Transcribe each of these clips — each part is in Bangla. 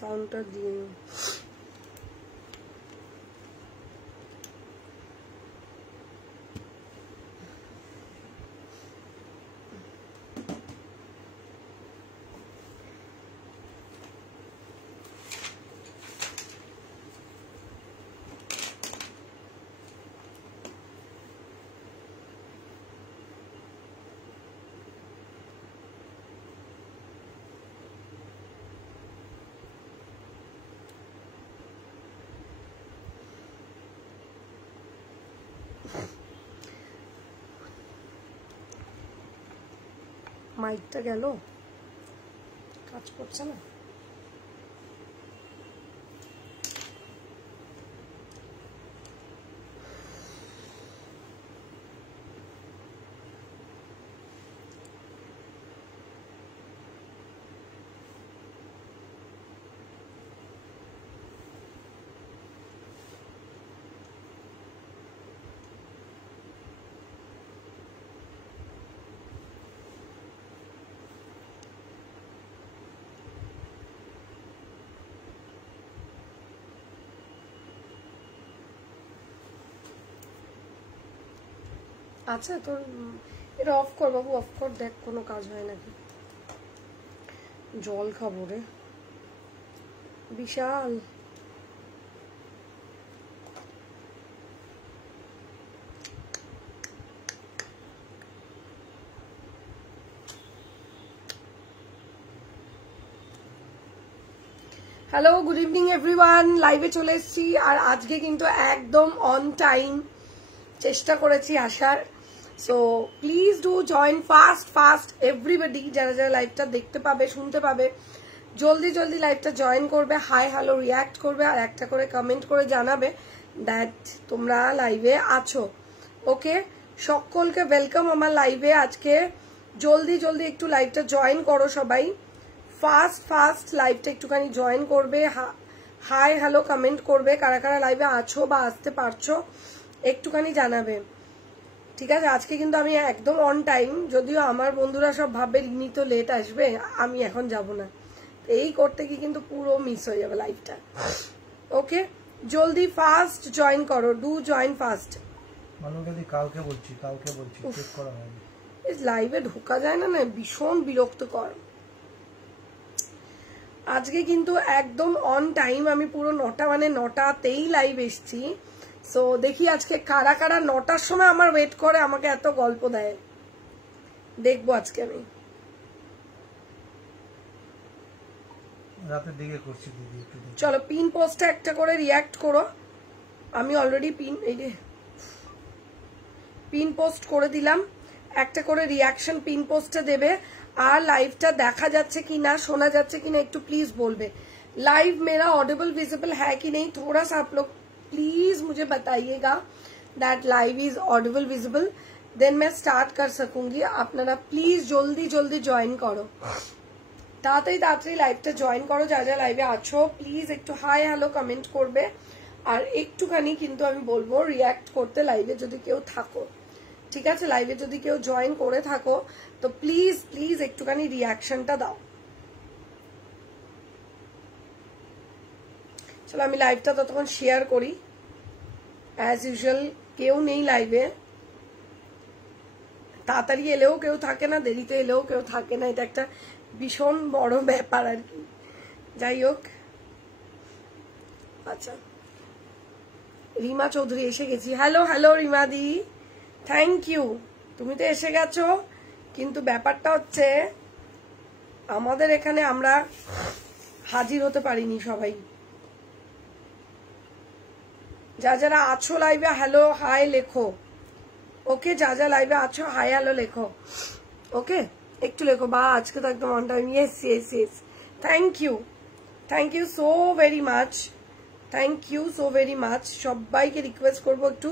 সাউন্ডটা দিয়ে মাইকটা গেল, কাজ করছে না। আচ্ছা তোর এটা অফ কর বাবু, অফ কর, দেখ কোনো কাজ হয় নাকি। জল খাবো রে Bishal. Hello, good evening everyone. লাইভে চলে এসেছি আর আজকে কিন্তু একদম অন টাইম চেষ্টা করেছি আসার। So please do join fast everybody, যারা যারা লাইভটা দেখতে পাবে শুনতে পাবে জলদি জলদি লাইভটা জয়েন করবে, হাই হ্যালো রিয়াক্ট করবে আর একটা করে কমেন্ট করে জানাবে দ্যাট তোমরা লাইভে আছো। ওকে, সকলকে ওয়েলকাম আমার লাইভে। আজকে জলদি জলদি একটু লাইভটা জয়েন করো সবাই, ফাস্ট লাইভটা একটুখানি জয়েন করবে, হাই হ্যালো কমেন্ট করবে, কারা কারা লাইভে আছো বা আসতে পারছো একটুখানি জানাবে, ঠিক আছে। আজকে কিন্তু আমি একদম অন টাইম, যদিও আমার বন্ধুরা সব ভাববে রিনি তো লেট আসবে, আমি এখন যাব না, এই করতে গিয়ে কিন্তু পুরো মিস হয়ে যাবে লাইভটা। ওকে, জলদি ফাস্ট জয়েন করো, ডু জয়েন ফাস্ট। কালকে বলছি চেক করা হয়নি, লাইভে ঢোকা যায় না, ভীষণ বিরক্তকর। আজকে কিন্তু একদম অন টাইম, আমি পুরো 9টা মানে 9টাতেই লাইভ এসছি। সো দেখি আজকে কারা কারা 9টার সময় আমার ওয়েট করে আমাকে এত গল্প দেয়, দেখবো আজকে আমি। রাতের দিকে করছি দিদি, একটু চলো পিন পোস্টে একটা করে রিয়াক্ট করো, আমি অলরেডি পিন পোস্ট করে দিলাম, একটা করে রিয়াকশন পিন পোস্টে দেবে। আর লাইভটা দেখা যাচ্ছে কিনা শোনা যাচ্ছে কিনা একটু प्लीज बोलबे। लाइव मेरा ऑडिबल विजिबल है कि नहीं, थोड़ा सा आप लोग प्लीज मुझे बताइएगा that live is audible visible, then मैं स्टार्ट कर सकूंगी। আপনারা प्लीज জলদি জলদি জয়েন করো, তাড়াতাড়ি তাড়াতাড়ি লাইভটা জয়েন করো, যা যা লাইভে আছো প্লিজ একটু হাই হ্যালো কমেন্ট করবে আর একটুখানি কিন্তু আমি বলবো রিয়াক্ট করতে লাইভে যদি কেউ থাকো, ঠিক আছে। লাইভে যদি কেউ জয়েন করে থাকো তো প্লিজ প্লিজ একটুখানি রিয়াকশনটা দাও। চলো আমি লাইভটা ততক্ষণ শেয়ার করি। অ্যাজ ইউজুয়াল কেউ নেই লাইভে, তাড়াতাড়ি এলেও কেউ থাকে না, দেরিতে এলেও কেউ থাকে না, এটা একটা ভীষণ বড় ব্যাপার আর কি। যাই হোক, আচ্ছা রিমা চৌধুরী এসে গেছি। হ্যালো হ্যালো রিমা দি, থ্যাংক ইউ, তুমি তো এসে গেছো, কিন্তু ব্যাপারটা হচ্ছে আমাদের এখানে আমরা হাজির হতে পারিনি সবাই। যা যারা আছো লাইভে হ্যালো হাই লেখো, ওকে, যা যা লাইভে আছো হাই হ্যালো লেখো, ওকে একটু লেখো। বা আজকে তো একদম on time, yes yes yes, thank you so very much, thank you so very much. সবাইকে রিকোয়েস্ট করবো একটু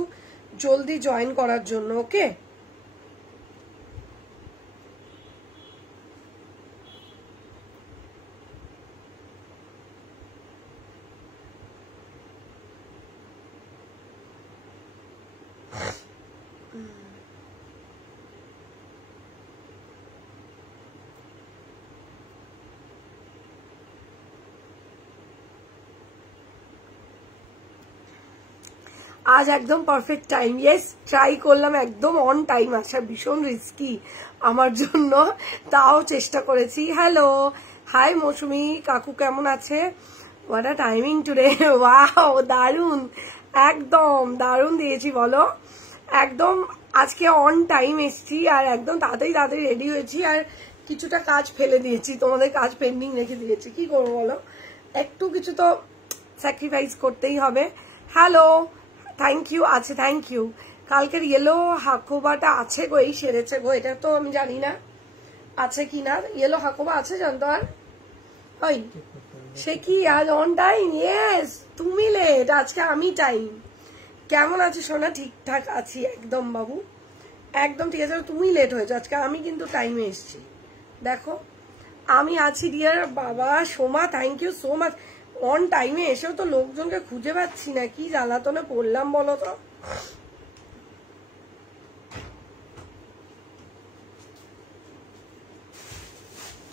জলদি জয়েন করার জন্য, ওকে। আজ একদম পারফেক্ট টাইম। ইয়েস, ট্রাই করলাম একদম অন টাইম আসার, ভীষণ রিস্কি আমার জন্য, তাও চেষ্টা করেছি। হ্যালো, হাই মৌসুমি কাকু, কেমন আছে? What a timing today, wow দারুন, একদম দারুন দিয়েছি বলো। একদম আজকে অন টাইম এসছি আর একদম তাড়াতাড়ি রেডি হয়েছি, আর কিছুটা কাজ ফেলে দিয়েছি, তোমাদের কাজ পেন্ডিং রেখে দিয়েছি। কি করবো বলো, একটু কিছু তো স্যাক্রিফাইস করতেই হবে। হ্যালো, থ্যাংক ইউ আছে, থ্যাংক ইউ। কালকের ইয়েলো হাকোবাটা আছে গো, এই সেরেছে গো, এটা তো আমি জানি না আছে কিনা। ইয়েলো হাকোবা আছে জানতো? আর ওই সে কি আজ অন টাইম? ইয়েস, তুমি লেট, আজকে আমি টাইম। কেমন আছে সোনা? ঠিকঠাক আছি একদম বাবু, একদম ঠিক আছে। তুমি লেট হয়েছো, আজকে আমি কিন্তু টাইমে এসছি, দেখো আমি আছি ডিয়ার। বাবা Soma, thank you so much. On টাইমে এসেও তো লোকজনকে খুঁজে পাচ্ছি না, কি জ্বালাতনে পড়লাম বলো তো।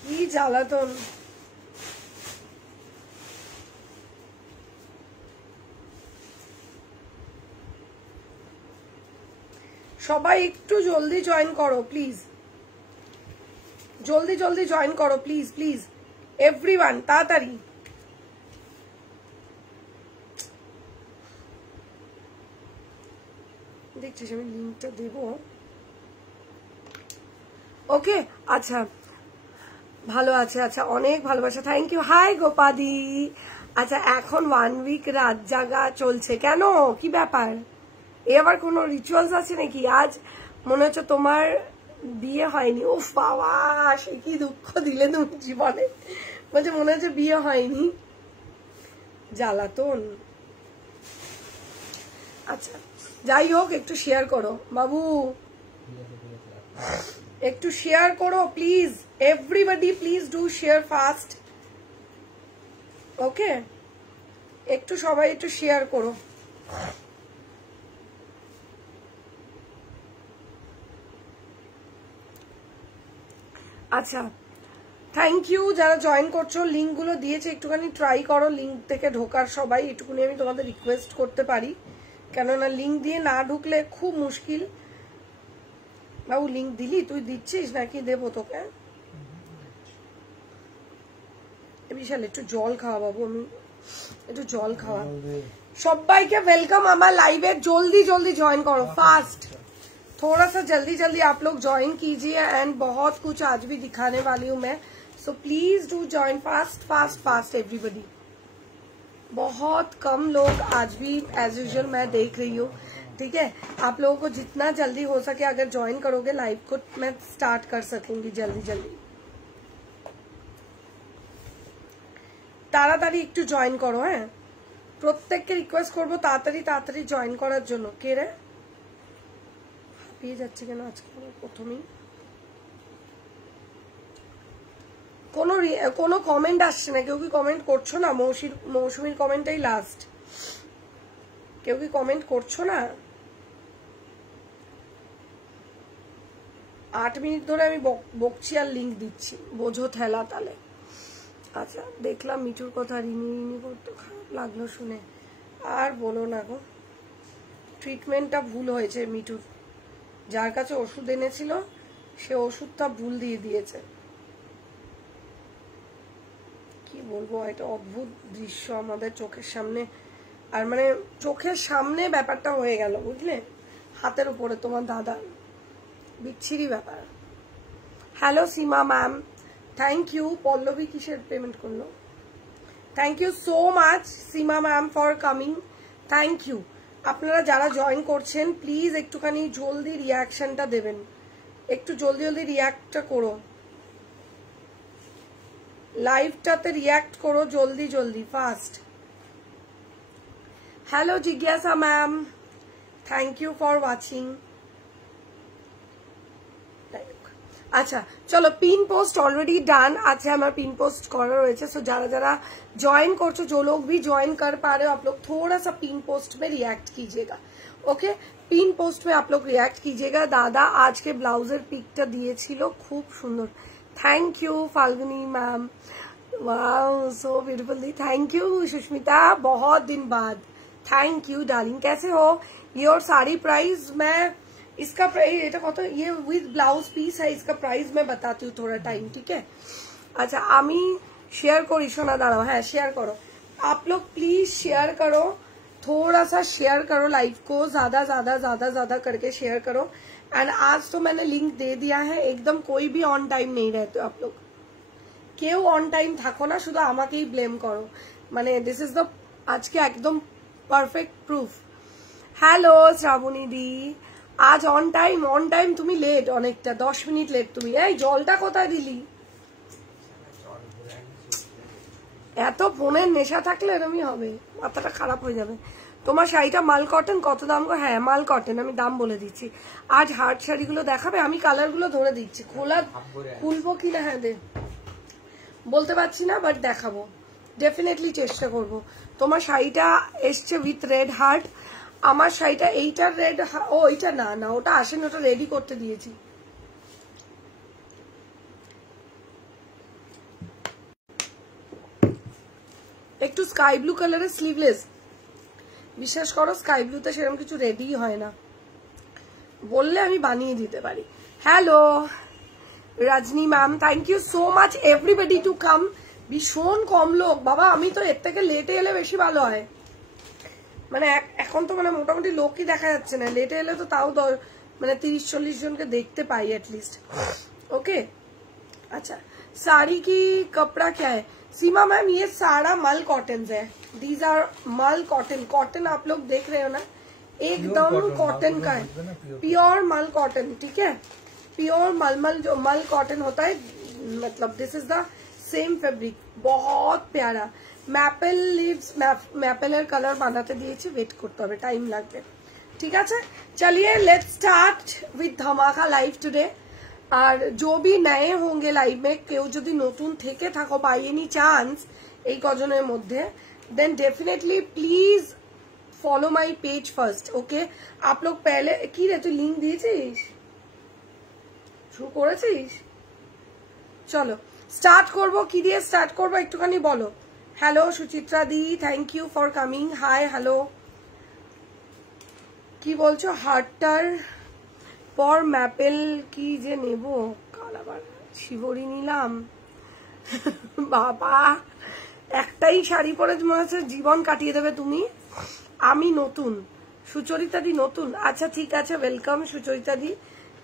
কি জ্বালাতন। সবাই একটু জলদি জয়েন করো প্লিজ, জলদি জলদি জয়েন করো প্লিজ প্লিজ এভরিওয়ান, তাড়াতাড়ি। দেখছিস আমি লিঙ্কটা দেবো, ওকে? আচ্ছা ভালো আছে, আচ্ছা অনেক ভালোবাসা, থ্যাংক ইউ। হাই গোপাদি। আচ্ছা এখন 1 উইক রাত জাগা চলছে কেন, কি ব্যাপার? এ আবার কোনো রিচুয়ালস আছে নাকি? আজ মনে হচ্ছে তোমার বিয়ে হয়নি। উফ বাবা, সে কি দুঃখ দিলে তুমি জীবনে, বলছে মনে হচ্ছে বিয়ে হয়নি, জ্বালাতন। আচ্ছা যাই হোক, একটু শেয়ার করো বাবু, একটু শেয়ার করো please, everybody please do share fast, okay? একটু সবাই একটু শেয়ার করো। আচ্ছা থ্যাংক ইউ যারা জয়েন করছো, লিঙ্ক গুলো দিয়েছে, একটুখানি ট্রাই করো লিঙ্ক থেকে ঢোকার। সবাই একটুখানি আমি তোমাদের রিকোয়েস্ট করতে পারি, কেননা লিঙ্ক দিয়ে না ঢুকলে খুব মুশকিল। বাবু লিঙ্ক দিলি? তুই দিচ্ছিস নাকি দেবো তোকে? বিশাল একটু জল খাওয়া বাবু, আমি একটু জল খাওয়া। সবাইকে वेलकम আমার लाइव जल्दी जल्दी ज्वाइन करो फास्ट, थोड़ा सा जल्दी जल्दी आप लोग ज्वाइन कीजिए। एंड बहुत कुछ आज भी दिखाने वाली हूँ मैं, so please do join fast fast fast everybody. बहुत कम लोग आज भी एज यूजुअल मैं देख रही हूँ, ठीक है? आप लोगों को जितना जल्दी हो सके अगर ज्वाइन करोगे लाइव को, मैं स्टार्ट कर सकूंगी जल्दी जल्दी। তাড়াতাড়ি একটু জয়েন করো, হ্যাঁ প্রত্যেককে রিকোয়েস্ট করবো তাড়াতাড়ি তাড়াতাড়ি জয়েন করার জন্য। কে রে হাঁপিয়ে যাচ্ছে কেন আজকে প্রথমেই? কোনো কমেন্ট আসছে না, কেউ কি কমেন্ট করছো না? মৌসুমীর কমেন্টটাই লাস্ট, কেউ কি কমেন্ট করছো না? 8 মিনিট ধরে আমি বকছি আর লিঙ্ক দিচ্ছি, বোঝো ঠেলা তালে। আচ্ছা দেখলাম মিঠুর কথা রিনি রিনি করতে খারাপ লাগলো শুনে, আর বলো না গো, ট্রিটমেন্টটা ভুল হয়েছে মিঠুর, যার কাছে ওষুধ এনেছিল সে ওষুধটা ভুল দিয়ে দিয়েছে। কি বলবো, এটা অদ্ভুত দৃশ্য আমাদের চোখের সামনে, আর মানে চোখের সামনে ব্যাপারটা হয়ে গেল, বুঝলে? হাতের উপরে তোমার দাদা, বিচ্ছিরি ব্যাপার। Hello Seema ma'am, thank you. Pallavi কিসের পেমেন্ট করলো? Thank you so much Seema ma'am for coming, thank you. আপনারা যারা জয়েন করছেন প্লিজ একটুখানি জলদি রিয়াকশনটা দেবেন, একটু জলদি জলদি রিয়াক্টটা করো, লাইভটাতে রিয়াক্ট করো জলদি জলদি ফাস্ট। হ্যালো জিজ্ঞাসা ma'am, thank you for watching. আচ্ছা চলো, पिन पोस्ट ऑलरेडी डन, अच्छा हमारा पिन पोस्ट करा रहे, सो जरा जरा ज्वाइन कर, जो लोग भी ज्वाइन कर पा रहे हो आप लोग थोड़ा सा पिन पोस्ट में रिएक्ट कीजिएगा, ओके? पिन पोस्ट में आप लोग रिएक्ट कीजिएगा। दादा आज के ब्लाउजर पिकটা দিয়েছিল খুব সুন্দর, thank you Falguni ma'am, wow so beautiful, thank you Sushmita, बहुत दिन बाद, थैंक यू डार्लिंग। कैसे हो? योर साड़ी प्राइस मैं इसका प्राइस ये विद ब्लाउज पीस है, इसका प्राइस मैं बताती हूँ थोड़ा टाइम, ठीक है? अच्छा आमी शेयर करी सोना, दाঁড়াও, हाँ शेयर करो आप लोग, प्लीज शेयर करो, थोड़ा सा शेयर करो लाइव को, ज्यादा ज्यादा ज्यादा ज्यादा करके शेयर करो। एंड आज तो मैंने लिंक दे दिया है, एकदम कोई भी ऑन टाइम नहीं रहते आप लोग, কেউ অন টাইম থাকো না, শুধু আমাকেই ব্লেম করো, মানে দিস ইজ দ্য আজকে একদম পারফেক্ট প্রুফ। হ্যালো শ্রাবণী দি, আজ অন টাইম তুমি লেট অনেকটা, 10 মিনিট লেট তুমি। এই জলটা কোথায় দিলি? এত ফোনের নেশা থাকলে এরকমই হবে, মাথাটা খারাপ হয়ে যাবে। তোমার শাড়িটা মাল কটন, কত দাম গো? হ্যাঁ মাল কটন, আমি দাম বলে দিচ্ছি। আজ হার্ড শাড়িগুলো দেখাবে, আমি কালারগুলো ধরে দিচ্ছি, খুলবো কিনা হ্যাঁ দে বলতে পারছি না, বাট দেখাবো, ডেফিনেটলি চেষ্টা করব। তোমার শাড়িটা এসছে উইথ রেড হার্ট, আমার শাড়িটা এইটার রেড, ও এইটা না না ওটা আসেনি, ওটা রেডি করতে দিয়েছি। একটু স্কাই ব্লু কালারের স্লিভলেস, বিশ্বাস করো স্কাই ব্লুতে সেরকম কিছু রেডি হয় না, বললে আমি বানিয়ে দিতে পারি। Hello Rajani ma'am, thank you so much everybody to come. ভীষণ কম লোক বাবা, আমি তো এর থেকে লেটে এলে বেশি ভালো হয়, মানে এখন তো মানে মোটামুটি লোকই দেখা যাচ্ছে না, লেটে এলে তো তাও মানে 30-40 জনকে দেখতে পাই एटलीस्ट। ओके अच्छा साड़ी की कपड़ा क्या है सीमा मैम? ये सारा मल कॉटन है, दीज आर मल कॉटन। कॉटन आप लोग देख रहे हो ना, एकदम कॉटन का है, प्योर मल कॉटन, ठीक है? प्योर मलमल जो मल कॉटन होता है, मतलब this is the same fabric, बहुत प्यारा। मैपल लिव्स, मैपलेर कलर बनाते दिए, वेट करते हैं, टाइम लगবে, ठीक है? चलिए लेट्स स्टार्ट विथ धमाका लाइव टुडे। और जो भी नए होंगे लाइव में, केउ যদি নতুন থেকে থাকো বাই এনি চান্স এই কজনের মধ্যে, then definitely please follow my page first, okay? आप लोग पहले কি রে তুই লিংক দিয়েছিস, শুরু করেছিস? চলো স্টার্ট করব, কি দিয়ে স্টার্ট করব একটুখানি বলো। হ্যালো সুচিত্রা দি, thank you for coming. Hi hello, কি বলছো? হার্টার পর ম্যাপেল কি যে নেব, কাল আবার শিবরি নিলাম বাবা, একটাই শাড়ি পরে মনে হচ্ছে জীবন কাটিয়ে দেবে তুমি। আমি নতুন, সুচরিতা দি নতুন, আচ্ছা ঠিক আছে, ওয়েলকাম সুচরিতা দি।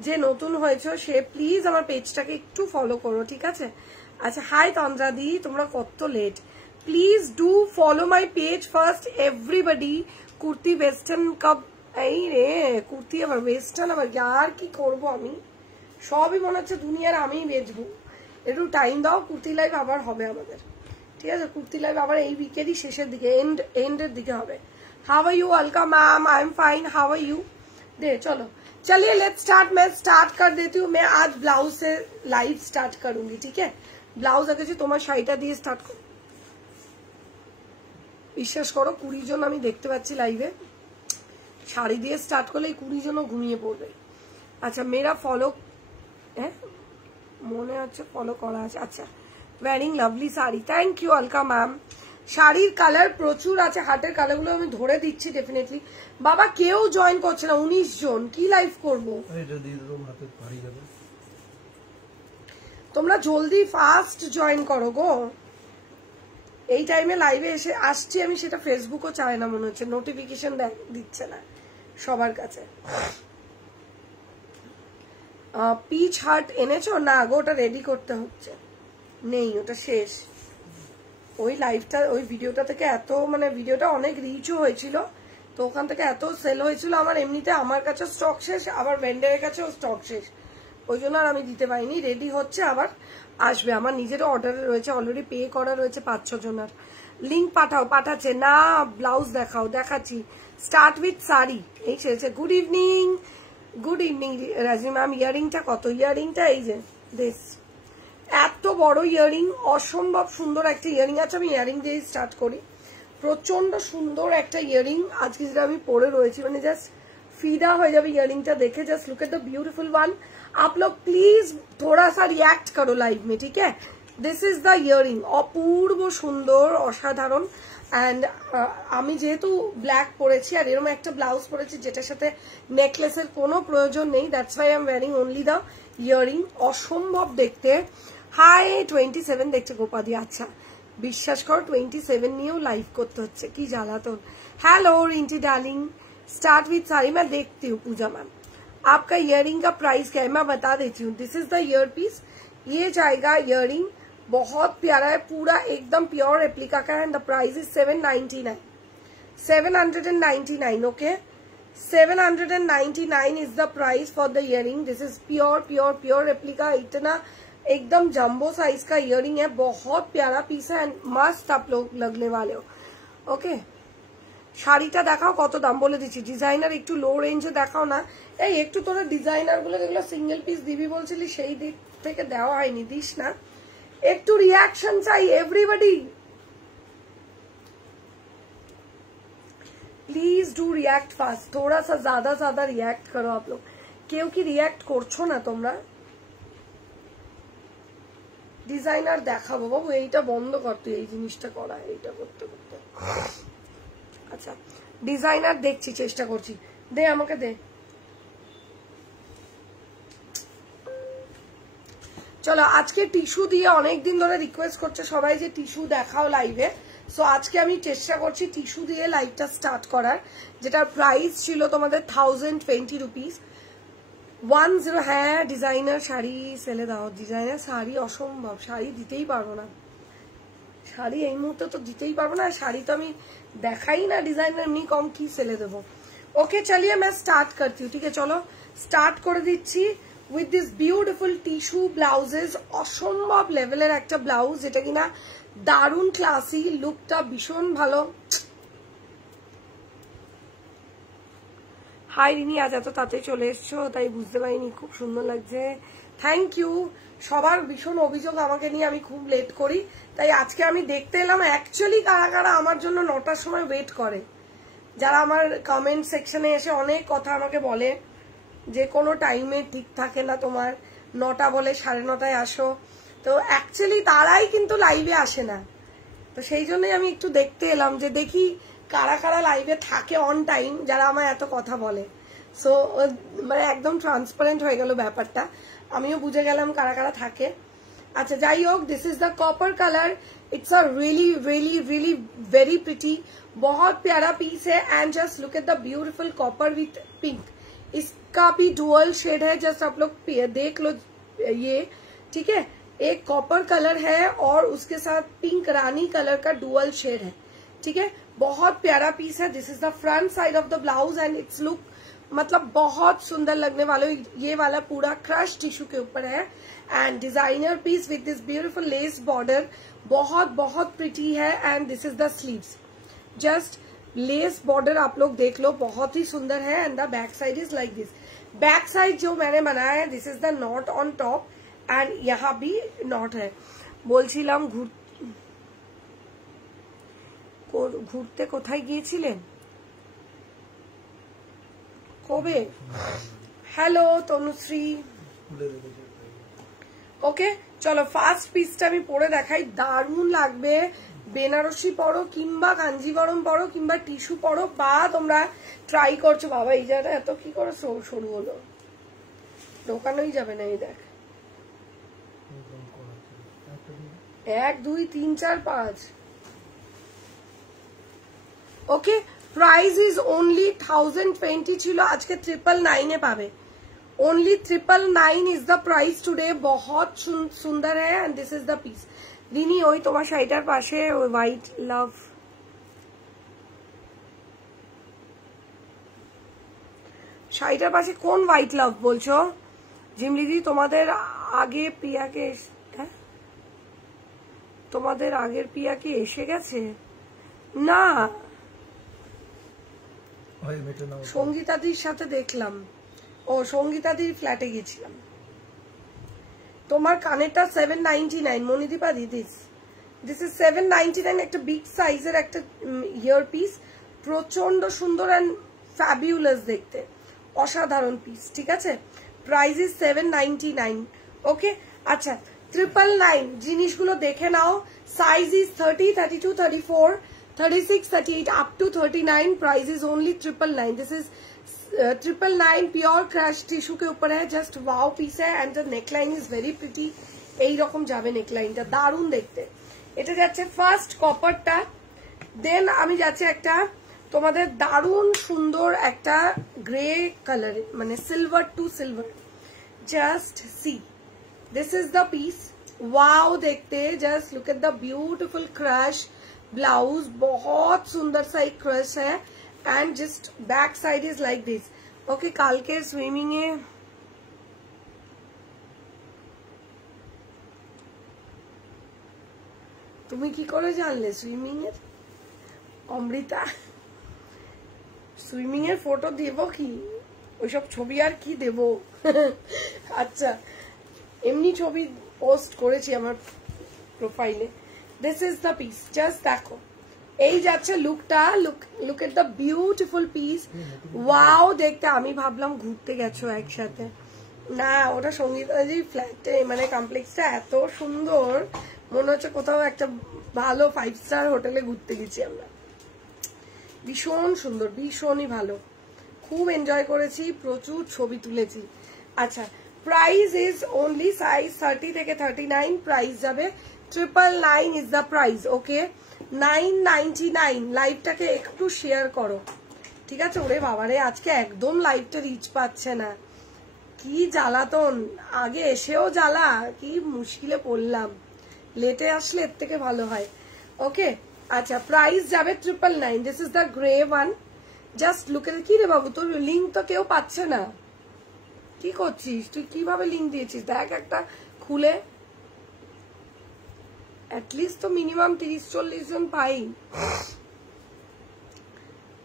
যে নতুন হয়েছে সে প্লিজ আমার পেজটাকে একটু ফলো করো, ঠিক আছে? আচ্ছা হাই তন্দ্রা দি, তোমরা কত late, please do follow my page first everybody. Kurti western কাপ, এই রে কুর্তি আবার ওয়েস্টার্ন, আবার আর কি করবো আমি, সবই মনে হচ্ছে দুনিয়ার আমিই বেচবো। একটু টাইম দাও, কুর্তি লাইভ আবার হবে আমাদের, ঠিক আছে? কুর্তি লাইভ আবার এই উইকেরই শেষের দিকে, এন্ডের দিকে হবে। How are you Alka ma'am? I am fine, how are you? दे चलो चलिए लेट्स स्टार्ट। मैं स्टार्ट कर देती हूँ, मैं आज ब्लाउज से लाइव स्टार्ट करूंगी, ठीक है? ब्लाउज आगे जो তোমার শাড়িটা দিয়ে স্টার্ট করো, বিশ্বাস করো 20 জন আমি দেখতে পাচ্ছি লাইভে, শাড়ি দিয়ে স্টার্ট করলে 20 জনও ঘুমিয়ে পড়বে। আচ্ছা মেরা ফলো, হ্যাঁ মনে হচ্ছে ফলো করা আছে। আচ্ছা wearing lovely sari, thank you Alka ma'am. শাড়ির কালার প্রচুর আছে, হাটের কালারগুলো আমি ধরে দিচ্ছি ডেফিনেটলি। বাবা কেউ জয়েন করছে না, 19 জন, কি লাইভ করবো? তোমরা জলদি ফাস্ট জয়েন করো গো, এই টাইমে লাইভে এসে আসছি আমি, সেটা ফেসবুকও চায় না মনে হচ্ছে, নোটিফিকেশন দিচ্ছে না সবার কাছে। পিচ হার্ট এনেছো? না গো ওটা রেডি করতে হচ্ছে, নেই ওটা শেষ। ওই লাইভটা, ওই ভিডিওটা থেকে এত মানে ভিডিওটা অনেক রিচও হয়েছিল, তো ওখান থেকে এত সেল হয়েছিল, আমার এমনিতে আমার কাছে স্টক শেষ, আবার ভেন্ডারের কাছেও স্টক শেষ, ওই জন্য আর আমি দিতে পারিনি। রেডি হচ্ছে, আবার আসবে, আমার নিজেরও অর্ডারে রয়েছে, অলরেডি পে করা রয়েছে 5-6 জনের। লিঙ্ক পাঠাও, পাঠাচ্ছে না। ব্লাউজ দেখাও, দেখাচ্ছি। স্টার্ট উইথ শাড়ি, এই সেরেছে। গুড ইভিনিং, গুড ইভিনিং রাজি ম্যাম। ইয়ারিংটা কত? ইয়ারিংটা এই যে দেশ, এত বড় ইয়ারিং, অসম্ভব সুন্দর একটা ইয়ারিং আছে। আমি ইয়ারিং দিয়ে স্টার্ট করি। প্রচন্ড সুন্দর একটা ইয়ারিং আজকে যেটা আমি পরে রয়েছি, মানে জাস্ট ফিদা হয়ে যাবে ইয়াरिंगটা দেখে। Just look at the beautiful one. आप लोग प्लीज थोड़ा सा रिएक्ट करो लाइव में, ठीक है? দিস ইজ দ্য ইয়ারিং, অপূর্ব সুন্দর, অসাধারণ। অ্যান্ড আমি যেহেতু ব্ল্যাক পরেছি আর এরকম একটা ব্লাউজ পরেছি যেটার সাথে নেকলেসের কোনো প্রয়োজন নেই, that's why I am wearing only the earring. অসম্ভব দেখতে। হাই 27 দেখছে গোপাদি। আচ্ছা বিশ্বাস করো 27 নিয়েও লাইভ করতে হচ্ছে, কি জ্বালাতন। Hello Rinti darling, start with sari. मैं देखती हूँ पूजा मैम, आपका इयररिंग का प्राइस क्या है मैं बता देती हूँ। This is the ear piece, ये जाएगा इयररिंग, बहुत प्यारा है, पूरा एकदम प्योर रेप्लिका का है। And the price is 799, 799। Okay 799 is the price for the earring. This is pure pure pure replica, इतना एकदम जम्बो साइज का इयररिंग है, बहुत प्यारा पीस है एंड मस्त आप लोग लगने वाले हो। ओके শাড়িটা দেখাও, কত দাম বলে দিচ্ছি। ডিজাইনার একটু লো রেঞ্জে দেখাও না। এই একটু তোরা ডিজাইনার গুলো যেগুলো সিঙ্গেল পিস দিবি বলছিলি সেই দিক থেকে দেওয়া হয়নি, দিস না। একটু রিয়াকশন চাই এভরিবডি, প্লিজ ডू रिएक्ट फास्ट, थोड़ा सा ज्यादा रिएक्ट करो आप लोग। কেউ কি রিয়াক্ট করছো না তোমরা? ডিজাইনার দেখাবো বাবু, এইটা বন্ধ করতে, এই জিনিসটা করা, এইটা করতে করতে। আচ্ছা ডিজাইনার দেখছি, চেষ্টা করছি, দে আমাকে দে। চলো আজকে টিস্যু দিয়ে অনেকদিন ধরে রিকোয়েস্ট করছে সবাই যে টিস্যু দেখাও লাইভে, সো আজকে আমি চেষ্টা করছি টিস্যু দিয়ে লাইভটা স্টার্ট করার, যেটার প্রাইস ছিল তোমাদের 1020 রুপিস। 10। হ্যাঁ ডিজাইনার শাড়ি সেলে দাও, ডিজাইনার শাড়ি অসম্ভব, শাড়ি দিতেই পারবো না, শাড়ি এই মুহূর্তে তো দিতেই পারবো না, শাড়ি তো আমি দেখাই না ডিজাইনার, এমনি কম কি সেলে দেবো। ওকে চলিয়ে मैं स्टार्ट करती हूँ, ठीक है चलो स्टार्ट করে দিচ্ছি with this beautiful tissue blouses. অসম্ভব লেভেলের একটা ব্লাউজ, যেটা কিনা দারুণ ক্লাসি, লুকটা ভীষণ ভালো। হাই রিনি, আজ এত তাড়াতাড়ি চলে এসছো তাই বুঝতে পারিনি, খুব সুন্দর লাগছে, থ্যাংক ইউ। সবার ভীষণ অভিযোগ আমাকে নিয়ে আমি খুব লেট করি, তাই আজকে আমি দেখতে এলাম অ্যাকচুয়ালি কারা কারা আমার জন্য 9টার সময় ওয়েট করে। যারা আমার কমেন্ট সেকশনে এসে অনেক কথা আমাকে বলে যে কোনো টাইমে ঠিক থাকে না তোমার, 9টা বলে 9:30 আসো, তো অ্যাকচুয়ালি তারাই কিন্তু লাইভে আসে না। তো সেই জন্যই আমি একটু দেখতে এলাম যে দেখি কারা কারা লাইভে থাকে অন টাইম, যারা আমার এত কথা বলে। সো মানে একদম ট্রান্সপারেন্ট হয়ে গেল ব্যাপারটা, আমিও বুঝে গেলাম কারা কারা থাকে। আচ্ছা যাই হোক, this is the copper colour, it's a really really really very pretty, बहुत प्यारा पीस है। And just look at the beautiful copper with pink, इसका भी डुअल शेड है, जस्ट आप लोग देख लो ये, ठीक है। एक कॉपर कलर है और उसके साथ पिंक रानी कलर का डुअल शेड है, ठीक है। बहुत प्यारा पीस है। This is the front side of the blouse and it's look मतलब बहुत सुंदर लगने वाले। ये वाला पूरा क्रश टिश्यू के ऊपर है and designer piece with this beautiful lace border, बहुत बहुत प्रिटी है। And this is the sleeves, just lace border आप लोग देख लो, बहुत ही सुंदर है। And the back side is like this, back side जो मैंने बनाया है this is the knot on top and यहाँ भी नॉट है। বলছিলাম ঘুরতে কোথায় গিয়েছিলেন কবে? হ্যালো তনুশ্রী। ওকে চলো ফার্স্ট পিসটা আমি পরে দেখাই, দারুণ লাগবে। বেনারসি পরো কিংবা কাঞ্জিবরম পরো কিংবা টিস্যু পরো, বা তোমরা ট্রাই করছো। বাবা এই জায়গাটা এত কি করে সরু হলো, ঢোকানোই যাবে না। এই দেখ 1 2 3 4 5। ওকে प्राइस इज ओनली 1020 छिलो, आज के 999 पावे। Only 999 is the price today, बहुत सुंदर है। And this is the piece. Rini ওই তোমার শাড়িটার পাশে ওই হোয়াইট লাভ, শাড়িটার পাশে কোন হোয়াইট লাভ বলছো জিমলিদি? তোমাদের আগে প্রিয়াকে, হ্যাঁ তোমাদের আগের প্রিয়াকে এসে গেছে না, সঙ্গীতাদির সাথে দেখলাম। ও সঙ্গীতাদির ফ্ল্যাটে গেছিলাম। তোমার কানেরটা 799 মনিদীপা দিদিস, দিস ইজ 799, একটা বিগ সাইজের একটা ইয়ার পিস, প্রচন্ড সুন্দর এন্ড ফ্যাবিউলাস দেখতে, অসাধারণ পিস, ঠিক আছে। Price is 799। ওকে আচ্ছা 999 জিনিসগুলো দেখে নাও। Size is 30, 32, 34, 36, 38 up to 39. Price is only 999. This is 999 pure crush tissue के ऊपर है। जस्ट वाओ पीस है and the neckline is very pretty. এই রকম যাবে নেকলাইনটা, দারুণ দেখতে। এটা যাচ্ছে ফার্স্ট কপারটা। দেন আমি যাচ্ছে একটা তোমাদের দারুণ সুন্দর একটা গ্রে কালার, মানে silver to silver. Just see, this is the piece. Wow देखते, just look at the beautiful crush blouse, बहुत सुंदर सा एक क्रश है and just back side is like this. Okay, काल के स्विमिंग है তুমি কি করে জানলে সুইমিং এর? অমৃতা সুইমিং এর ফটো দেব কি? ওইসব ছবি আর কি দেব? আচ্ছা, এমনি ছবি পোস্ট করেছি আমার প্রোফাইলে। This is the piece, just দেখো। এই যাচ্ছে লুকটা। Look at the beautiful piece. Wow দেখতে। আমি ভাবলাম ঘুরতে গেছো একসাথে, না ওটা সঙ্গীতাজি ফ্ল্যাটে, মানে কমপ্লেক্সটা এত সুন্দর, মনে হচ্ছে কোথাও একটা ভালো 5 স্টার হোটেলে ঘুরতে গেছি আমরা। ভীষণ সুন্দর, ভীষণই ভালো, খুব এনজয় করেছি, প্রচুর ছবি তুলেছি। আচ্ছা, প্রাইস ইজ ওনলি সাইজ 30 থেকে 39। প্রাইস যাবে 999 ইজ দ্য প্রাইস। ওকে, 999। লাইভটাকে একটু শেয়ার করো, ঠিক আছে? ওরে বাবারে, আজকে একদম লাইভটা রিচ পাচ্ছে না, কি জ্বালাতন। আগে এসেও জ্বালা, কি মুশকিলে পড়লাম। লেটে আসলে এর থেকে ভালো হয়। ওকে, আচ্ছা, প্রাইস যাবে 999। This is the grey one. Just look এট। কি রে বাবু, তোর লিঙ্ক তো কেউ পাচ্ছে না, কি করছিস তুই? কিভাবে লিঙ্ক দিয়েছিস দেখ একটা খুলে, অ্যাটলিস্ট তো মিনিমাম 30-40 জন পাই।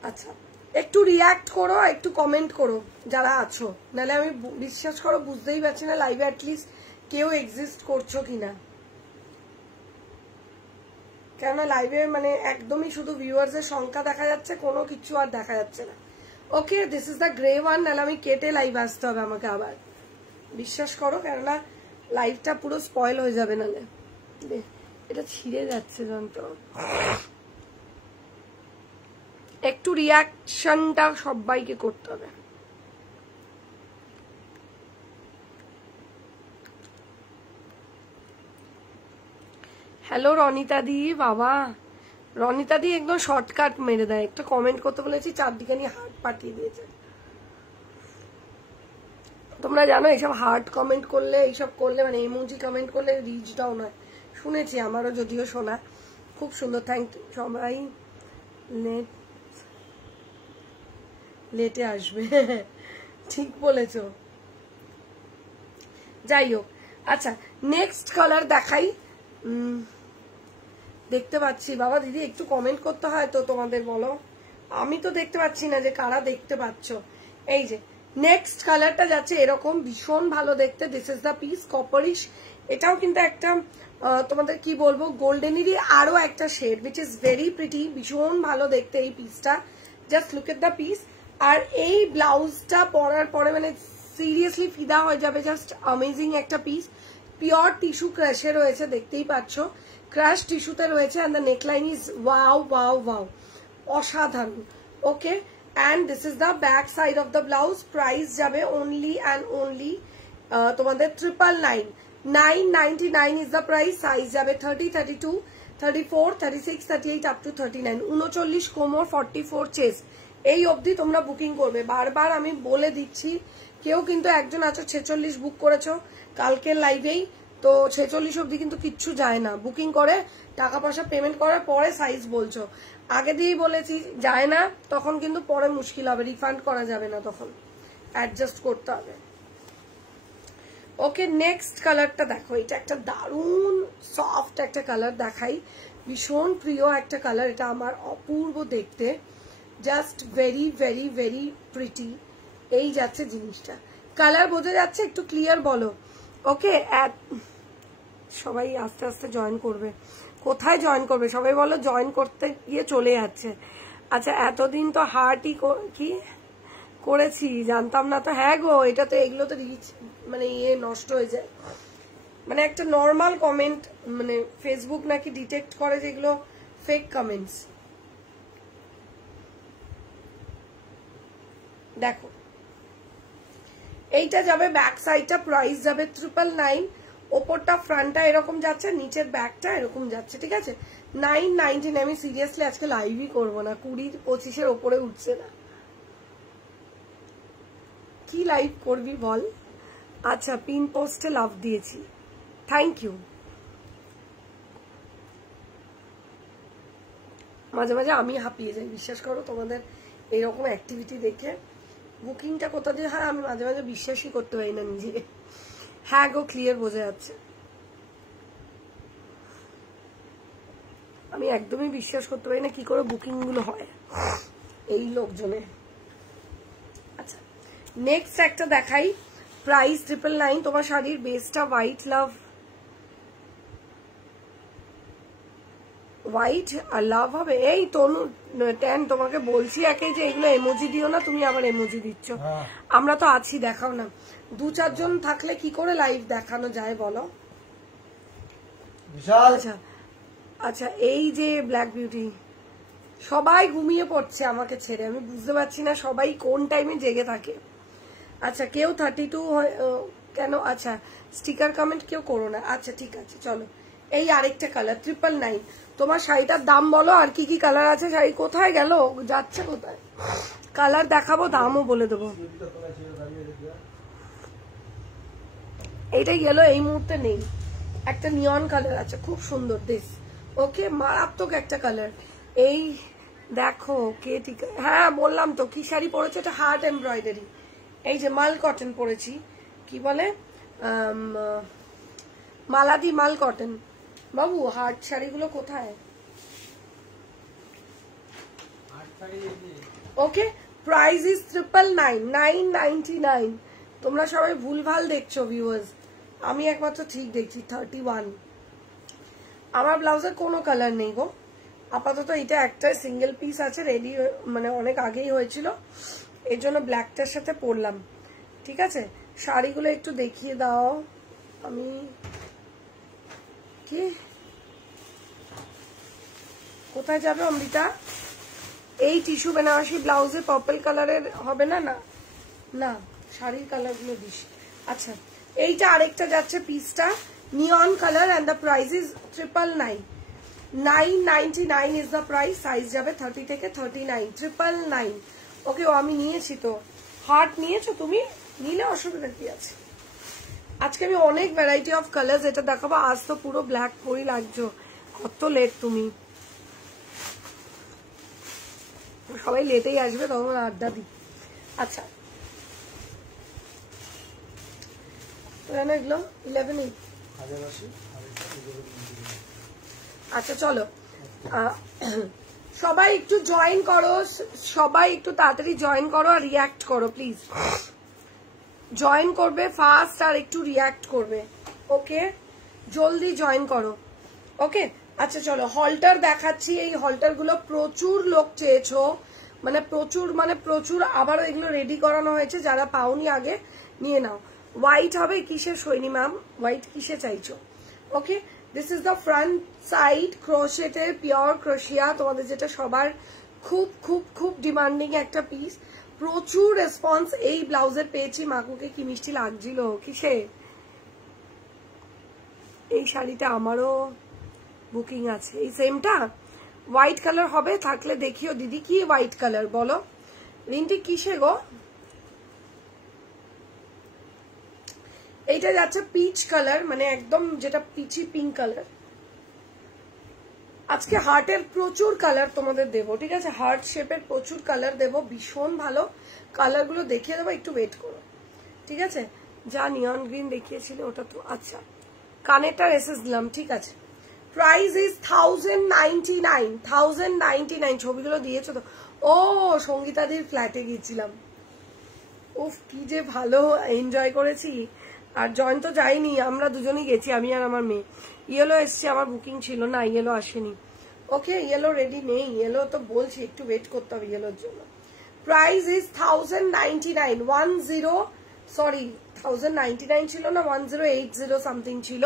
আচ্ছা, একটু রিয়াক্ট করো, একটু কমেন্ট করো যারা আছো, নাহলে আমি বিশ্বাস করো বুঝতেই পারছি না লাইভে অ্যাটলিস্ট কেউ এক্সিস্ট করছো কিনা। কেন লাইভে মানে একদমই শুধু ভিউয়ার্স এর সংখ্যা দেখা যাচ্ছে, কোনো কিছু আর দেখা যাচ্ছে না। Okay, this is the grey one. নাহলে আমি কেটে লাইভ আসতে হবে আমাকে আবার, বিশ্বাস করো, কেননা লাইভটা পুরো স্পয়েল হয়ে যাবে নাহলে। এটা ছিঁড়ে যাচ্ছে যন্ত্র। একটু রিয়াকশনটা সবাইকে করতে হবে। হ্যালো রনিতা দি, বাবা রনিতা দি একদম শর্টকাট মেরে দেয়। একটা কমেন্ট করতে বলেছি, চারদিকে নিয়ে হার্ট পাঠিয়ে দিয়েছে। তোমরা জানো এইসব হার্ট কমেন্ট করলে, এইসব করলে, মানে ইমোজি কমেন্ট করলে রিচ ডাউন হয়, শুনেছি, আমারও যদিও শোনা। খুব সুন্দর, থ্যাংক ইউ। সবাই লেটে আসবে, ঠিক বলেছো। যাই হোক, আচ্ছা নেক্সট কালার দেখাই। দেখতে পাচ্ছি বাবা দিদি, একটু কমেন্ট করতে হয় তো তোমাদের, বলো। আমি তো দেখতে পাচ্ছি না যে কারা দেখতে পাচ্ছ। এই যে নেক্সট কালারটা যাচ্ছে এরকম, ভীষণ ভালো দেখতে। This is the piece, copperish. এটাও কিন্তু একটা তোমাদের কি বলবো, গোল্ডেনেরই আরো একটা shade, which is very pretty, ভীষণ ভালো দেখতে এই পিসটা। Just look at the piece. আর এই ব্লাউজটা পরার পরে মানে সিরিয়াসলি ফিদা হয়ে যাবে। জাস্ট অ্যামেজিং একটা পিস। পিওর টিস্যু ক্রাশে রয়েছে, দেখতেই পাচ্ছ, ক্রাশ টিস্যুতে রয়েছে। And the neckline is wow wow wow, অসাধারণ। Okay, and this is the back side of the blouse. Price যাবে অনলি অ্যান্ড অনলি তোমাদের 999। 999 ইজ দ্য প্রাইস। সাইজ যাবে 30, 32, 34, 36, 38 আপ টু 39। 39 কোমর, 44 চেস্ট। এই অবধি তোমরা বুকিং করবে। বারবার আমি বলে দিচ্ছি, কেউ কিন্তু একজন আছো 46 বুক করেছো কালকের লাইভেই, তো 46 অবধি কিন্তু কিচ্ছু যায় না। বুকিং করে টাকা পয়সা পেমেন্ট করার পরে সাইজ বলছো, আগে দিয়েই বলেছি যায় না, তখন কিন্তু পরে মুশকিল হবে, রিফান্ড করা যাবে না, তখন অ্যাডজাস্ট করতে হবে। ওকে, নেক্সট কালারটা দেখো। এটা একটা দারুণ সফট একটা কালার দেখাই, ভীষণ প্রিয় একটা কালার। এটা আমার অপূর্ব দেখতে, just very very very pretty. এই যাচ্ছে জিনিসটা, কালার বোঝা যাচ্ছে? একটু ক্লিয়ার বলো। ওকে, সবাই আস্তে আস্তে জয়েন করবে। কোথায় জয়েন করবে সবাই বলো? জয়েন করতে গিয়ে চলে যাচ্ছে। আচ্ছা, এতদিন তো হার্টই কি করেছি, জানতাম না তো। হ্যাঁ গো, এটা তো, এগুলো তো রিচ মানে ইয়ে নষ্ট হয়ে যায়। মানে একটা নর্মাল কমেন্ট, মানে ফেসবুক নাকি ডিটেক্ট করে যেগুলো ফেক কমেন্টস। দেখো এইটা যাবে ব্যাক সাইডটা, প্রাইস যাবে 999, ওপরটা ফ্রন্টটা এরকম যাচ্ছে, নিচের ব্যাকটা এরকম যাচ্ছে, ঠিক আছে 999। আমি সিরিয়াসলি আজকে লাইভই করবো না, 20-25-এর ওপরে উঠছে না, কি লাইভ করবি বল। আচ্ছা পিন পোস্টে লাভ দিয়েছি, থ্যাংক ইউ। মাঝে মাঝে আমি হাঁপিয়ে যাই বিশ্বাস করো তোমাদের এইরকম অ্যাক্টিভিটি দেখে। বুকিংটা কোথা দিয়ে হয় আমি মাঝে মাঝে বিশ্বাসই করতে পারি না নিজে। হ্যাঁ গো ক্লিয়ার বোঝা যাচ্ছে, আমি একদমই বিশ্বাস করতে পারি না কি করে বুকিং গুলো হয় এই লোকজনে। আচ্ছা নেক্সট একটা দেখাই, প্রাইস 999। তোমার শাড়ির বেসটা হোয়াইট লাভ, হোয়াইট আর লাভ হবে। এই তনু ট্যান তোমাকে বলছি একে যে এগুলো এমোজি দিও না, তুমি আবার এমোজি দিচ্ছ। আমরা তো আছি, দেখাও না। 2-4 জন থাকলে কি করে লাইভ দেখানো যায় বলো। আচ্ছা আচ্ছা এই যে ব্ল্যাক বিউটি, সবাই ঘুমিয়ে পড়ছে আমাকে ছেড়ে, আমি বুঝতে পারছি না সবাই কোন টাইমে জেগে থাকে। আচ্ছা কেউ 32 কেন, আচ্ছা স্টিকার কমেন্ট কেউ করো না। আচ্ছা ঠিক আছে চলো, এই আরেকটা কালার 999। তোমার শাড়িটার দাম বলো আর কি কি কালার আছে। শাড়ি কোথায় গেল, যাচ্ছে কোথায়, কালার দেখাবো দামও বলে দেবো। এইটা গেল এই মুহূর্তে নেই, একটা নিয়ন কালার আছে খুব সুন্দর দিস, ওকে মারাত্মক একটা কালার। এই দেখো কে ঠিক, হ্যাঁ বললাম তো কি শাড়ি পরেছে, এটা হার্ট এমব্রয়ডারি, এই যে মাল কটন পরেছি, কি বলে মালাদি মাল কটন। বাবু হার্ট শাড়িগুলো কোথায়, ওকে প্রাইস ইজ 999। তোমরা সবাই ভুলভাল দেখছো ভিউয়ার্স, আমি একমাত্র ঠিক দেখছি 31। আমার ব্লাউজের কোনো কালার নেই গো আপাতত, এটা একটা সিঙ্গেল পিস আছে রেডি, মানে অনেক আগেই হয়েছিল, এর জন্য ব্ল্যাকটার সাথে পরলাম, ঠিক আছে। শাড়িগুলো একটু দেখিয়ে দাও, আমি কি কোথায় যাবে অমৃতা। এই টিস্যু বেনারসি ব্লাউজে পার্পল কালারের হবে না, না না শাড়ির কালারগুলো দিস। আচ্ছা এইটা আরেকটা যাচ্ছে পিসটা neon colour and the price is 999। 999 is the price, size যাবে 30 থেকে 39, 999। ওকে আমি নিয়েছি তো, হার্ট নিয়েছো তুমি, নিলে অসুবিধা কি আছে। আজকে আমি অনেক ভ্যারাইটি অফ কালার এটা দেখাবো, আজ তো পুরো ব্ল্যাক পরি লাগছো, কত লেট তুমি, সবাই লেটেই আসবে তখন আড্ডা দিই। আচ্ছা এগুলো 11। আচ্ছা চলো সবাই একটু জয়েন করো, সবাই একটু তাড়াতাড়ি জয়েন করো আর রিয়াক্ট করো প্লিজ, জয়েন করবে ফাস্ট আর একটু রিয়াক্ট করবে, ওকে জলদি জয়েন করো, ওকে। আচ্ছা চলো হলটার দেখাচ্ছি, এই হলটার গুলো প্রচুর লোক চেয়েছো, মানে প্রচুর আবারও এগুলো রেডি করানো হয়েছে, যারা পাওনি আগে নিয়ে নাও। হোয়াইট হবে কিসের সৈনী ম্যাম, হোয়াইট কিসে চাইছো, okay. This is the front side ক্রোশেটের পিওর ক্রোশিয়া, তোমাদের যেটা সবার খুব খুব খুব ডিমান্ডিং একটা পিস, প্রচুর রেসপন্স এই ব্লাউজের পেয়েছি। মাকুকে কি মিষ্টি লাগছিল, কিসে এই শাড়িটা আমারও বুকিং আছে, এই সেমটা হোয়াইট কালার হবে, থাকলে দেখিও দিদি। কি হোয়াইট কালার বলো রিন্টি, কিসে গো, এইটা যাচ্ছে পিচ কালার, মানে একদম যেটা পিচি পিঙ্ক কালার। আজকে হার্টের প্রচুর কালার তোমাদের দেবো, ঠিক আছে, হার্ট শেপের প্রচুর কালার দেবো, ভীষণ ভালো কালারগুলো দেখিয়ে দেবো, একটু ওয়েট করো, ঠিক আছে। যা নিয়ন গ্রিন দেখিয়েছিল ওটা তো, আচ্ছা কানেরটা এসেস দিলাম, ঠিক আছে। Price is 1099, 1099। ছবিগুলো দিয়েছো তো, ও সঙ্গীতাদির ফ্ল্যাটে গিয়েছিলাম, উফ কি যে ভালো এনজয় করেছি। আর জয়েন তো যাইনি, আমরা দুজনই গেছি, আমি আর আমার মেয়ে। ইয়েলো এসছে, আমার বুকিং ছিল না, ইয়েলো আসেনি, ওকে ইয়েলো রেডি নেই, ইয়েলো তো বলছি একটু ওয়েট করতে হবে ইয়েলোর জন্য। প্রাইস ইজ 1099, সরি 1099 ছিল না, 1080 সামথিং ছিল,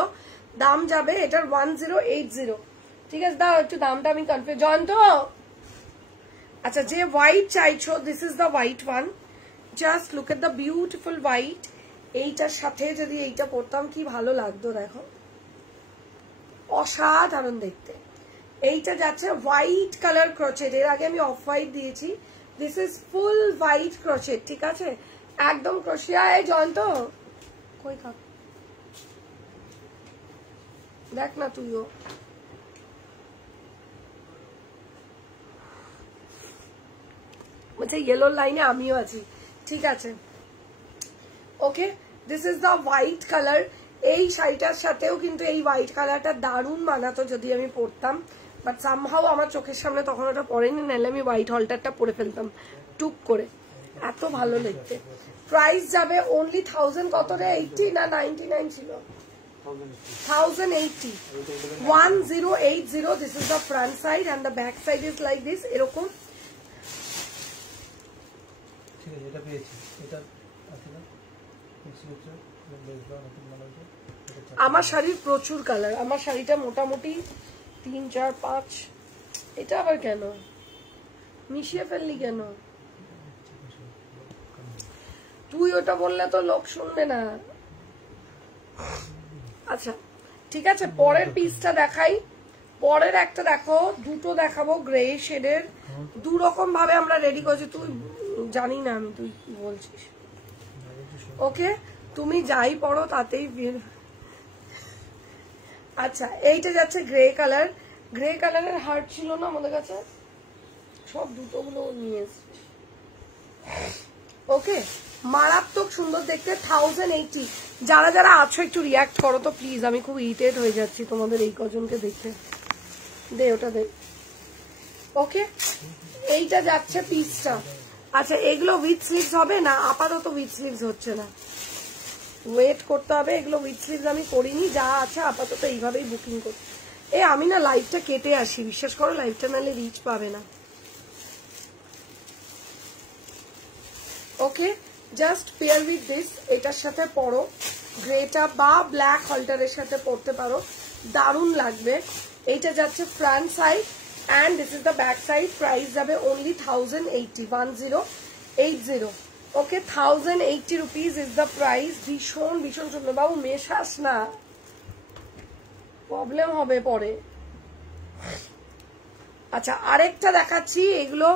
দাম যাবে এটার 1080। ঠিক আছে, দাও একটু দামটা আমি কনফিউজ। জয়ন্ত, আচ্ছা যে হোয়াইট চাইছো, this is the white one, just look at the beautiful white. এইটার সাথে যদি এইটা পরতাম কি ভালো লাগতো, দেখো অসাধারণ দেখতে। এইটা যাচ্ছে হোয়াইট কালার ক্রোচেট, এর আগে আমি অফ হোয়াইট দিয়েছি, this is full white crochet. ঠিক আছে, একদম ক্রোশিয়া। এই জয়ন্ত কই কাপ দেখ না তুইও, বলছে ইয়েলো লাইনে আমিও আছি। ঠিক আছে, okay, this is the white colour. এই শাড়িটার সাথেও কিন্তু এই হোয়াইট কালারটা দারুণ মানাতো যদি আমি পরতাম, বাট সামহাও আমার চোখের সামনে তখন ওটা পরেনি, নাহলে আমি হোয়াইট হলটারটা পরে ফেলতাম টুক করে, এত ভালো দেখতে। প্রাইস যাবে অনলি 1000 কত রে, 80 না 99 ছিল, 1080, 1080। This is the front side and the back side is like this, এরকম। ঠিক আছে, এটা পেয়েছি, এটা আছে না, আমার শাড়ির প্রচুর কালার, আমার শাড়িটা মোটামুটি 3 4 5। এটা আবার কেন মিশিয়ে ফেললি কেন তুই? ওটা বললে তো লোক শুনবে না। আচ্ছা ঠিক আছে, পরের পিসটা দেখাই। পরের একটা দেখো, দুটো দেখাবো গ্রে শেডের, দু রকম ভাবে আমরা রেডি করেছি। তুই জানি না আমি তুই কি বলছিস, ওকে তুমি যাই পড়ো তাতেই। আচ্ছা এইটা যাচ্ছে গ্রে কালার, গ্রে কালারের হার্ট ছিল না আমাদের কাছে, সব দুটোগুলো নিয়ে এসেছি। ওকে, মারাত্মক সুন্দর দেখতে, 1080। যারা যারা আছো একটু রিয়াক্ট করো তো প্লিজ, আমি খুব ইরিটেট হয়ে যাচ্ছি তোমাদের এই কজনকে দেখতে। দে ওটা দে। ওকে, এইটা যাচ্ছে পিসটা। আচ্ছা এগুলো উইথ স্লিভস হবে না, আপাতত উইথ স্লিভস হচ্ছে না, ওয়েট করতে হবে। এগুলো উইথ স্লিভস আমি করিনি, যা আছে আপাতত এইভাবেই বুকিং করছি। আমি না লাইভটা কেটে আসি, বিশ্বাস করো, লাইভটা নাহলে রিচ পাবে না। ওকে, জাস্ট পেয়ার উইথ দিস, এটার সাথে পরো, গ্রেটা বা ব্ল্যাক হল্টারের সাথে পরতে পারো, দারুণ লাগবে। এইটা যাচ্ছে front side and this is the back side. Price যাবে only 1080, 1080। Okay, 1080 rupees is the price. ভীষণ ভীষণ সুন্দর। বাবু মেশাস না, প্রবলেম হবে পরে। আচ্ছা আরেকটা দেখাচ্ছি, এগুলো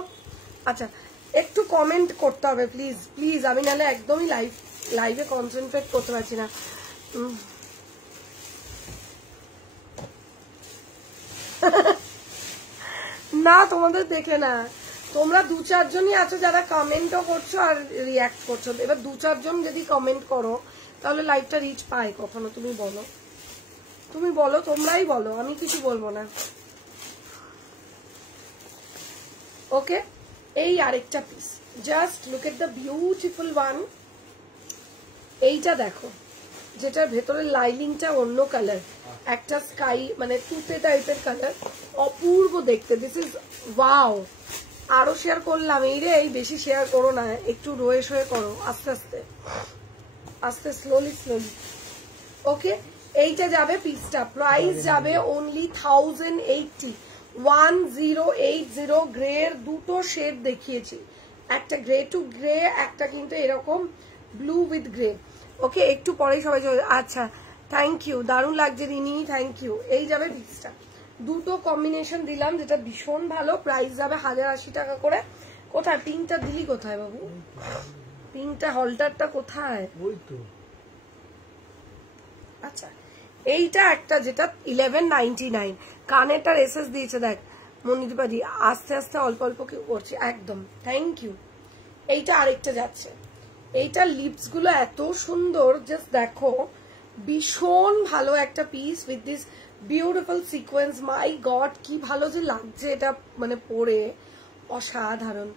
আচ্ছা একটু কমেন্ট করতে হবে প্লিজ প্লিজ, আমি নাহলে একদমই লাইভে কনসেন্ট্রেট করতে পারছি না। না তোমাদের দেখে না, তোমরা 2-4 জনই আছো যারা কমেন্টও করছো আর রিয়াক্ট করছো। এবার 2-4 জন যদি কমেন্ট করো তাহলে লাইভটা রিচ পায় কখনো? তুমি বলো, তুমি বলো, তোমরাই বলো, আমি কিছু বলবো না। ওকে, এই আরেকটা piece, just look at the beautiful one. এইটা দেখো, যেটার ভেতরে লাইনিংটা অন্য কালার, একটা স্কাই মানে তুতে টাইপের কালার, অপূর্ব দেখতে। This is wow. আরো শেয়ার করলাম, এই রে এই বেশি শেয়ার করো না, একটু রয়ে শোয়ে করো, আস্তে আস্তে আস্তে, স্লোলি স্লোলি। ওকে, এইটা যাবে পিসটা, প্রাইস যাবে অনলি 1080, 1080। গ্রে এর দুটো শেড দেখিয়েছি, একটা গ্রে টু গ্রে, একটা কিন্তু এরকম ব্লু উইথ গ্রে। ওকে, একটু পরেই সবাই চলে। আচ্ছা থ্যাংক ইউ, দারুণ লাগছে রিনি, থ্যাংক ইউ। এই যাবে পিসটা, দুটো কম্বিনেশন দিলাম যেটা ভীষণ ভালো। প্রাইস যাবে 1080 টাকা করে। কোথায় পিঙ্কটা দিলি, কোথায় বাবু পিঙ্কটা, হলটারটা কোথায়? ওই তো। আচ্ছা এইটা একটা যেটা 1199, কানেরটার এসএস দিয়েছে দেখ মনিদীপাদি, আস্তে আস্তে অল্প অল্প কি করছে, একদম থ্যাংক ইউ। এইটা আরেকটা যাচ্ছে, এইটা লিপস গুলো এত সুন্দর, জাস্ট দেখো, ভীষণ ভালো একটা piece with this beautiful sequence. My god কি ভালো যে লাগছে এটা, মানে পরে অসাধারণ।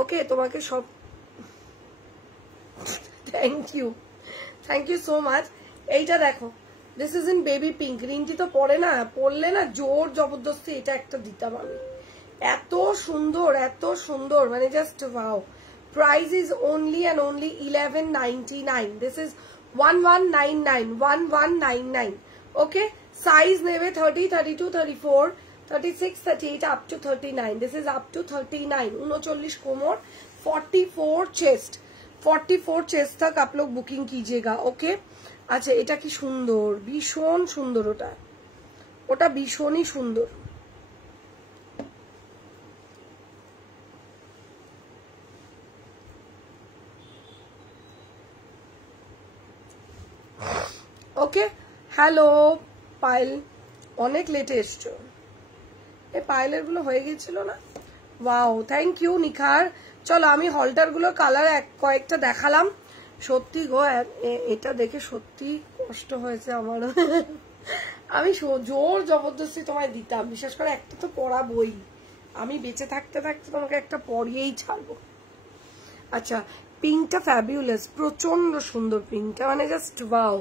ওকে, তোমাকে সব থ্যাংক ইউ সো মাচ। এইটা দেখো, this is in baby pink. Rinti তো পরে না, পরলে না জোর জবরদস্তি এটা একটা দিতাম আমি, এত সুন্দর মানে just wow. price is only and only 1199. This is 1199, 1199. Okay, size neve 30, 32, 34, 36, 38 up to 39. This is up to 39. 39 Komar, 44 chest, 44 chest तक आप लोग बुकिंग कीजिएगा. ओके, अच्छा এটা কি সুন্দর, ভীষণ সুন্দর, ওটা ভীষণই সুন্দর. ওকে, হ্যালো পায়েল, অনেক লেটে এসছো. এই পায়েলের গুলো হয়ে গেছিল না? Wow, thank you Nikhar. চলো আমি হলটার গুলো কালার কয়েকটা দেখালাম. সত্যি গো, এটা দেখে সত্যি কষ্ট হয়েছে আমার. আমি জোর জবরদস্তি তোমায় দিতাম, বিশেষ করে একটা তো পড়া বই, আমি বেঁচে থাকতে থাকতে তোমাকে একটা পড়িয়েই ছাড়বো. আচ্ছা, পিঙ্কটা ফ্যাবিউলাস, প্রচন্ড সুন্দর পিঙ্কটা, মানে জাস্ট ওয়াও.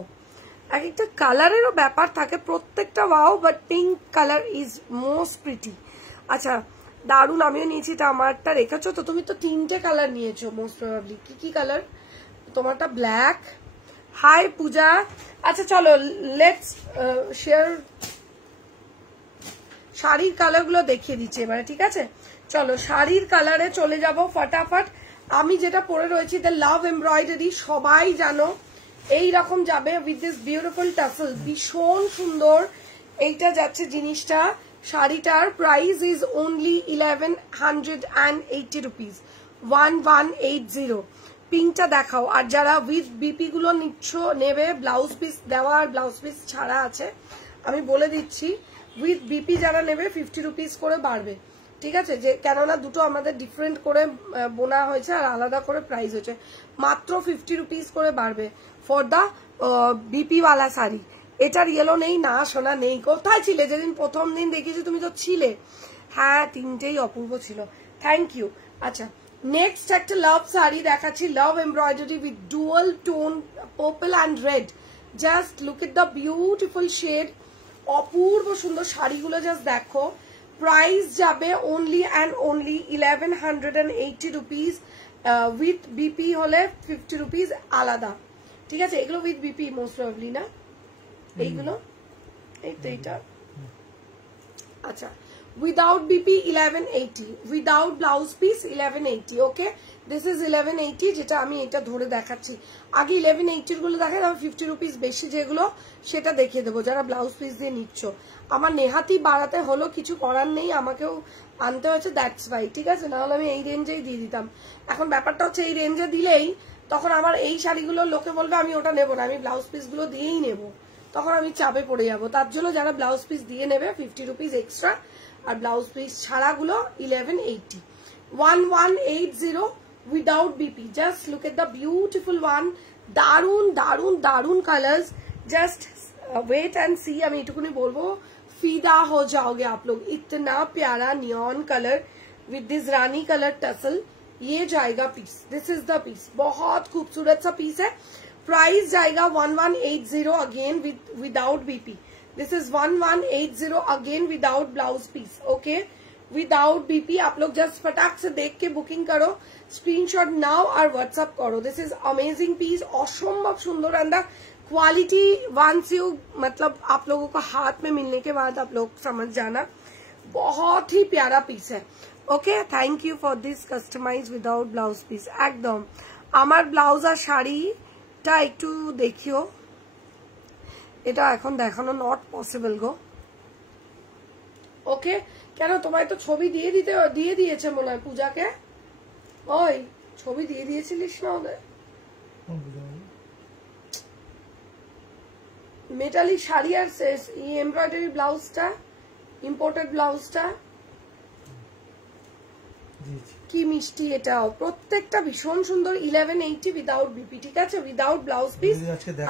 এক একটা কালারেরও ব্যাপার থাকে, প্রত্যেকটা wow, but pink colour is most pretty. আচ্ছা দারুন, আমিও নিয়েছি. এটা আমারটা রেখেছো তো, তুমি তো 3টে কালার নিয়েছো মোস্ট প্রবাবলি. কি কি কালার তোমারটা? ব্ল্যাক. হাই পূজা. আচ্ছা চলো লেটস শেয়ার শাড়ির কালার গুলো দেখিয়ে দিচ্ছি এবারে, ঠিক আছে? চলো শাড়ির কালারে চলে যাব ফটাফট. আমি যেটা পরে রয়েছি দ্য লাভ এমব্রয়ডারি, সবাই জানো এই রকম যাবে উইথ দিস বিউটিফুল টাসেল, ভীষণ সুন্দর এইটা যাচ্ছে জিনিসটা. শাড়িটার প্রাইস ইজ অনলি 1180 রুপিস, 1180. পিঙ্কটা দেখাও. আর যারা উইথ বিপি গুলো নিচ্ছ নেবে, ব্লাউজ পিস দেওয়া আর ব্লাউজ পিস ছাড়া আছে, আমি বলে দিচ্ছি উইথ বিপি যারা নেবে 50 রুপিস করে বাড়বে, ঠিক আছে? যে কেননা দুটো আমাদের ডিফারেন্ট করে বোনা হয়েছে আর আলাদা করে প্রাইস হয়েছে, মাত্র 50 রুপিস করে বাড়বে ফর দা বিপি ওয়ালা শাড়ি. এটার ইয়েলো নেই না সোনা, নেই. কোথায় ছিলে যেদিন প্রথম দিন দেখেছি? তুমি তো ছিলে. হ্যাঁ, 3টেই অপূর্ব ছিল. Thank you. আচ্ছা নেক্সট একটা লাভ শাড়ি দেখাচ্ছি, love embroidery with dual tone purple and red. Just look at the beautiful shade, অপূর্ব সুন্দর শাড়িগুলো জাস্ট দেখো. প্রাইস যাবে only and only 1180 rupees. With BP হলে 50 রুপিস আলাদা, ঠিক আছে? এগুলো উইথ বিপি মোস্ট প্রবাবলি না, এইগুলো এই তো এইটা. আচ্ছা without BP 1180, without blouse piece 1180. Okay, this is 1180, যেটা আমি এটা ধরে দেখাচ্ছি. আগে 1180 গুলো দেখে, আমি 50 রুপিস বেশি যেগুলো সেটা দেখিয়ে দেবো যারা ব্লাউজ পিস দিয়ে নিচ্ছ. আমার নেহাতি বাড়াতে হলো, কিছু করার নেই, আমাকেও আনতে হয়েছে, দ্যাটস ওয়াই, ঠিক আছে? নাহলে আমি এই রেঞ্জেই দিয়ে দিতাম. এখন ব্যাপারটা হচ্ছে এই রেঞ্জে দিলেই তখন আমার এই শাড়িগুলো লোকে বলবে আমি ওটা নেবো না, আমি ব্লাউজ পিস গুলো দিয়েই নেবো, তখন আমি চাপে পড়ে যাবো. তার জন্য যারা ব্লাউজ পিস দিয়ে নেবে 50 রুপিস এক্সট্রা, আর ব্লাউজ পিস ছাড়াগুলো 1180, 1180 without BP. Just look at the beautiful one, দারুন দারুন দারুন colours. Just wait and see. আমি এটুকুনি বলবো, ফিদা हो जाओगे आप लोग. इतना प्यारा neon colour with this rani colour tassel, ये जाएगा piece. This is the piece, बहुत खूबसूरत सा पीस है. प्राइस जाएगा 1180 again without BP. This is 1180 again without blouse piece. Okay, without BP. आप लोग जस्ट फटाक से देख के बुकिंग करो, स्क्रीनशॉट नाउ और व्हाट्सएप करो. दिस इज अमेजिंग पीस, असंभव सुंदर. And the quality once you, मतलब आप लोगों को हाथ में मिलने के बाद आप लोग समझ जाना, बहुत ही प्यारा पीस है. Okay, thank you for this customise without blouse piece. एकदम আমার ব্লাউজ আর শাড়িটা একটু দেখিও, এটা এখন দেখানো নট পসিবল গো. ওকে, কেন তোমায় তো ছবি দিয়ে দিয়েছে মনে হয় পূজাকে. ওই ছবি দিয়ে দিয়েছিলিস না ওদের? মেটালিক শাড়ি আর এমব্রয়ডারি ব্লাউজটা, ইম্পোর্টেড ব্লাউজটা কি মিষ্টি. এটাও প্রত্যেকটা ভীষণ সুন্দর. 1180 উইদাউট বিপি, ঠিক আছে? উইদাউট ব্লাউজ পিস,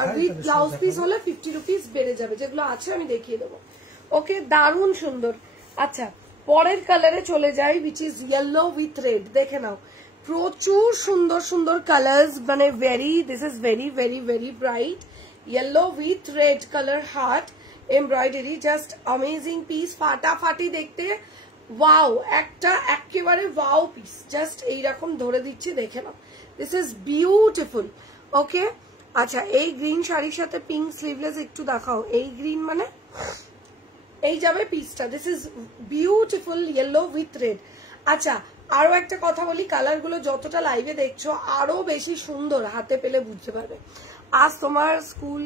আর উইথ ব্লাউজ পিস হলে 50 রুপিস বেড়ে যাবে. যেগুলো আছে আমি দেখিয়ে দেবো. ওকে, দারুণ সুন্দর. আচ্ছা পরের কালারে চলে যাই, which is yellow with red. দেখে নাও, প্রচুর সুন্দর সুন্দর কালার্স, মানে very, this is very very very bright. Yellow with red colour heart embroidery, just amazing piece. फाटाफाटी देखते ওয়াও, একটা একেবারে ওয়াও পিস, জাস্ট এইরকম ধরে দিচ্ছি দেখে নাও, দিস ইজ বিউটিফুল। ওকে, আচ্ছা এই গ্রিন শাড়ির সাথে পিঙ্ক স্লিভলেস একটু দেখাও, এই গ্রিন মানে এই যাবে পিসটা, this is beautiful yellow with red. আচ্ছা আরো একটা কথা বলি, কালার গুলো যতটা লাইভে দেখছো আরো বেশি সুন্দর, হাতে পেলে বুঝতে পারবে। আজ তোমার স্কুল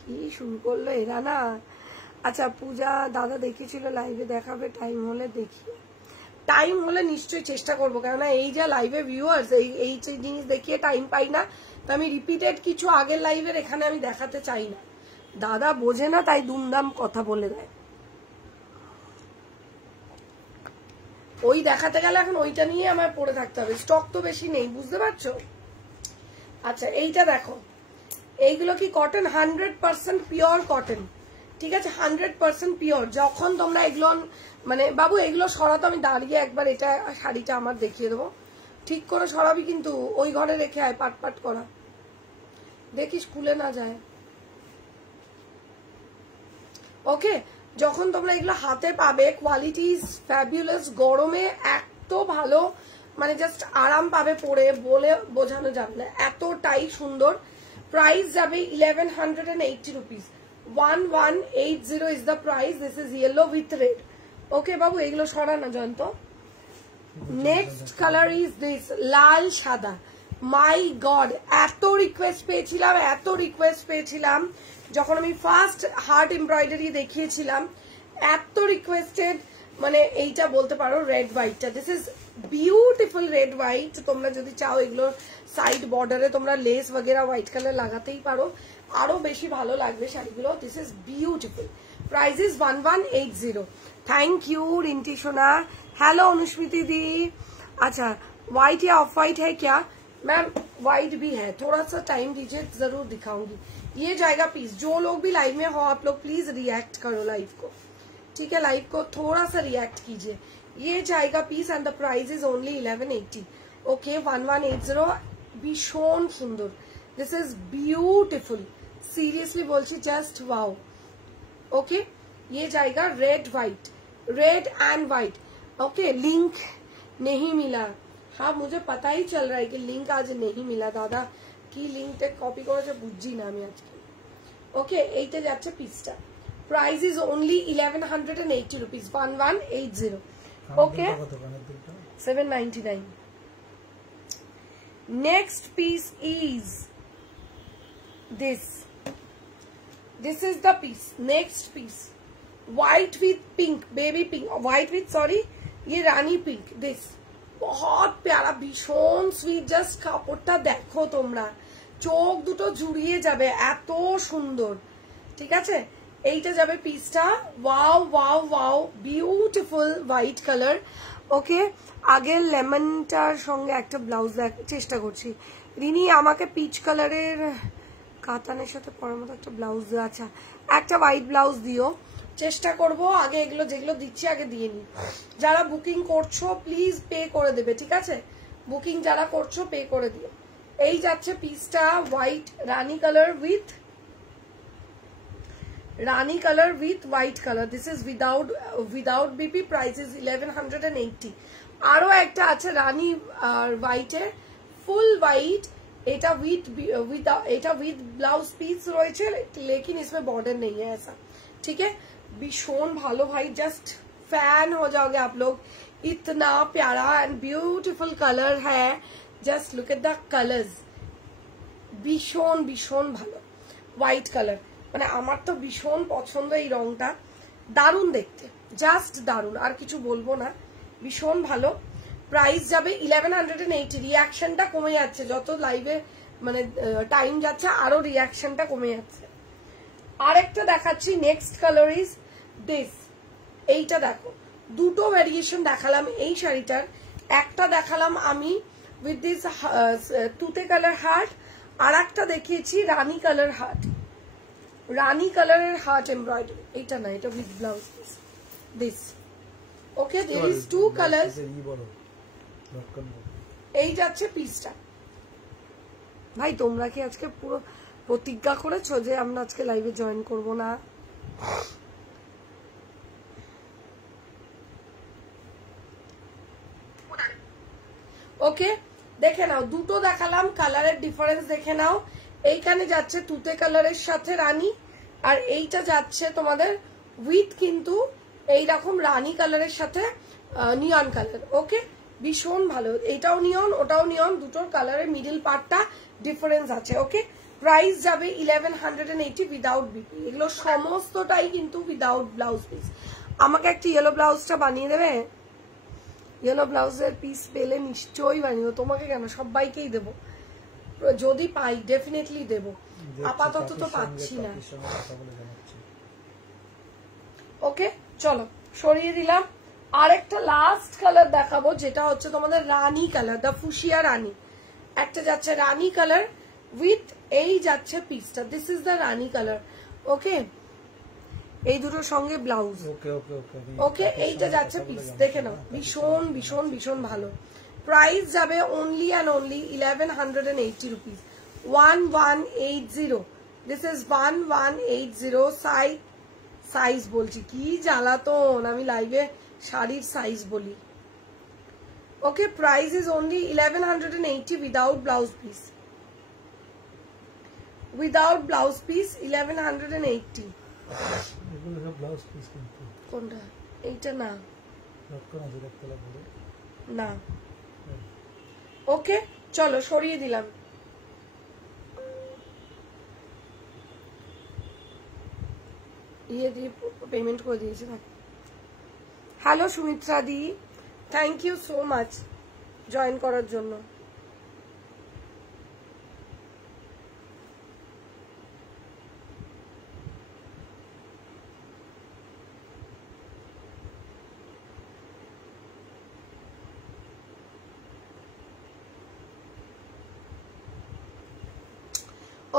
কি শুরু করলো এরা না। আচ্ছা পূজা দাদা দেখিয়েছিল লাইভে, দেখাবে টাইম হলে, দেখিয়ে টাইম হলে নিশ্চয়ই চেষ্টা করবো, কেননা এই যা লাইভে ভিউয়ার্স এই জিনিস দেখিয়ে টাইম পাই না, তো আমি রিপিটেড কিছু আগের লাইভের এখানে আমি দেখাতে চাই না, দাদা বোঝে না তাই দুমদাম কথা বলে দেয়, ওই দেখাতে গেলে এখন ওইটা নিয়ে আমার পড়ে থাকতে হবে, স্টক তো বেশি নেই, বুঝতে পারছো। আচ্ছা এইটা দেখো, এইগুলো কি কটন, 100% পিওর কটন, ঠিক আছে, 100% পিওর। যখন তোমরা এগুলো মানে বাবু এগুলো সরাতো, আমি দাঁড়িয়ে একবার এটা শাড়িটা আমার দেখিয়ে দেবো, ঠিক করে সরাবি কিন্তু, ওই ঘরে রেখে আয়, পাট পাট করা, দেখিস খুলে না যায়। ওকে, যখন তোমরা এগুলো হাতে পাবে, কোয়ালিটি ইজ ফ্যাবুলাস, গরমে এত ভালো, মানে জাস্ট আরাম পাবে পরে, বলে বোঝানো যাবে না, এতটাই সুন্দর। প্রাইস যাবে 1180 rupees, 1180 is the price. This is yellow with red. Okay বাবু এগুলো সরানো Joyanta. Next colour is this লাল সাদা, মাই গড এত রিকোয়েস্ট পেয়েছিলাম যখন আমি ফার্স্ট হার্ট এমব্রয়ডারি দেখিয়েছিলাম, এত রিকোয়েস্টেড, মানে এইটা বলতে পারো রেড হোয়াইটটা, this is beautiful red white. তোমরা যদি চাও এগুলো সাইড বর্ডারে তোমরা লেস বগেরা হোয়াইট কালার লাগাতেই পারো, আরো বেশি ভালো লাগবে শাড়িগুলো। This is beautiful, price is 1180। Thank you Rinti सोना, हेलो अनुष्मिति दी। अच्छा व्हाइट या ऑफ व्हाइट है क्या मैम? व्हाइट भी है, थोड़ा सा टाइम दीजिए, जरूर दिखाऊंगी। ये जाएगा पीस, जो लोग भी लाइव में हो आप लोग प्लीज रिएक्ट करो लाइव को, ठीक है, लाइव को थोड़ा सा रिएक्ट कीजिए। ये जाएगा piece and the price is only 1180। Okay 1180, भीषण सुंदर, दिस इज ब्यूटिफुल, सीरियसली बोलছি जस्ट वाओ। ओके ये जाएगा red white, red and white. Okay link नहीं मिला, हाँ मुझे पता ही चल रहा है कि लिंक आज नहीं मिला, दादा की लिंक कॉपी করেছে বুঝছি না আমি আজকে। ওকে এইটা যাচ্ছে পিসটা, price is only 1180 rupees, 1180। Okay 799। Next piece is this is the piece, next piece, white with pink, baby pink, white with sorry ये रानी पिंक, दिस बहुत प्यारा, भीषण स्वीट, জাস্ট কাপড়টা দেখো তোমরা, চোখ দুটো জুড়িয়ে যাবে, এত সুন্দর, ঠিক আছে। এইটা যাবে পিসটা, wow wow wow, beautiful white colour. Okay আগের লেমনটার সঙ্গে একটা ব্লাউজ চেষ্টা করছি, রিনি আমাকে পিচ কালারের কাতানের সাথে পরার মতো একটা ব্লাউজ, আচ্ছা একটা হোয়াইট ব্লাউজ দিও, চেষ্টা করব। আগে এগুলো যেগুলো দিচ্ছি আগে দিয়ে নি, যারা বুকিং করছো প্লিজ পে করে দেবে, ঠিক আছে, বুকিং যারা করছো পে করে দিও। এই যাচ্ছে পিসটা, white Rani colour with white colour, this is without BP, price is 1180। আরো একটা আছে রানী আর হোয়াইটের, ফুল হোয়াইট, এটা विद ब्लाउज पीस রয়েছে, लेकिन इसमें बॉर्डर नहीं है ऐसा, ठीक है। भीषण ভালো भाई, जस्ट फैन हो जाओगे आप लोग, इतना प्यारा एंड ब्यूटीफुल कलर है, just look at the colours, भीषण भीषण ভালো হোয়াইট কালার, মানে আমার তো ভীষণ পছন্দ এই রংটা, দারুণ দেখতে, জাস্ট দারুণ, আর কিছু বলবো না, ভীষণ ভালো। প্রাইস যাবে 1180। রিয়াকশনটা কমে যাচ্ছে যত লাইভে মানে টাইম যাচ্ছে, আরো রিয়াকশনটা কমে যাচ্ছে। আরেকটা দেখাচ্ছি, নেক্সট কালার ইজ দিস, এইটা দেখো, দুটো ভ্যারিয়েশন দেখালাম এই শাড়িটার, একটা দেখালাম আমি উইথ দিস তুতে কালার হার্ট, আর একটা দেখিয়েছি রানী কালার হার্ট, রানী কালারের হার্ট এমব্রয়ডারি, এইটা না, এটা with blouse this. Okay there is two colours, এই যাচ্ছে পিসটা। ভাই তোমরা কি আজকে পুরো প্রতিজ্ঞা করেছো যে আমরা আজকে লাইভে জয়েন করব না? ওকে, দেখে নাও, দুটো দেখালাম, কালারের ডিফারেন্স দেখে নাও। এইখানে যাচ্ছে তুতে কালারের সাথে রানী, আর এইটা যাচ্ছে তোমাদের উইথ কিন্তু এইরকম রানী কালারের সাথে নিয়ন কালার। ওকে, ভীষণ ভালো, এটাও নিয়ন ওটাও নিয়ন, দুটোর কালারের মিডল পার্টটা ডিফারেন্স আছে। ওকে, প্রাইস যাবে 1180 উইদাউট বিপি। এগুলো সমস্তটাই কিন্তু উইদাউট ব্লাউজ পিস। আমাকে একটা ইয়েলো ব্লাউজটা বানিয়ে দেবে? ইয়েলো ব্লাউজের পিস পেলে নিশ্চয়ই বানিয়ে, তোমাকে কেন, সবাইকেই দেবো, যদি পাই ডেফিনেটলি দেবো, আপাতত তো পাচ্ছি না। ওকে, চলো সরিয়ে দিলাম। আরেকটা লাস্ট কালার দেখাবো, যেটা হচ্ছে তোমাদের রানী কালার, দা ফুশিয়া রানী। একটা যাচ্ছে রানী কালার উইথ এই যাচ্ছে পিসটা, this is the rani colour. Okay, এই দুটোর সঙ্গে ব্লাউজ। ওকে, এইটা যাচ্ছে পিস, দেখে নাও, ভীষণ ভীষণ ভীষণ ভালো। প্রাইস যাবে only and only 1180 rupees, 1180। This is 1180। Size বলছি, কি জ্বালাতন, আমি লাইভে শাড়ির সাইজ বলি। Okay, price is only 1180 without blouse piece, without blouse piece 1180। কোনটা? এইটা না, না। ওকে, চলো সরিয়ে দিলাম। ইয়ে দিয়ে পেমেন্ট করে দিয়েছে। হ্যালো সুমিত্রা দি, thank you so much join করার জন্য।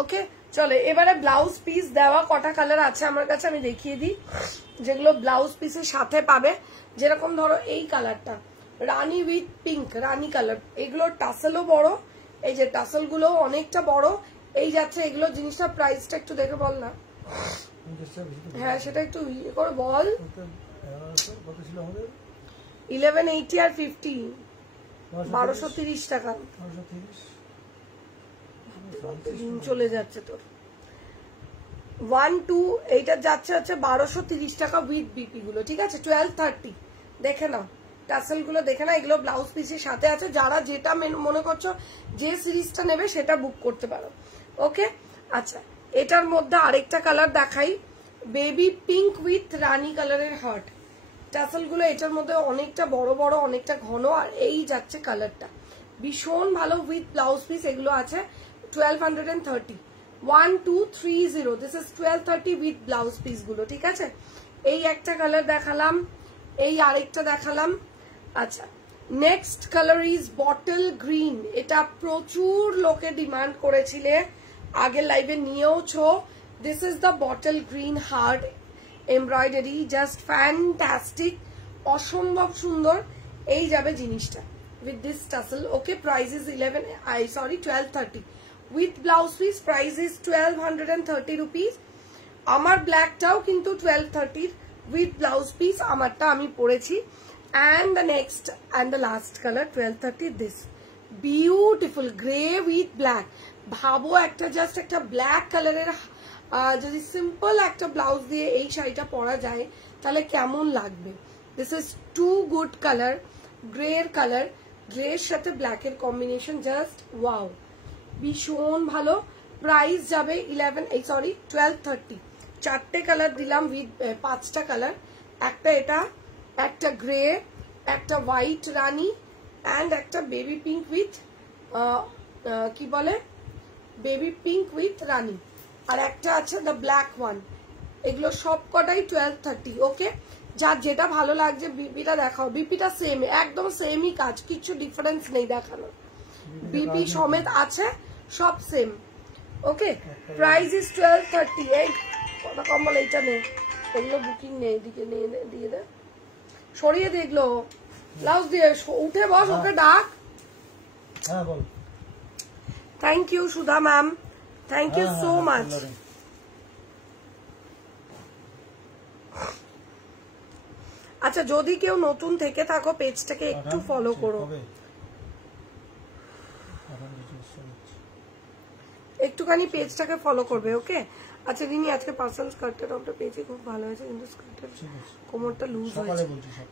ওকে, চলে এবারে ব্লাউজ পিস দেওয়া কটা কালার আছে আমার কাছে আমি দেখিয়ে দিই, যেগুলো ব্লাউজ পিসের সাথে পাবে। যেরকম ধরো এই কালারটা রানী উইথ পিঙ্ক, রানী কালার, এগুলোর টাসেলও বড়, এই যে টাসেল গুলো অনেকটা বড় এই যাচ্ছে। এগুলো জিনিসটা প্রাইসটা একটু দেখে বল না। হ্যাঁ, সেটা একটু ইয়ে করে বল। 1180 আর 50, 1230 টাকা। দিন চলে যাচ্ছে তোর। 1 2 এইটা যাচ্ছে হচ্ছে 1230 টাকা উইথ বিপি গুলো, ঠিক আছে। 1230 দেখে নাও, টাসেল গুলো দেখে নাও, এগুলো ব্লাউজ পিসের সাথে আছে। যারা যেটা মনে করছো যে সিরিজটা নেবে সেটা বুক করতে পারো। ওকে, আচ্ছা, এটার মধ্যে আরেকটা কালার দেখাই, বেবি পিঙ্ক উইথ রানী কালারের হার্ট। টাসেল গুলো এটার মধ্যে অনেকটা বড় বড়, অনেকটা ঘন, আর এই যাচ্ছে কালারটা ভীষণ ভালো উইথ ব্লাউজ পিস। এগুলো আছে 1230, 1230, this is 1230 with blouse piece গুলো, ঠিক আছে। এই একটা কালার দেখালাম, এই আরেকটা দেখালাম। আচ্ছা, next colour is bottle green. এটা প্রচুর লোকে ডিমান্ড করেছিলে, আগের লাইভে নিয়েওছো। This is the bottle green hard embroidery, just fantastic, অসম্ভব সুন্দর। এই যাবে জিনিসটা with this tassel. Okay, price is 1230 with blouse piece. Price is 1230 rupees. আমার ব্ল্যাকটাও কিন্তু 1230 with blouse piece, আমারটা আমি পরেছি। and the next and the last color 1230, this beautiful gray with black। ভাবো একটা জাস্ট একটা ব্ল্যাক কালারের যদি সিম্পল একটা ব্লাউজ দিয়ে এই শাড়িটা পরা যায় তাহলে কেমন লাগবে। This is too good colour, grey এর কালার, গ্রের সাথে ব্ল্যাকের কম্বিনেশন, জাস্ট ওয়াও, ভীষণ ভালো। প্রাইস যাবে 1230। চারটে কালার দিলাম উইথ 5টা কালার, একটা এটা, একটা গ্রে, একটা হোয়াইট রানী, অ্যান্ড একটা বেবি পিঙ্ক উইথ কি বলে, বেবি পিঙ্ক উইথ রানী, আর একটা আছে দ্য ব্ল্যাক ওয়ান। এগুলো সব কটাই 1230। ওকে, যার যেটা ভালো লাগছে বিপিটা দেখাও। বিপিটা সেম, একদম সেমই কাজ, কিছু ডিফারেন্স নেই দেখানো, বিপি সমেত আছে, সব সেম। Okay, price is 1230। এই কথা কম বলে, এইটা নেই, এগুলো বুকিং নেই, এদিকে দিয়ে দে, সরিয়ে দেখলো ব্লাউজ দিয়ে। উঠে বস, ওকে ডাক। Thank you Sudha ma'am, thank you so much. আচ্ছা, যদি কেউ নতুন থেকে থাকো পেজটাকে একটু ফলো করো। একটুখানি পেজটাকে ফলো করবে, ওকে? আচ্ছা রিনি, আজকে পার্সোনাল স্কার্টটা টপটা পেয়েছি, খুব ভালো হয়েছে, কিন্তু স্কার্টের কোমরটা লুজ হয়েছে।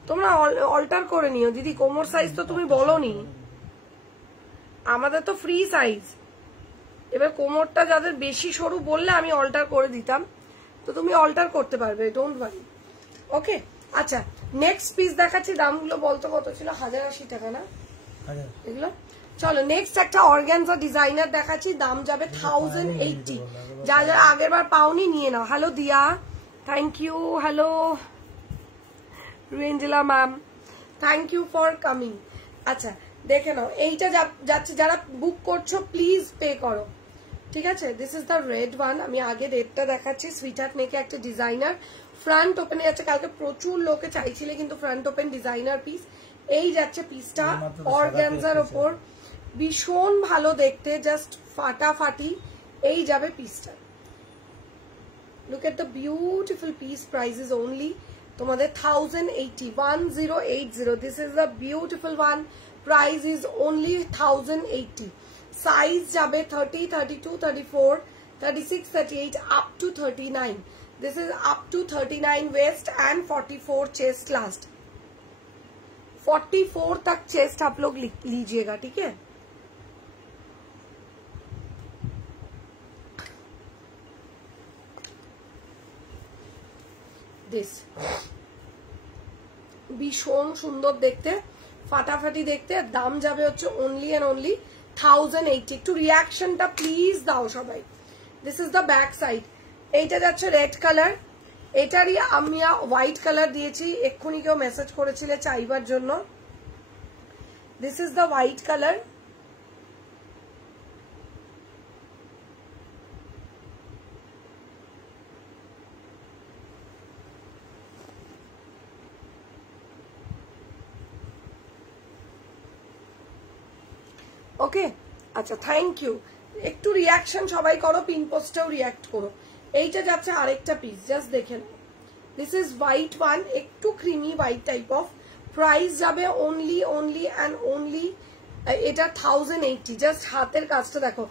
তোমরা অল্টার করে নিও দিদি, কোমর সাইজ তো তুমি বলোনি, আমাদের তো ফ্রি সাইজ। এবার কোমরটা যাদের বেশি সরু বললে আমি অল্টার করে দিতাম, তো তুমি অল্টার করতে পারবে, ডোন্ট ওয়ারি, ওকে? আচ্ছা নেক্সট পিস দেখাচ্ছি, দামগুলো বলতো কত ছিল? 1080 টাকা না এগুলো? চলো নেক্সট একটা অর্গানজা ডিজাইনার দেখাচ্ছি, দাম যাবে 1080। যা যা আগের বার পাওনি নিয়ে নাও। Hello Dia, thank you. Hello রেঞ্জেলা ma'am, thank you for coming. আচ্ছা দেখে নাও, এইটা যাচ্ছে, যারা বুক করছো প্লিজ পে করো, ঠিক আছে? This is the red one. আমি আগে রেডটা দেখাচ্ছি, সুইট হার্ট নেকে একটা ডিজাইনার, ফ্রন্ট ওপেনে যাচ্ছে। কালকে প্রচুর লোকে চাইছিলে কিন্তু ফ্রন্ট ওপেন ডিজাইনার পিস। এই যাচ্ছে পিসটা অর্গানজার ওপর, ভীষণ ভালো দেখতে, জাস্ট ফাটাফাটি। এই যাবে পিসটা, look at the beautiful piece. Price is only তোমাদের 1080, 1080। This is the beautiful one, price is only 1080। Size যাবে 30, 32, 34, 36, 38 up to 39। This is up to 39 waist and 44 chest last। 44 तक चेस्ट आप लोग लीजिएगा, ठीक है? दिस ভীষণ সুন্দর দেখতে, ফাটাফাটি দেখতে। দাম যাবে হচ্ছে অনলি এন্ড অনলি 1080। একটু রিয়াকশনটা প্লিজ দাও সবাই। This is the back side. এইটা যাচ্ছে রেড কালার, এটারই আমি হোয়াইট কালার দিয়েছি, এক্ষুনি কেউ মেসেজ করেছিলে চাইবার জন্য। This is the white colour. Okay আচ্ছা থ্যাংক ইউ। একটু রিয়াকশন সবাই করো, পিন পোস্টেও রিয়াক্ট করো। এইটা যাচ্ছে আরেকটা পিস, জাস্ট দেখেন। দিস ইজ হোয়াইট ওয়ান, একটু creamy white type of. Price যাবে অনলি অ্যান্ড অনলি এটা 1080। জাস্ট হাতের কাজটা দেখো,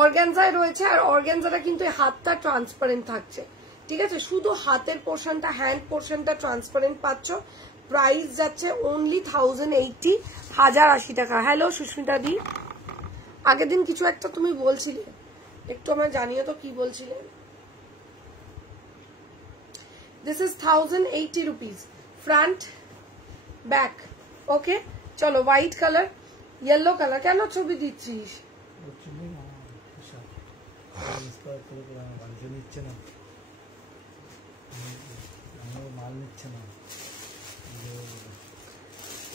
অর্গানজায় রয়েছে, আর অর্গানজাটা কিন্তু হাতটা ট্রান্সপারেন্ট থাকছে, ঠিক আছে? শুধু হাতের পোর্শনটা, হ্যান্ড পোর্শনটা ট্রান্সপারেন্ট পাচ্ছ। প্রাইস যাচ্ছে অনলি 1080, 1080 টাকা। হ্যালো সুস্মিতা দি, আগের দিন কিছু একটা তুমি বলছিলে, একটু আমার জানিও তো কি বলছিলে। This is 1080 rupees, front back, okay? চলো হোয়াইট কালার, ইয়েলো কালার। কেন ছবি দিচ্ছিস?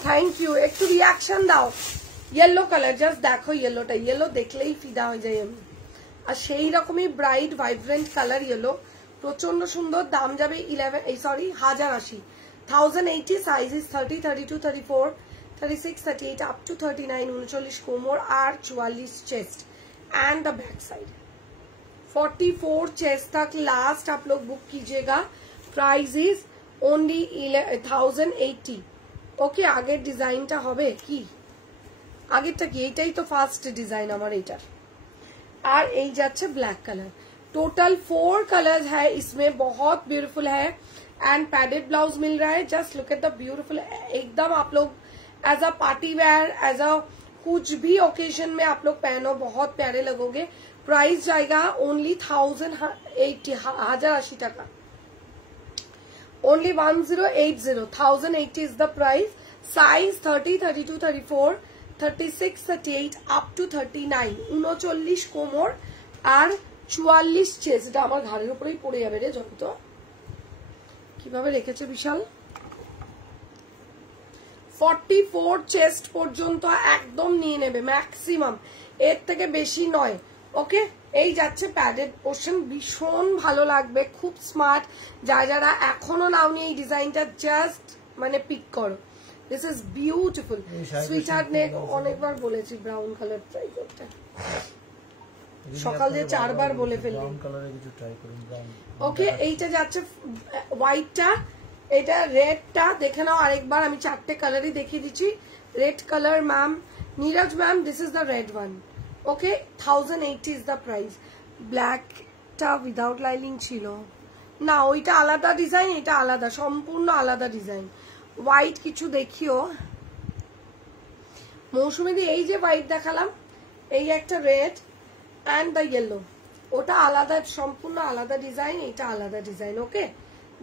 থ্যাংক ইউ, একটু রিয়াকশন দাও। ইয়েলো কালার, জাস্ট দেখো ইয়েলোটা, ইয়েলো দেখলেই ফিদা হয়ে যায় আমি। আর সেই রকমই ব্রাইট ভাইব্রেন্ট কালার ইয়েলো, প্রচন্ড সুন্দর। দাম যাবে 1080, 1080। সাইজ ইজ 30, 32, 34, 36, 38 up to 39, 39 কোমর আর 44 chest and the back side. 44 chest तक लास्ट आप लोग बुक कीजिएगा। Price is only 1080। ओके আগের ডিজাইনটা হবে কি? আগেরটা কি? এইটাই তো ফার্স্ট ডিজাইন আমার এটার। আর এই যাচ্ছে ব্ল্যাক কালার। टोटल 4 कलर्स है इसमें, बहुत ब्यूटीफुल है एंड पैडेड ब्लाउज मिल रहा है। Just look at the beautiful, एकदम आप लोग as a party wear, as a कुछ भी ओकेजन में आप लोग पहनो, बहुत प्यारे लगोगे। प्राइस जाएगा ओनली 1080, 1080 টাকা, only 1080, 1080 is the price। Size 30, 32, 34, 36, 38 up to 39, 39 কোমর আর 44 চেস্ট। এটা আমার ঘাড়ের উপরেই পড়ে যাবে রে যত, কিভাবে রেখেছে বিশাল। 44 চেস্ট পর্যন্ত একদম নিয়ে নেবে ম্যাক্সিমাম, এর থেকে বেশি নয়। ওকে এই যাচ্ছে প্যাডেড পোর্শন, ভীষণ ভালো লাগবে, খুব স্মার্ট। যারা এখনো নাওনি এই ডিজাইনটা, জাস্ট মানে পিক করো। This is beautiful. Sweet heart neck অনেকবার বলেছি ব্রাউন কালার ট্রাই করতে, সকাল দিয়ে 4 বার বলে ফেললাম। ব্রাউন কালারে কিছু ট্রাই করুন। ওকে এইটা যাচ্ছে হোয়াইটটা, এটা রেডটা দেখে নাও আরেকবার, আমি 4টে কালারই দেখিয়ে দিচ্ছি। Red colour ma'am, Neeraj ma'am, this is the red one. Okay 1080 is the price. ব্ল্যাকটা উইদাউট লাইনিং ছিল না, ওইটা আলাদা ডিজাইন, এটা আলাদা, সম্পূর্ণ আলাদা ডিজাইন। হোয়াইট কিছু দেখিও মৌসুমীদি, এই যে হোয়াইট দেখালাম, এই একটা রেড অ্যান্ড দ্য ইয়েলো, ওটা আলাদা, সম্পূর্ণ আলাদা ডিজাইন, এটা আলাদা design. Okay,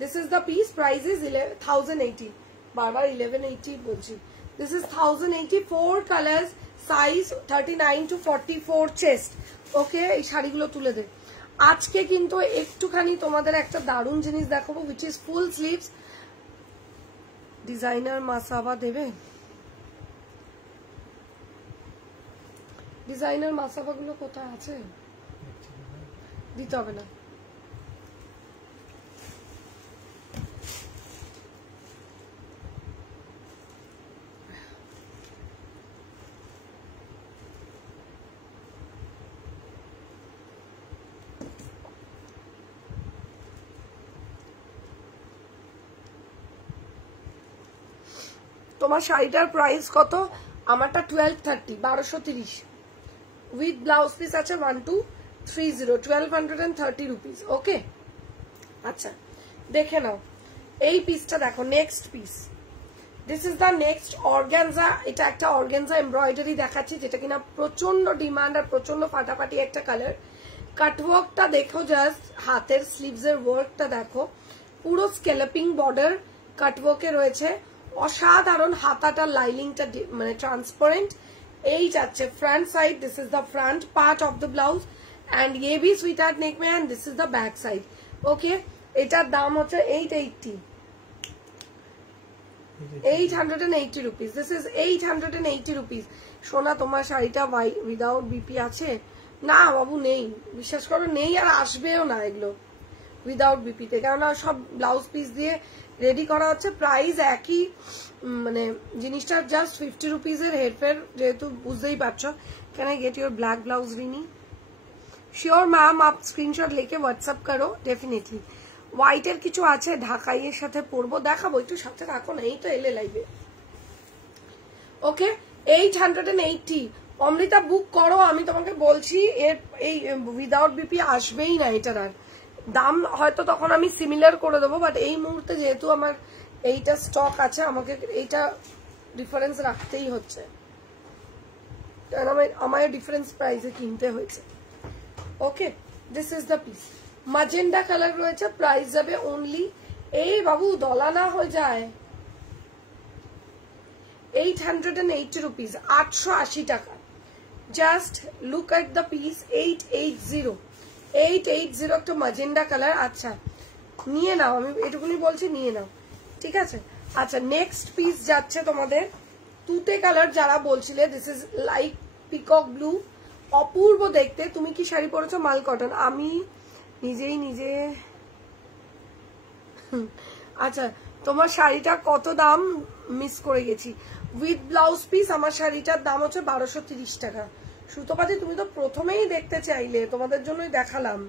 this is the piece, price is 1080, বারবার 1180 বলছি। This is 1080, 4 colours, size 39 to 44 chest. Okay, এই শাড়িগুলো তুলে দে। আজকে কিন্তু একটুখানি তোমাদের একটা দারুণ জিনিস দেখাবো, which is full sleeves. Designer Masaba দেবে, ডিজাইনার মাসাবা গুলো কোথায় আছে, দিতে হবে না। তোমার শাড়িটার প্রাইস কত? আমারটা 1230, 1230 উইথ ব্লাউজ পিস আছে 1230, 1230 রুপিস। ওকে, আচ্ছা দেখে নাও এই পিসটা, দেখো next piece. This is the next organza. এটা একটা অর্গানজা এমব্রয়ডারি দেখাচ্ছি, যেটা কিনা প্রচন্ড ডিমান্ড আর প্রচন্ড ফাটাফাটি একটা কালার। কাটওয়ার্কটা দেখো, জাস্ট হাতের স্লিভস এর ওয়ার্কটা দেখো, পুরো স্কেলপিং বর্ডার কাটওয়ার্কে রয়েছে, অসাধারণ। হাতাটার লাইনিংটা মানে ট্রান্সপারেন্ট। এই যাচ্ছে front side, this is the front part of the blouse and ये भी সুইট হার্ট নেক में, and this is the back side. Okay, এটার দাম হচ্ছে 880 রুপিস। This is 880 rupees. সোনা, তোমার শাড়িটা উইদাউট বিপি আছে? না বাবু, নেই, বিশ্বাস করো নেই, আর আসবেও না এগুলো উইদাউট বিপিতে, কেননা সব ব্লাউজ পিস দিয়ে রেডি করা হচ্ছে। প্রাইস একই, মানে জিনিসটা জাস্ট 50 রুপিজের হেরফের, যেহেতু বুঝতেই পারছো। Can I get your black blouse René? Sure ma'am, आप स्क्रीनशॉट लेके व्हाट्सएप करो डेफिनेटली। হোয়াইটের কিছু আছে, ঢাকাইয়ের সাথে পরবো, দেখাবো, একটু সাথে রাখো না, এই তো এলে লাইভে। ওকে, 880। অমৃতা বুক করো, আমি তোমাকে বলছি এর এই উইদাউট বিপি আসবেই না, এটার আর দাম হয়তো তখন আমি সিমিলার করে দেবো, বাট এই মুহূর্তে যেহেতু আমার এইটা স্টক আছে, আমাকে এইটা ডিফারেন্স রাখতেই হচ্ছে, কারণ আমার ডিফারেন্স প্রাইসে কিনতে হয়েছে। Okay, this is the piece. Magenta colour রয়েছে, প্রাইস যাবে অনলি, এই বাবু দলা না হয়ে যায়, 880 রুপিস, 880 টাকা। Just look at the piece, 880 একটা মাজেন্ডা কালার। আচ্ছা নিয়ে নাও, আমি এটুকুনি বলছি, নিয়ে নাও, ঠিক আছে। আচ্ছা, নেক্সট পিস যাচ্ছে তোমাদের তুতে কালার, যারা বলছিলে, this is like peacock blue, অপূর্ব দেখতে। তুমি কি শাড়ি পরেছো? মাল কটন। আমি নিজে আচ্ছা, তোমার শাড়িটা কত দাম মিস করে গেছি। উইথ ব্লাউজ পিস আমার শাড়িটার দাম হচ্ছে 1230 টাকা। সুতোপাতি, তুমি তো প্রথমেই দেখতে চাইলে, তোমাদের জন্যই দেখালাম,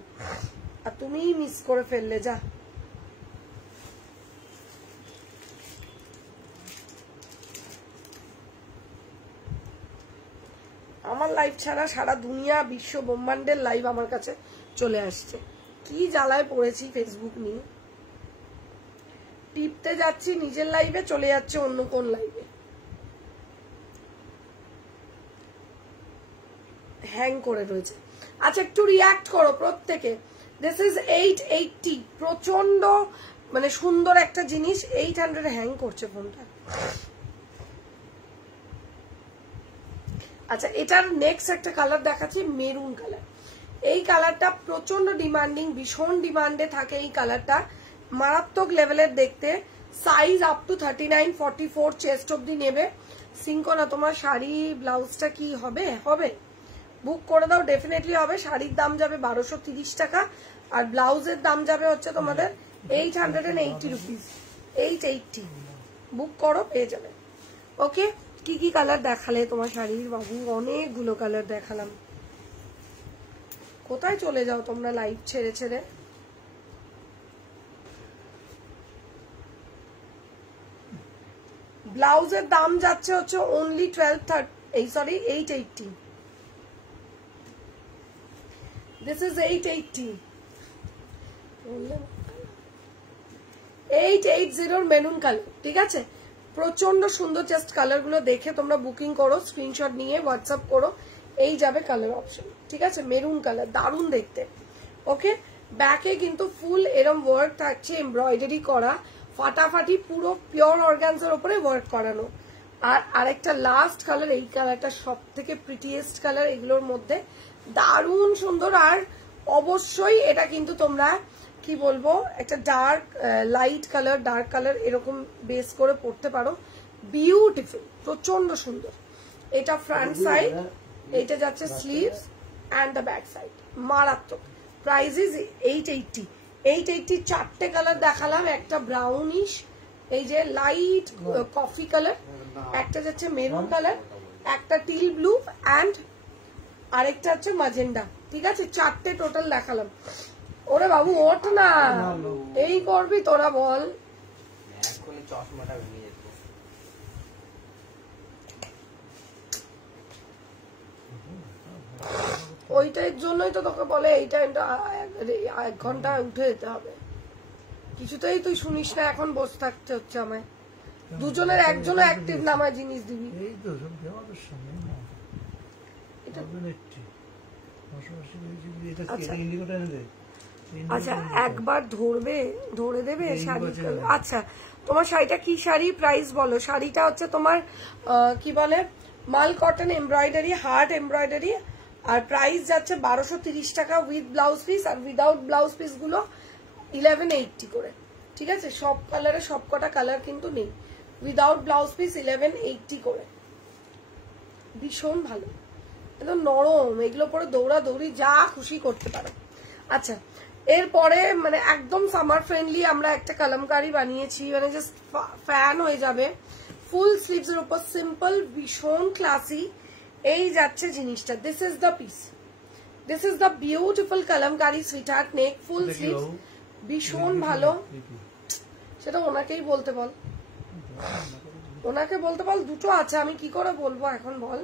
আর তুমিই মিস করে ফেললে। যা, আমার লাইভ ছাড়া সারা দুনিয়া, বিশ্ব ব্রহ্মাণ্ডের লাইভ আমার কাছে চলে আসছে। কি জ্বালায় পড়েছি ফেসবুক নিয়ে, টিপতে যাচ্ছি নিজের লাইভে, চলে যাচ্ছে অন্য কোন লাইভে, হ্যাং করে রয়েছে। আচ্ছা, একটু রিয়াক্ট করো প্রত্যেকে। দিস ইজ 880, প্রচন্ড মানে সুন্দর একটা জিনিস। 800 হ্যাং করছে ফোনটা। আচ্ছা, এটার নেক্সট একটা কালার দেখাচ্ছি, মেরুন কালার। এই কালারটা প্রচন্ড ডিমান্ডিং, ভীষণ ডিমান্ডে থাকে এই কালারটা, মারাত্মক লেভেলের দেখতে। সাইজ আপ টু 39, 44 চেস্ট অব্দি নেবে। সিঙ্কোনা, তোমার শাড়ি ব্লাউজটা কি হবে? হবে, বুক করে দাও, ডেফিনেটলি হবে। শাড়ির দাম যাবে 1230 টাকা, আর ব্লাউজের দাম যাবে হচ্ছে তোমাদের 880 রুপিস। 880 বুক করো, পেয়ে যাবে। ওকে, কি কি কালার দেখালে তোমার শাড়ির বাবু? অনেকগুলো কালার দেখালাম। কোথায় চলে যাও তোমরা লাইভ ছেড়ে ছেড়ে? ব্লাউজের দাম যাচ্ছে হচ্ছে only 880। This is 880 880 maroon colour. ঠিক আছে, প্রচন্ড সুন্দর। জাস্ট কালার গুলো দেখে তোমরা বুকিং করো, স্ক্রিনশট নিয়ে হোয়াটসঅ্যাপ করো, এই যাবে কালার অপশন। ঠিক আছে, মেরুন কালার দারুণ দেখতে। ওকে, ব্যাকে কিন্তু ফুল এরম ওয়ার্ক থাকছে, এমব্রয়ডারি করা, ফাটাফাটি, পুরো পিওর অর্গানজার উপরে ওয়ার্ক করানো। আর আরেকটা লাস্ট কালার, এই কালারটা সব থেকে প্রিটিয়েস্ট কালার এগুলোর মধ্যে, দারুণ সুন্দর। আর অবশ্যই এটা কিন্তু তোমরা কি বলবো, একটা dark light colour, dark colour এরকম বেস করে পড়তে পারো। বিউটিফুল, প্রচন্ড সুন্দর। এটা ফ্রন্ট সাইড, এইটা যাচ্ছে sleeves and the back side, মারাত্মক। Price is 880। 880 চারটে কালার দেখালাম, একটা ব্রাউনিশ, এই যে লাইট কফি কালার, একটা যাচ্ছে মেরুন কালার, একটা টিল ব্লু অ্যান্ড আরেকটা হচ্ছে ম্যাজেন্ডা। ঠিক আছে, চারটে টোটাল দেখালাম। ওরে বাবু ওঠ না, এই করবি তোরা, বল। ওইটার জন্যই তো তোকে বলে এই টাইমটা 1 ঘন্টা উঠে যেতে হবে। কিছুতেই তুই শুনিস না, এখন বসে থাকতে হচ্ছে আমায়। দুজনের একজনও অ্যাক্টিভ না, আমার জিনিস দিবি। আচ্ছা, একবার ধরে দেবে শাড়ি। আচ্ছা, তোমার শাড়িটা কি শাড়ি, প্রাইস বলো। শাড়িটা হচ্ছে তোমার কি বলে, মাল কটন এমব্রয়ডারি, হার্ট এমব্রয়ডারি, আর প্রাইস যাচ্ছে 1230 টাকা উইথ ব্লাউজ পিস, আর উইদাউট ব্লাউজ পিস গুলো 1180 করে। ঠিক আছে, সব কালারে সব কটা কালার কিন্তু নেই, উইদাউট ব্লাউজ পিস 1180 করে। ভীষণ ভালো, একদম নরম, এগুলো পরে দৌড়াদৌড়ি যা খুশি করতে পারো। আচ্ছা, এরপরে মানে একদম সামার ফ্রেন্ডলি আমরা একটা কালামকারি বানিয়েছি, মানে জাস্ট ফ্যান হয়ে যাবে। ফুল স্লিভস এর উপর সিম্পল, ভীষণ ক্লাসি। এই যাচ্ছে জিনিসটা, this is the piece, this is the beautiful kalamkari sweetheart neck, full sleeves, ভীষণ ভালো। সেটা ওনাকেই বলতে বল, ওনাকে বলতে বল। দুটো আছে, আমি কি করে বলবো এখন বল,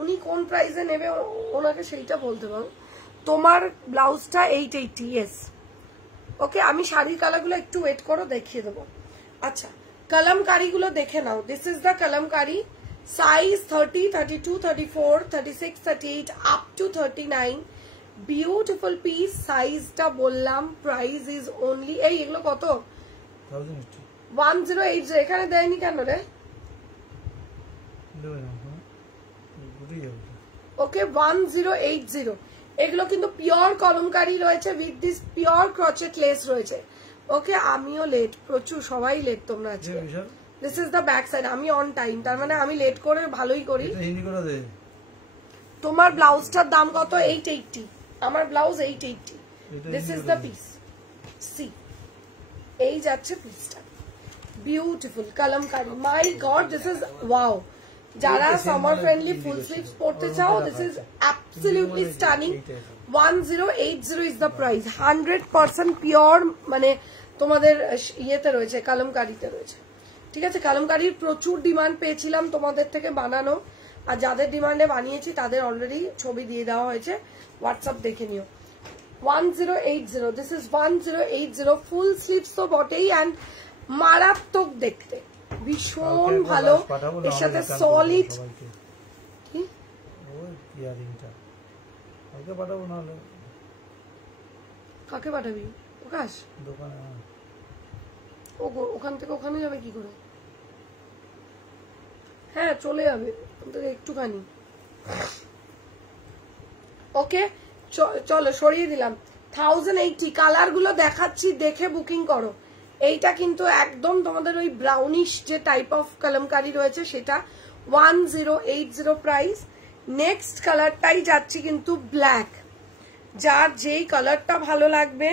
উনি কোন প্রাইসে নেবে ওনাকে সেইটা বলতে বল। তোমার ব্লাউজটা 880, ইয়েস। ওকে, আমি শাড়ির কালারগুলো একটু ওয়েট করো, দেখিয়ে দেবো। আচ্ছা, কালামকারিগুলো দেখে নাও। This is the kalamkari, size 30, 32, 34, 36, 38 up to 39। Beautiful piece, সাইজটা বললাম, প্রাইস ইজ অনলি, এই এগুলো কত, 1080। এখানে দেয়নি কেন রে? ওকে, 1080। এগুলো কিন্তু পিওর কলমকারি রয়েছে with this pure crochet less রয়েছে। ওকে, আমিও লেট, প্রচুর সবাই লেট তোমরা আজকে। This is the back side, আমি অন টাইম, তার মানে আমি লেট করে ভালোই করি। তোমার ব্লাউজটার দাম কত? 880। আমার blouse 880। This is the piece, see, এই যাচ্ছে পিসটা, beautiful Kalamkari. My god, this is wow. যারা সামার ফ্রেন্ডলি ফুল স্লিভস পড়তে চাও, this is absolutely stunning. 1080 is the price, 100% pure, মানে তোমাদের ইয়েতে রয়েছে, কালামকারিতে রয়েছে। ঠিক আছে, কালামকারির প্রচুর ডিমান্ড পেয়েছিলাম তোমাদের থেকে বানানো, আর যাদের ডিমান্ডে বানিয়েছি তাদের অলরেডি ছবি দিয়ে দেওয়া হয়েছে, হোয়াটসঅ্যাপ দেখে নিও। 1080, দিস ইজ 1080। ফুল স্লিভস তো বটেই, অ্যান্ড মারাত্মক দেখতে, ভীষণ ভালো। এর সাথে সলিড, কি কাকে পাঠাবি? প্রকাশ ওখান থেকে ওখানে যাবে কি করে? হ্যাঁ, চলে যাবে একটুখানি। ওকে, চলো সরিয়ে দিলাম। 1080 কালার গুলো দেখাচ্ছি, দেখে বুকিং করো। এইটা কিন্তু একদম তোমাদের ওই ব্রাউনিশ যে টাইপ অফ কালামকারি রয়েছে সেটা, 1080 প্রাইস। নেক্সট কালারটাই যাচ্ছি কিন্তু ব্ল্যাক। যার যেই কালারটা ভালো লাগবে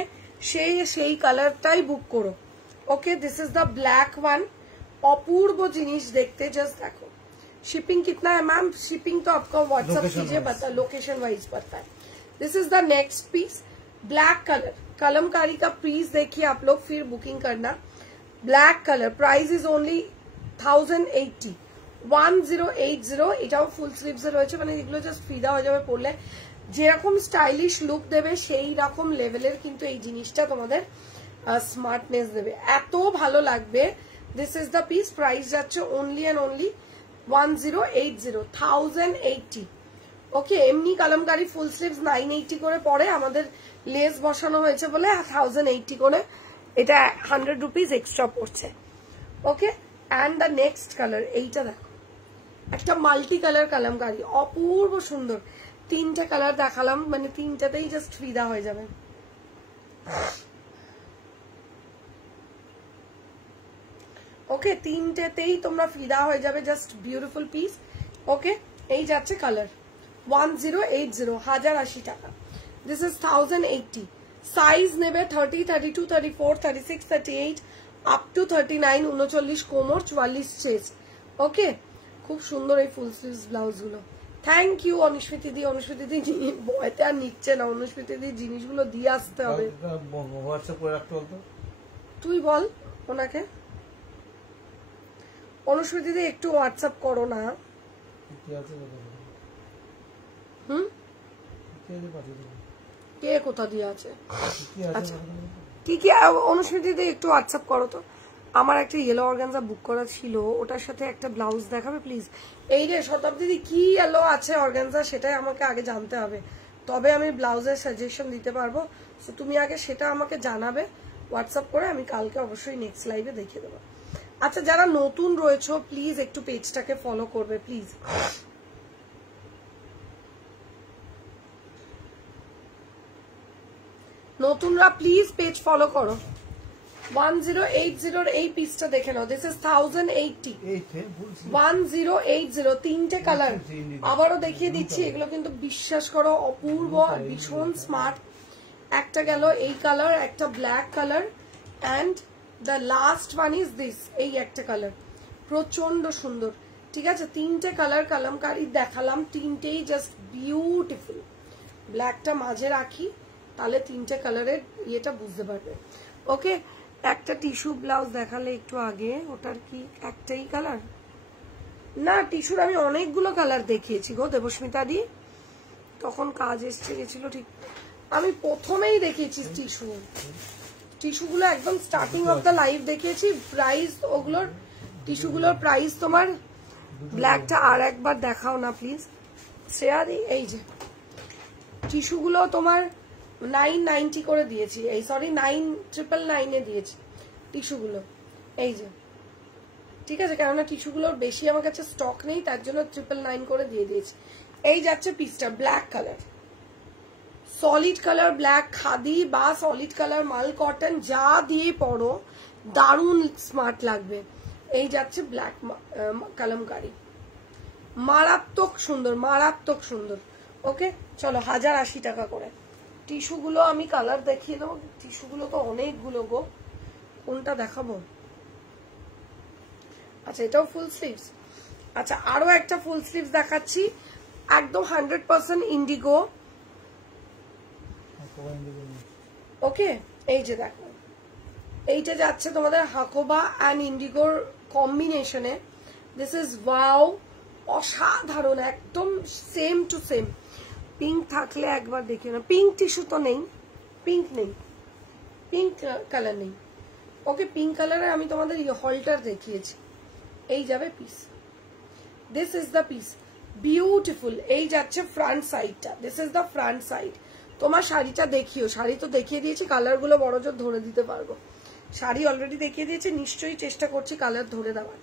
সেই কালারটাই বুক করো। Okay, this is the black one. अपूर्व जिनिस देखते, जस्ट देखो। शिपिंग कितना है मैम? शिपिंग तो आपका व्हाट्सएप कीजिए, बता, लोकेशन वाइज पड़ता है। This is the next piece, black colour Kalamkari का पीस देखिए आप लोग, फिर बुकिंग करना। Black colour, price is only 1080। 1080। এটাও ফুল স্লিভস এ রয়েছে, মানে এগুলো জাস্ট ফিদা হয়ে যাবে পরলে। যেরকম স্টাইলিশ লুক দেবে সেই রকম লেভেলের কিন্তু এই জিনিসটা তোমাদের স্মার্টনেস দেবে, এত ভালো লাগবে। This is the piece, price যাচ্ছে অনলি অ্যান্ড অনলি 1080 ওকে। এমনি কালামকারী ফুল স্লিভস 980 করে পড়ে, আমাদের লেস বসানো হয়েছে বলে 1080 করে, এটা 100 রুপিস এক্সট্রা পড়ছে ওকে। অ্যান্ড দ্য নেক্সট কালার, এইটা দেখো, একটা মাল্টি কালার কালামকারী, অপূর্ব সুন্দর। 3টে কালার দেখালাম, মানে 3টাতেই জাস্ট ফিদা হয়ে যাবে। ওকে, 3টেতেই তোমরা ফিদা হয়ে যাবে, জাস্ট বিউটিফুল পিস ওকে। এই যাচ্ছে কালার 1080, 1080 টাকা। This is 1080। সাইজ নেবে 30, 32, 34, 36, 38 আপ টু 39, 39 কোমর, 44 চেস্ট ওকে। খুব সুন্দর এই ফুল স্লিভস ব্লাউজ গুলো। থ্যাংক ইউ অনুস্মৃতি দি। অনুস্মৃতি দি বয়তে আর নিচ্ছে না, অনুস্মৃতি দি জিনিসগুলো দিয়ে আসতে হবে। তুই বল ওনাকে, অনুস্মৃতি দি একটু হোয়াটসঅ্যাপ করো না। কে কোথা দিয়ে আছে? আচ্ছা কি কি অনুস্মৃতি দি একটু হোয়াটসঅ্যাপ করো তো। আমার একটা ইয়েলো অর্গানজা বুক করা ছিল, ওটার সাথে একটা ব্লাউজ দেখাবে প্লিজ। এই রে শতাব্দী, কি ইয়েলো আছে অর্গানজা সেটাই আমাকে আগে জানতে হবে, তবে আমি ব্লাউজের সাজেশন দিতে পারবো। তো তুমি আগে সেটা আমাকে জানাবে হোয়াটসঅ্যাপ করে, আমি কালকে অবশ্যই নেক্সট লাইভে দেখিয়ে দেবো। আচ্ছা যারা নতুন রয়েছে প্লিজ একটু পেজটাকে ফলো করবে প্লিজ। নতুনরা প্লিজ পেজ ফলো করো। 1080 এই পিসটা দেখে নাও, দিস ইজ 1080। 1080, 3টে কালার আবারও দেখিয়ে দিচ্ছি। এগুলো কিন্তু বিশ্বাস করো অপূর্ব আর ভীষণ স্মার্ট। একটা গেল এই কালার, একটা black colour, and the last one is this, এই একটা কালার প্রচন্ড সুন্দর। ঠিক আছে, 3টে কালার কালামকারী দেখালাম, 3টেই জাস্ট বিউটিফুল। ব্ল্যাকটা মাঝে রাখি তাহলে 3টে কালারের ইয়েটা বুঝতে পারবে ওকে। একটা টিস্যু ব্লাউজ দেখালে একটু আগে, ওটার কি একটাই কালার না? টিস্যুর আমি অনেকগুলো কালার দেখিয়েছি গো দেবস্মিতা দি, তখন কাজ এসছে গেছিল ঠিক। আমি প্রথমেই দেখিয়েছি টিস্যুগুলো একদম স্টার্টিং অফ দ্য লাইভ দেখিয়েছি। প্রাইস ওগুলোর টিস্যুগুলোর প্রাইস তোমার, ব্ল্যাকটা আর একবার দেখাও না প্লিজ শ্রেয়া দি। এই যে টিস্যুগুলো তোমার 990 করে দিয়েছি, এই সরি 9999 দিয়েছি টিস্যুগুলো। এই যে ঠিক আছে, কেননা টিস্যুগুলোর বেশি আমার কাছে স্টক নেই, তার জন্য 999 করে দিয়ে দিয়েছি। এই যাচ্ছে পিসটা, black colour, solid colour black, khadi বা সলিড কালার মাল কটন যা দিয়ে পরো দারুণ স্মার্ট লাগবে। এই যাচ্ছে ব্ল্যাক কালামকারী, মারাত্মক সুন্দর, মারাত্মক সুন্দর ওকে। চলো 1080 টাকা করে। টিস্যুগুলো আমি কালার দেখিয়ে দেবো, টিস্যুগুলো তো অনেকগুলো গো, কোনটা দেখাবো? আচ্ছা এটাও ফুল স্লিভস। আচ্ছা আরো একটা ফুল স্লিভস দেখাচ্ছি, একদম 100% ইন্ডিগো ওকে। এই যে দেখো, এইটা যাচ্ছে তোমাদের হাকোবা অ্যান্ড ইন্ডিগোর কম্বিনেশনে। দিস ইজ ওয়াও, অসাধারণ, একদম সেম টু সেম। পিঙ্ক থাকলে একবার দেখিও না, পিঙ্ক টিস্যু তো নেই, পিঙ্ক নেই, পিঙ্ক কালার নেই ওকে। পিঙ্ক কালারে আমি তোমাদের হলটার দেখিয়েছি। এই যাবে piece, this is the piece, beautiful. এই যাচ্ছে ফ্রন্ট সাইডটা, this is the front side. তোমার শাড়িটা দেখিও, শাড়ি তো দেখিয়ে দিয়েছি, কালারগুলো বড় জোর ধরে দিতে পারবো। শাড়ি অলরেডি দেখিয়ে দিয়েছি, নিশ্চয়ই চেষ্টা করছি কালার ধরে দেওয়ার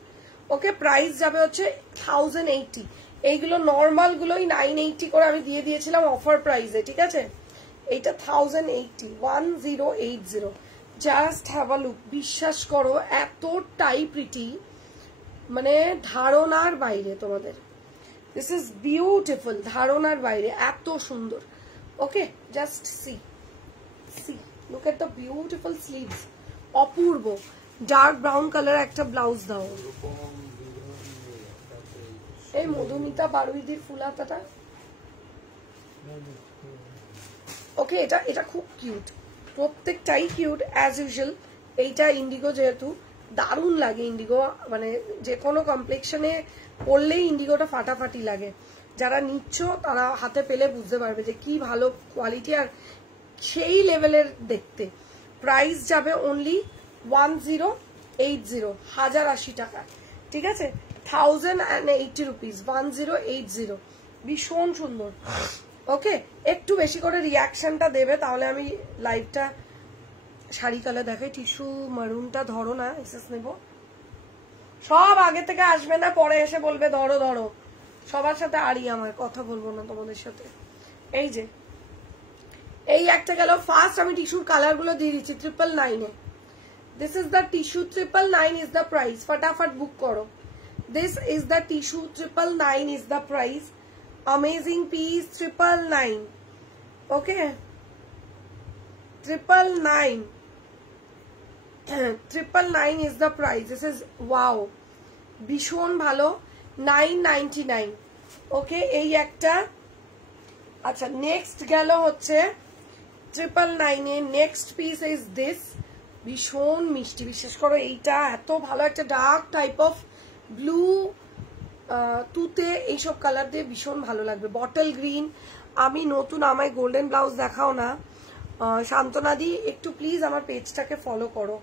ওকে। প্রাইস যাবে হচ্ছে 1080। এইগুলো নর্মাল গুলোই 980 করে আমি দিয়ে দিয়েছিলাম অফার প্রাইসে, ঠিক আছে। এইটা 1080, 1080। জাস্ট হ্যাভ আ লুক, বিশ্বাস করো এতটাই প্রিটি, মানে ধারণার বাইরে তোমাদের। দিস ইজ বিউটিফুল, ধারণার বাইরে, এত সুন্দর okay. Just see look at the beautiful sleeves, অপূর্ব। ডার্ক ব্রাউন কালার একটা ব্লাউজ দাও। এই মধুমিতা বারুইদির ফুলাতাটা ওকে। এটা খুব কিউট, প্রত্যেকটাই কিউট অ্যাজ ইউজুয়াল। এইটা ইন্ডিগো যেহেতু দারুণ লাগে, ইন্ডিগো মানে যে কোনো কমপ্লেক্সনে পরলেই ইন্ডিগোটা ফাটাফাটি লাগে যারা নিচ্ছ তারা হাতে পেলে বুঝতে পারবে যে কি ভালো কোয়ালিটি আর সেই লেভেলের দেখতে। প্রাইস যাবে অনলি 1080, 1080 টাকা, ঠিক আছে, 1080 রুপিস, 1080, ভীষণ সুন্দর। ওকে, একটু বেশি করে রিয়াকশনটা দেবে তাহলে আমি লাইভটা শাড়ি কালার দেখাই। টিস্যু মারুনটা ধরো না, এক্সেস নেব। সব আগে থেকে আসবে না, পরে এসে বলবে ধরো ধরো। সবার সাথে আড়ি আমার, কথা বলবো না তোমাদের সাথে। এই যে এই একটা গেল। ফার্স্ট আমি টিস্যুর কালার গুলো দিয়ে দিচ্ছি 999 এ। This is the tissue, 999 is the price. ফটাফট বুক করো। This is the tissue, 999 is the price. Amazing piece, 999. Okay, 999. 999 is the price. This is wow, ভীষণ ভালো, 999. ওকে, এই একটা। আচ্ছা, নেক্সট গেল হচ্ছে 999 এ। নেক্সট পিস ইজ দিস, ভীষণ মিষ্টি। বিশেষ করে এইটা এত ভালো, একটা ডার্ক টাইপ অফ ব্লু তুতে, এইসব কালার দিয়ে ভীষণ ভালো লাগবে। Bottle green. আমি নতুন, আমায় গোল্ডেন ব্লাউজ দেখাও না শান্তনাদি, একটু প্লিজ আমার পেজটাকে ফলো করো,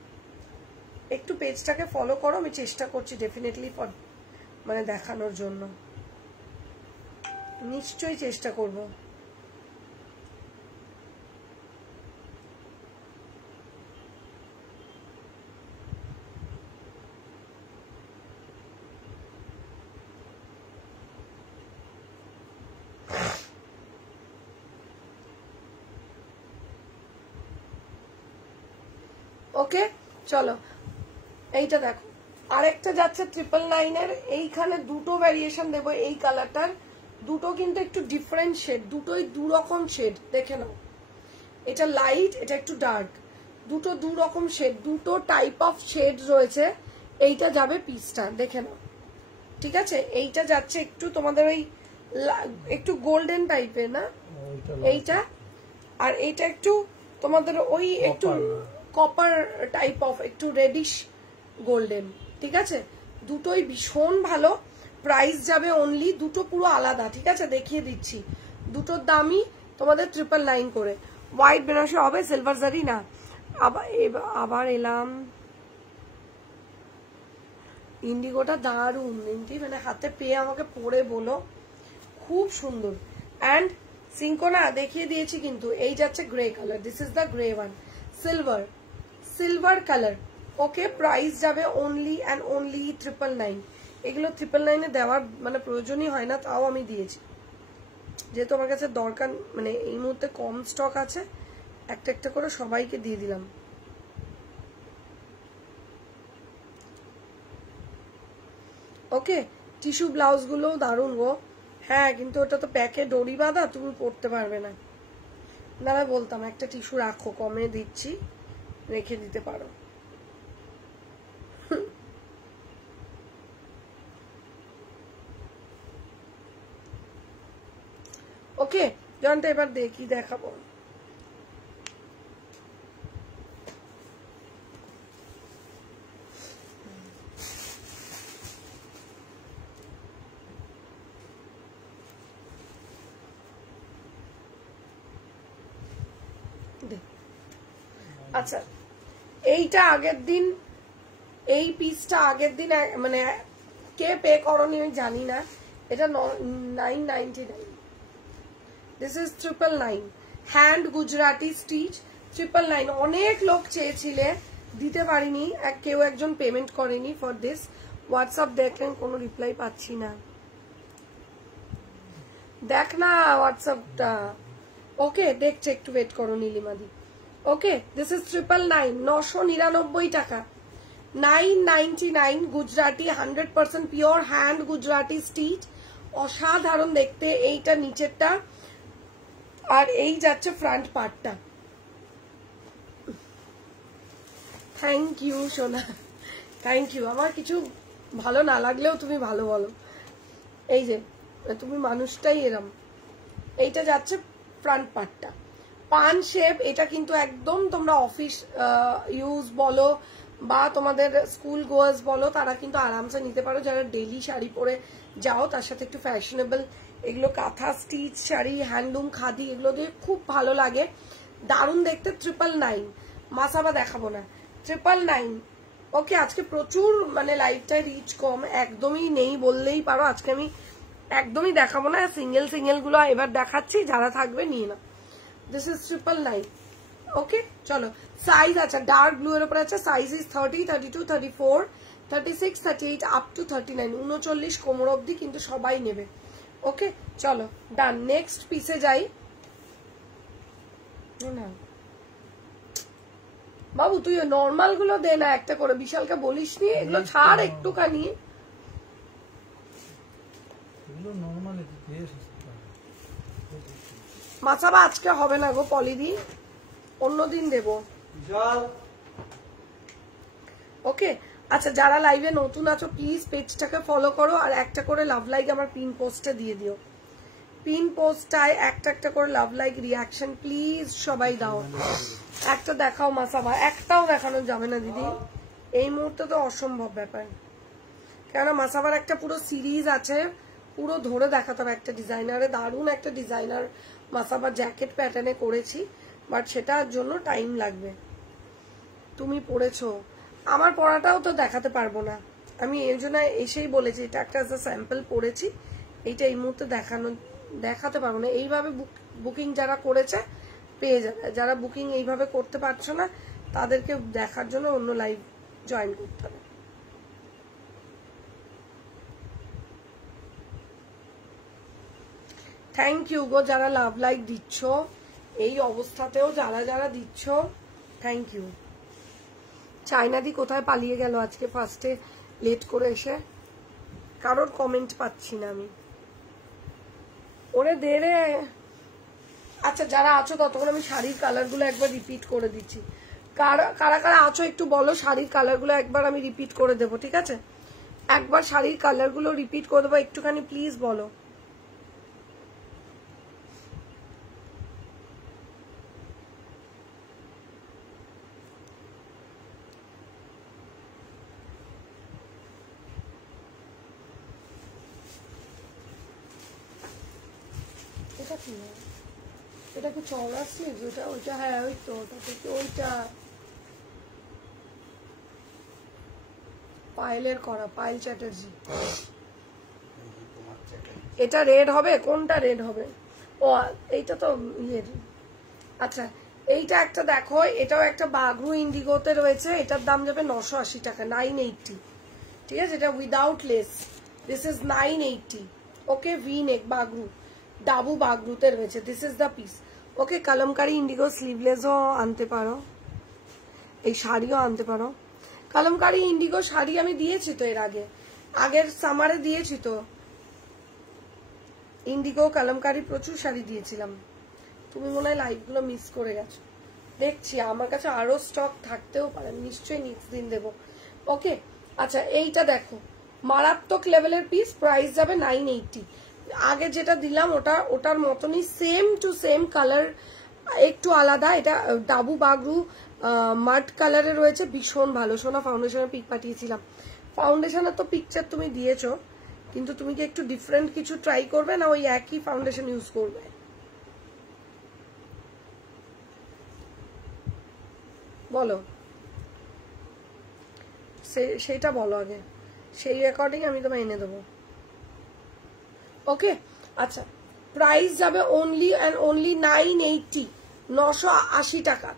একটু পেজটাকে ফলো করো। আমি চেষ্টা করছি ডেফিনেটলি মানে দেখানোর জন্য, নিশ্চয়ই চেষ্টা করব। ওকে, চলো এইটা দেখো। আরেকটা যাচ্ছে 999 এর। এইখানে দুটো ভ্যারিয়েশন দেবো এই কালারটার, দুটো কিন্তু একটু ডিফারেন্ট শেড, দুটোই দু রকম শেড, দেখে নাও। এটা লাইট, এটা একটু ডার্ক, দুটো দু রকম শেড, দুটো টাইপ অফ শেড রয়েছে। এইটা যাবে পিসটা, দেখে নাও, ঠিক আছে। এইটা যাচ্ছে একটু তোমাদের ওই একটু গোল্ডেন টাইপের না এইটা, আর এইটা একটু তোমাদের ওই একটু কপার টাইপ অফ, একটু রেডিশ গোল্ডেন, ঠিক আছে। দুটোই ভীষণ ভালো। প্রাইস যাবে অনলি, দুটো পুরো আলাদা, ঠিক আছে, দেখিয়ে দিচ্ছি। দুটোর দামই তোমাদের 999 করে। হোয়াইট বেনারসি হবে, সিলভার জারি না। আবার এলাম। ইন্ডিগোটা দারুন, মানে হাতে পেয়ে আমাকে পরে বলো, খুব সুন্দর। অ্যান্ড সিঙ্কোনা দেখিয়ে দিয়েছি কিন্তু। এই যাচ্ছে grey colour, this is the grey one, silver colour. Okay, price যাবে অনলি অ্যান্ড অনলি 999। এগুলো 999 এ দেওয়ার মানে প্রয়োজনই হয় না, তাও আমি দিয়েছি যেহেতু আমার কাছে দরকার, মানে এই মুহূর্তে কম স্টক আছে, একটা একটা করে সবাইকে দিয়ে দিলাম। ওকে, টিস্যু ব্লাউজ গুলো দারুন গো। হ্যাঁ, কিন্তু ওটা তো প্যাকে ডরি বাঁধা, তুমি পরতে পারবে না। না, বলতাম একটা টিস্যু রাখো, কমে দিচ্ছি, রেখে দিতে পারো। ওকে, জানতে এবার দেখি দেখাবো। আচ্ছা, এইটা আগের দিন, এই পিসটা আগের দিন মানে কে পে করনি আমি জানি না। এটা 999। This is 999 hand Gujarati stitch 999। অনেক লোক চেয়েছিলে, দিতে পারিনি, কেউ একজন পেমেন্ট করেনি ফর দিস। হোয়াটসঅ্যাপ দেখলেন, কোনো রিপ্লাই পাচ্ছি না, দেখ না হোয়াটসঅ্যাপটা। ওকে, দেখছে, একটু ওয়েট করো নীলিমাদি। ওকে, দিস ইজ 999, 999 টাকা, 999 Gujarati, 100% pure hand Gujarati stitch, অসাধারণ দেখতে। এইটা নিচেরটা, আর এই যাচ্ছে ফ্রন্ট পার্টটা। থ্যাংক ইউ সোনা, থ্যাংক ইউ। আমার কিছু ভালো না লাগলেও তুমি ভালো বলো, এই যে তুমি মানুষটাই এরম। এইটা যাচ্ছে ফ্রন্ট পার্টটা, পান শেপ। এটা কিন্তু একদম তোমরা অফিস ইউজ বলো বা তোমাদের স্কুল গোয়ার্স বলো, তারা কিন্তু আরামসে নিতে পারো। যারা ডেইলি শাড়ি পরে যাও, তার সাথে একটু ফ্যাশনেবল এগুলো কাঁথা স্টিচ শাড়ি, হ্যান্ডলুম খাদি, এগুলো দিয়ে খুব ভালো লাগে, দারুণ দেখতে। 999 মাসাবা দেখাবো না, 999। ওকে, আজকে প্রচুর মানে লাইভটায় রিচ কম, একদমই নেই বললেই পারো। আজকে আমি একদমই দেখাবো না, সিঙ্গেল সিঙ্গেল গুলো এবার দেখাচ্ছি, যারা থাকবে নিয়ে না। This is 999। ওকে চলো, সাইজ আছে ডার্ক ব্লু এর উপর আছে, সাইজ ইজ 30, 32, 34, 36, 38 আপ টু 39, 39 কোমর অবধি কিন্তু সবাই নেবে। ওকে চলো ডান, নেক্সট পিসে যাই। না বাবু তুই নর্মাল গুলো দে না একটা করে, বিশালকে বলিস নি এগুলো ছাড় একটুখানি। মাসাবা আজকে হবে না গো পলিদি, অন্যদিন দেবো। ওকে আচ্ছা, যারা লাইভে নতুন আছো প্লিজ পেজটাকে ফলো করো, আর একটা করে লাভ লাইক আমার পিন পোস্টে দিয়ে দিও। পিন পোস্টটায় একটা একটা করে লাভ লাইক রিয়াকশন প্লিজ সবাই দাও। একটা দেখাও মাসাবা, একটাও দেখানো যাবে না দিদি এই মুহূর্তে, তো অসম্ভব ব্যাপার। কেন মাসাবার একটা পুরো সিরিজ আছে, পুরো ধরে দেখাতে হবে একটা ডিজাইনারে, দারুণ একটা ডিজাইনার মাসাবার জ্যাকেট প্যাটার্নে করেছি, বাট সেটার জন্য টাইম লাগবে। তুমি পড়েছো, আমার পড়াটাও তো দেখাতে পারবো না আমি, এই জন্য এসেই বলেছি এটা একটা স্যাম্পল পড়েছি, এইটা এই মুহূর্তে দেখাতে পারবো না। এইভাবে বুকিং যারা করেছে পেয়ে যাবে, যারা বুকিং এইভাবে করতে পারছো না তাদেরকে দেখার জন্য অন্য লাইভ জয়েন করতে হবে। থ্যাংক ইউ গো যারা লাভ লাইক দিচ্ছ, এই অবস্থাতেও যারা যারা দিচ্ছ থ্যাংক ইউ। চায়নাদি কোথায় পালিয়ে গেল আজকে ফার্স্টে লেট করে এসে, কারোর কমেন্ট পাচ্ছি না আমি। ওরে দে রে। আচ্ছা যারা আছো ততক্ষণ আমি শাড়ির কালার গুলো একবার রিপিট করে দিচ্ছি। কারা কারা আছো একটু বলো, শাড়ির কালার গুলো একবার আমি রিপিট করে দেবো, ঠিক আছে? একবার শাড়ির কালার গুলো রিপিট করে দেবো, একটুখানি প্লিজ বলো। এটা কি এটা কি চওড়া স্লিভস? ওটা ওইটা হ্যাঁ ওই তো, ওটা থেকে ওইটা পায়েলের করা, পায়েল চ্যাটার্জি। এটা রেড হবে, কোনটা রেড হবে? ও এইটা তো ইয়ের। আচ্ছা এইটা একটা দেখো, এটাও একটা বাগরু ইন্ডিগোতে রয়েছে, এটার দাম যাবে 980 টাকা, 980, ঠিক আছে? এটা without lace, this is 980। Okay, V neck Bagru, dabu বাগরুতে রয়েছে, this is the piece. Okay, kalamkari indigo স্লিভলেসও আনতে পারো, এই শাড়িও আনতে পারো। কলমকারি ইন্ডিগো শাড়ি আমি দিয়েছি তো এর আগে, আগের সামারে দিয়েছি তো ইন্ডিগো কলমকারি প্রচুর শাড়ি দিয়েছিলাম। তুমি মনে হয় লাইভ গুলো মিস করে গেছো, দেখছি আমার কাছে আরো স্টক থাকতেও পারে, নিশ্চয়ই নেক্সট দিন দেবো। ওকে আচ্ছা এইটা দেখো, মারাত্মক লেভেলের পিস, প্রাইস যাবে 980। আগে যেটা দিলাম ওটার মতনই সেম টু সেম, কালার একটু আলাদা। এটা ডাবু বাগরু মাড কালারে রয়েছে, ভীষণ ভালো। সোনা ফাউন্ডেশনের পিক পাঠিয়েছিলাম, ফাউন্ডেশনের তো পিকচার তুমি দিয়েছো, কিন্তু তুমি কি একটু ডিফারেন্ট কিছু ট্রাই করবে না ওই একই ফাউন্ডেশন ইউজ করবে? বলো, সেইটা বলো আগে, সেই অ্যাকর্ডিং আমি তোমায় এনে দেবো। ওকে আচ্ছা, প্রাইস যাবে অনলি অ্যান্ড অনলি 980, 980 টাকা।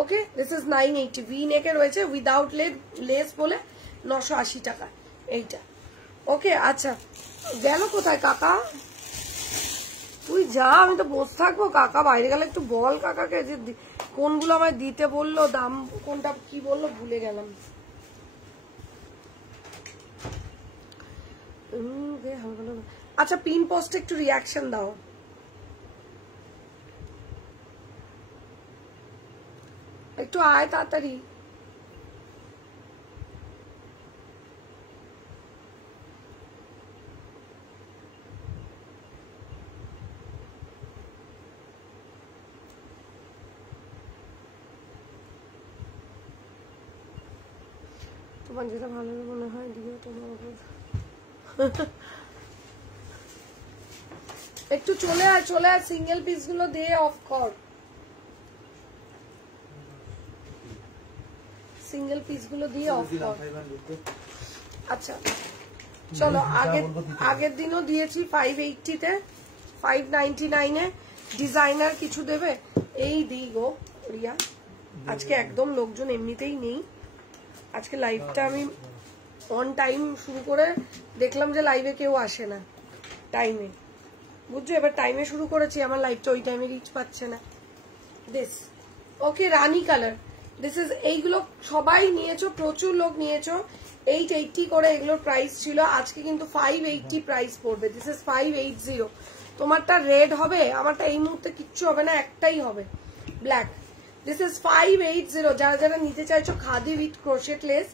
ওকে, দিস ইজ 980, ভি নেকে রয়েছে উইদাউট লেস বলে 980 টাকা এইটা। ওকে আচ্ছা, গেল কোথায় কাকা? তুই যা, আমি তো বসে থাকবো। কাকা বাইরে গেলে একটু বল কাকাকে যে কোনগুলো আমায় দিতে বললো, দাম কোনটা কি বললো ভুলে গেলাম। আচ্ছা পিন পোস্টে একটু রিয়াকশন দাও। একটু আয় তাড়াতাড়ি। তোমার যেটা ভালো মনে হয় দিও তোমার উপর। একটু চলে আয় সিঙ্গেল পিস গুলো দিয়ে অফ কর, সিঙ্গেল পিস গুলো দিয়ে অফ কর। আচ্ছা চলো, আগের দিনও দিয়েছি 580 তে, 599 এ। ডিজাইনার কিছু দেবে? এই দিই গো রিয়া, আজকে একদম লোকজন এমনিতেই নেই। আজকে লাইভটা আমি অন টাইম শুরু করে দেখলাম যে লাইভে কেউ আসে না টাইমে, বুঝছো? এবার টাইমে শুরু করেছি, আমার লাইভটা ওই টাইমে রিচ পাচ্ছে না। This okay, Rani colour, this is, এইগুলো সবাই নিয়েছো, প্রচুর লোক নিয়েছো। 880 করে এগুলোর প্রাইস ছিল, আজকে কিন্তু 580 প্রাইস পড়বে। This is 580। তোমারটা রেড হবে, আমারটা এই মুহূর্তে কিচ্ছু হবে না, একটাই হবে ব্ল্যাক। This is 580। যারা যারা নিতে চাইছো khadi with crochet less,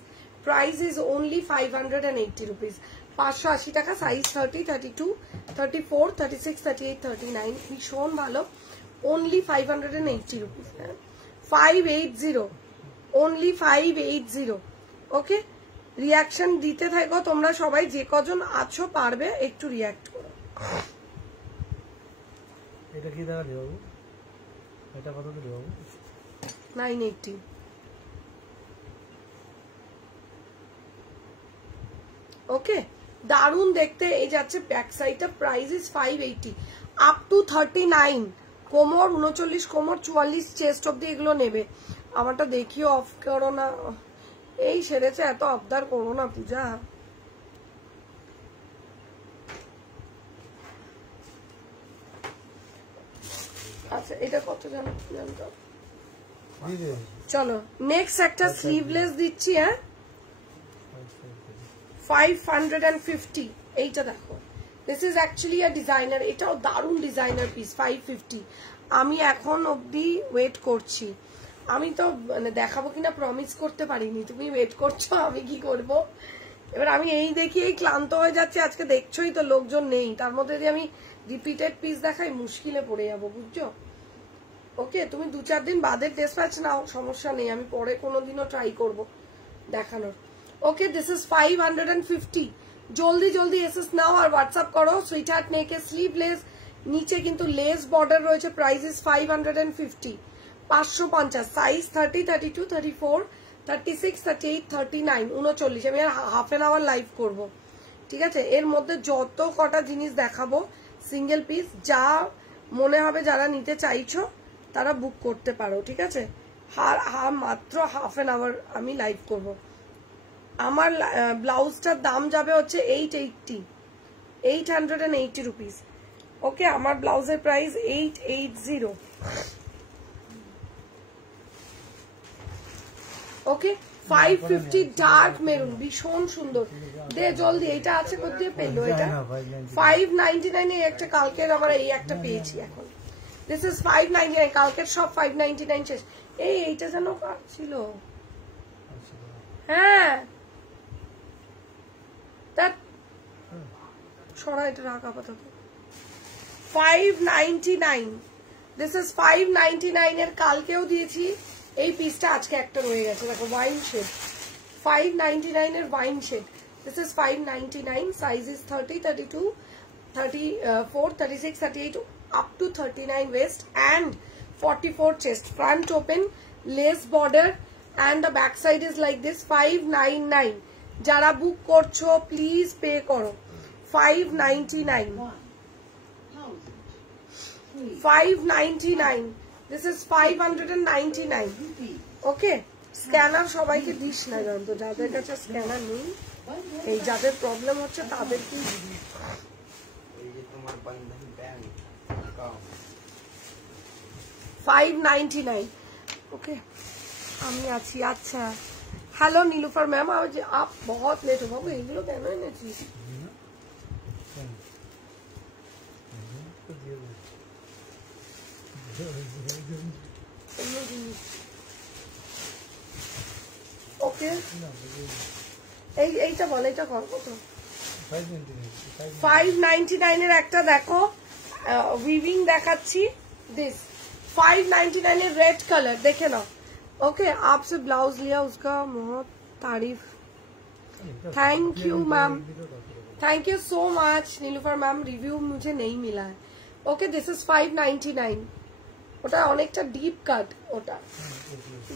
price is only 580 rupees. 580 টাকা, সাইজ 30, 32, 34, 36, 38, 39, ভীষণ ভালো। Only 580 rupees, 580, only 580। ওকে, রিয়াকশন দিতে থাকো তোমরা সবাই, যে কজন আছো পারবে একটু রিয়াক্ট করো। এটা কি দাঁড়া দেবো? এটা কত দেবো? 980। ওকে, দারুন দেখতে। এই যাচ্ছে ব্যাক সাইডটা, প্রাইস ইজ 580 আপ টু 39। কোমর 39, কোমর 44, চেস্ট অব্দি এগুলো নেবে। আমারটা দেখিও, অফ করো না, এই সেরেছে, এত আবদার করো না পূজা। আচ্ছা এটা কত জানতো? চলো নেক্সট একটা স্লিভলেস দিচ্ছি, হ্যাঁ 550। এইটা দেখো, this is actually a designer, এটাও দারুন ডিজাইনার পিস। 550। আমি এখন অব্দি ওয়েট করছি, আমি তো মানে দেখাবো কিনা প্রমিস করতে পারিনি, তুমি ওয়েট করছো, আমি কি করব। এবার আমি এই দেখি এই ক্লান্ত হয়ে যাচ্ছে, আজকে দেখছোই তো লোকজন নেই, তার মধ্যে যদি আমি রিপিটেড পিস দেখাই মুশকিলে পড়ে যাবো, বুঝছো? ওকে, তুমি 2-4 দিন বাদের ডিসপ্যাচ নাও, সমস্যা নেই, আমি পরে কোনোদিনও ট্রাই করব দেখানোর। ওকে, দিস ইজ 550। জলদি জলদি এসএস নাও আর হোয়াটসঅ্যাপ করো। সুইট হার্ট নেকে স্লিভলেস, নিচে কিন্তু লেস বর্ডার রয়েছে, প্রাইস ইজ 550, 550, সাইজ 30, 32, 34, 36, 38, 39, 39। আমি আর হাফ এন আওয়ার লাইভ করব, ঠিক আছে? এর মধ্যে যত কটা জিনিস দেখাবো সিঙ্গেল পিস, যা মনে হবে যারা নিতে চাইছো তারা বুক করতে পারো, ঠিক আছে? মাত্র হাফ এন আওয়ার আমি লাইভ করব। আমার ব্লাউজটার দাম যাবে হচ্ছে 880 রুপিস। ওকে, আমার ব্লাউজের প্রাইস 880। ওকে, 550 ডার্ক মেরুন, ভীষণ সুন্দর। দে জলদি, এটা আছে কোথায় পেলো? এটা 599 এ একটা, কালকের আবার এই একটা পেয়েছি এখন। দিস ইজ 599, কালকের সব 599 শেষ। এইটা যেন কার ছিল? হ্যাঁ, সরা, এটা রাখা আপাতত। 599, দিস ইজ 599 এর কালকেও দিয়েছি এই পিসটা, আজকে একটা রয়ে গেছে, দেখো ওয়াইন শেড। 599 এর wine shade, this is 599, size is 30, 32, 34, 36, 38, up to 39 waist and 44 chest. Front open, lace border and the back side is like this. 599. যারা বুক করছো প্লিজ পে করো। 599, 599, this is 599. ওকে, স্ক্যানার সবাইকে দিস না, জানতো যাদের কাছে স্ক্যানার নেই, এই যাদের প্রবলেম হচ্ছে তাদেরকে। 599। ওকে, আমি আছি। আচ্ছা, हेलो नीलूफर मैम, आज आप बहुत लेट हो गए, এগুলো কেন এনেছি? ওকে, এইটা বল, এইটা কর কত? 599 এর একটা দেখো, উইভিং দেখাচ্ছি। দিস 599 এর রেড কালার, দেখে নাও। ओके, आपसे ब्लाउज लिया, उसका बहुत तारीफ thank you ma'am, thank you so much Nilufar ma'am. Review मुझे नहीं मिला है। Okay this is 599। ওটা অনেকটা ডিপ কাট, ওটা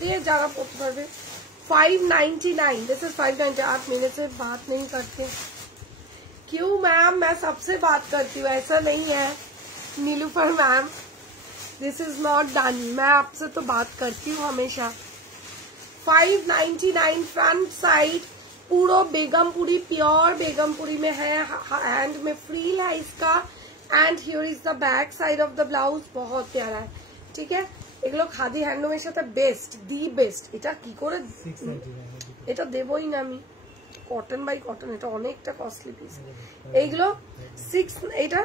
দিয়ে যারা পড়তে পারবে। 599 दिस इज 590। आप मेरे से बात नहीं करते क्यों मैम? मैं सबसे बात करती हूँ, ऐसा नहीं है Nilufar ma'am. This is not done. मैं आपसे तो बात करती हूँ हमेशा। 599 फ्रंट साइड, पूरा बेगमपुरी, प्योर बेगमपुरी में है। हैंड में फ्रील है इसका। And here is the back side of the blouse. बहुत प्यारा है, ठीक है। এগুলো খাদি হ্যান্ডলুমের সাথে বেস্ট, দি বেস্ট। এটা কি করে, এটা দেবই না আমি। কটন বাই কটন, এটা অনেকটা কস্টলি পিস। এইগুলো 6, এটা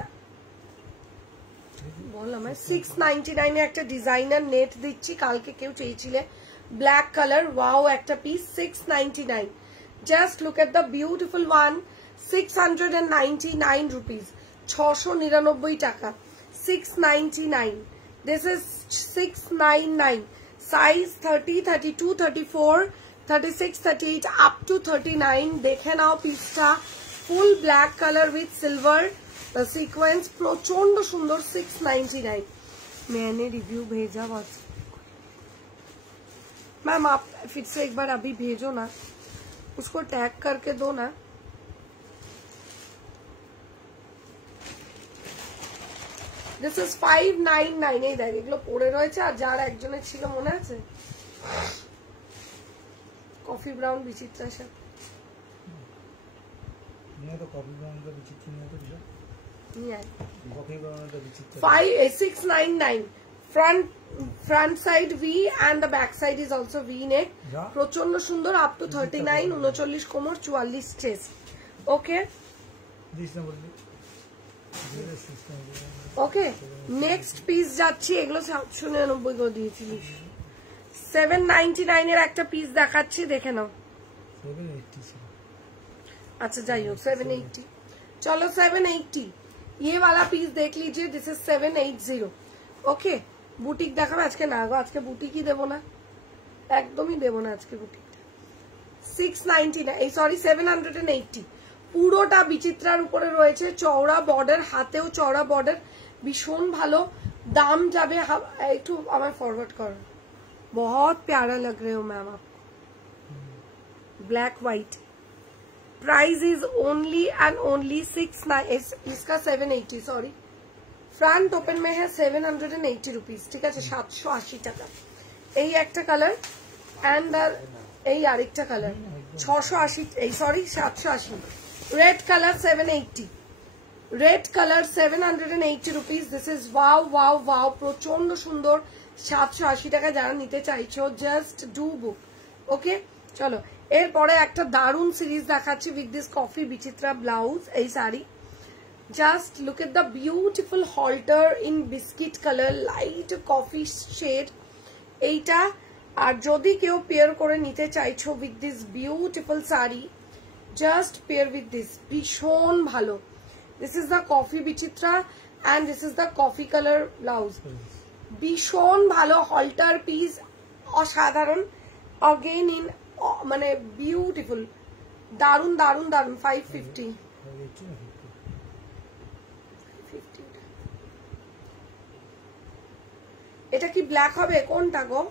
বললাম 699 এ একটা ডিজাইনার নেট দিচ্ছি। কালকে কেউ চেয়েছিলে ব্ল্যাক কালার, ওয়াও একটা piece 699। Just look at the beautiful one. 699 rupees, 699 টাকা। 699। This is 699। Size 30, 32, 34, 36, 38 up to 39। देखे नाओ पिसटा, full black color with silver sequence, प्रचंड सुंदर। 699। मैंने रिव्यू भेजा बस मैम, आप फिर से एक बार अभी भेजो ना, उसको टैग करके दो ना। This is 599। এই দেখ এগুলো পড়ে রয়েছে। আর যার একজনের ছিল মনে আছে, কফি ব্রাউন বিচিত্রা শাড়ি। নিয়ে তো কফি ব্রাউনটা বিচিত্রা নিয়ে তো দিলা। নিয়ে coffee ব্রাউনটা Bichitra. 699 front side V and the back side is also V neck। প্রচন্ড সুন্দর। up to 39, 39 কোমর, 44 চেস্ট। ওকে দিস না বললি। ওকে নেক্সট পিস যাচ্ছি। এগুলো 799 করে দিয়েছিলিস। 799 এর একটা পিস দেখাচ্ছি, দেখে নাও। 780। अच्छा जाइए 780। चलो 780 ये वाला पीस देख लीजिए। This is 780। ओके বুটিক দেখাবে আজকে না গো, আজকে বুটিকই দেবো না, একদমই দেবো না আজকে বুটিক। 699 এই সরি 780। পুরোটা বিচিত্রার উপরে রয়েছে, চওড়া বর্ডার, হাতেও চওড়া বর্ডার, ভীষণ ভালো। দাম যাবে একটু আমার ফরওয়ার্ড করো। बहुत प्यारा लग रहे हो मैम आप। Black white. Price is only and only 69। इसका 780 सॉरी। फ्रंट ओपन में है 780 रुपीज, ठीक है। 780 টাকা। এই একটা কালার এন্ড এই আরেকটা কালার 680, এই sorry 780। Red colour 780। Red colour 780 rupees. This is wow wow wow, প্রচন্ড সুন্দর। 780 টাকা যারা নিতে চাইছো জাস্ট ডু বুক। ওকে চলো এরপরে একটা দারুন সিরিজ দেখাচ্ছি with this coffee Bichitra blouse. এই শাড়ি just look at the beautiful halter in biscuit colour, light coffee shade এইটা। আর যদি কেউ পেয়ার করে নিতে চাইছো উইথ দিস বিউটিফুল শাড়ি, জাস্ট পেয়ার উইথ দিস, ভীষণ ভালো। This is the coffee Bichitra and this is the coffee colour blouse. ভীষণ ভালো হল্টার পিস, অসাধারণ। অগেন ইন মানে বিউটিফুল, দারুন দারুন দারুন। 550। এটা কি ব্ল্যাক হবে? কোনটা গো?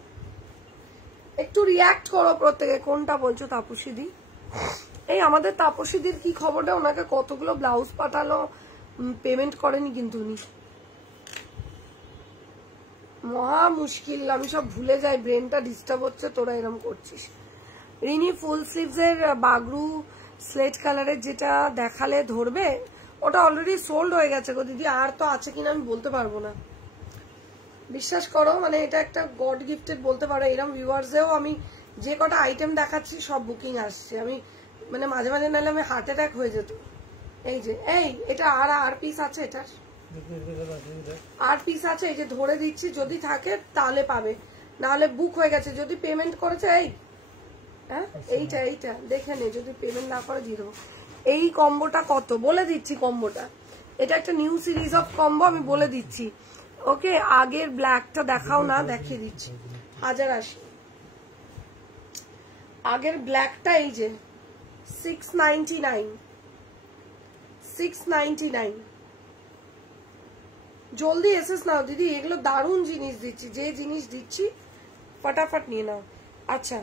একটু রিয়াক্ট করো প্রত্যেকে, কোনটা বলছো তাপসীদি? এই আমাদের তাপসীদির কি খবরটা? ওনাকে কতগুলো ব্লাউজ পাঠালো, পেমেন্ট করেনি কিন্তু উনি। মহা মুশকিল, আমি সব ভুলে যাই, ব্রেনটা ডিস্টার্ব হচ্ছে, তোরা এরকম করছিস। রিনি ফুল স্লিভস এর বাগরু স্লেট কালারের যেটা দেখালে ধরবে, ওটা অলরেডি সোল্ড হয়ে গেছে গো দিদি। আর তো আছে কিনা আমি বলতে পারবো না, বিশ্বাস করো। মানে এটা একটা গড গিফটেড বলতে পারো। এরকম ভিউয়ার্সেও আমি যে কটা আইটেম দেখাচ্ছি সব বুকিং আসছে। আমি মানে মাঝে মাঝে নাহলে আমি হার্ট অ্যাটাক হয়ে যেত। এই যে এই এটা আর পিস আছে, এটার আর পিস আছে, এই যে ধরে দিচ্ছি, যদি থাকে তাহলে পাবে, নাহলে বুক হয়ে গেছে। যদি পেমেন্ট করেছে এই হ্যাঁ এইটা এইটা দেখে নে, যদি পেমেন্ট না করে দিয়ে দেবো। এই কম্বোটা কত বলে দিচ্ছি, কম্বোটা এটা একটা নিউ সিরিজ অফ কম্বো, আমি বলে দিচ্ছি। ওকে আগের ব্ল্যাকটা দেখাও না, দেখিয়ে দিচ্ছি। 1080 আগের ব্ল্যাকটা এই যে 699 699 জলদি এসেস নাও দিদি, এগুলো দারুণ জিনিস দিচ্ছি, যে জিনিস দিচ্ছি ফটাফট নিয়ে নাও। আচ্ছা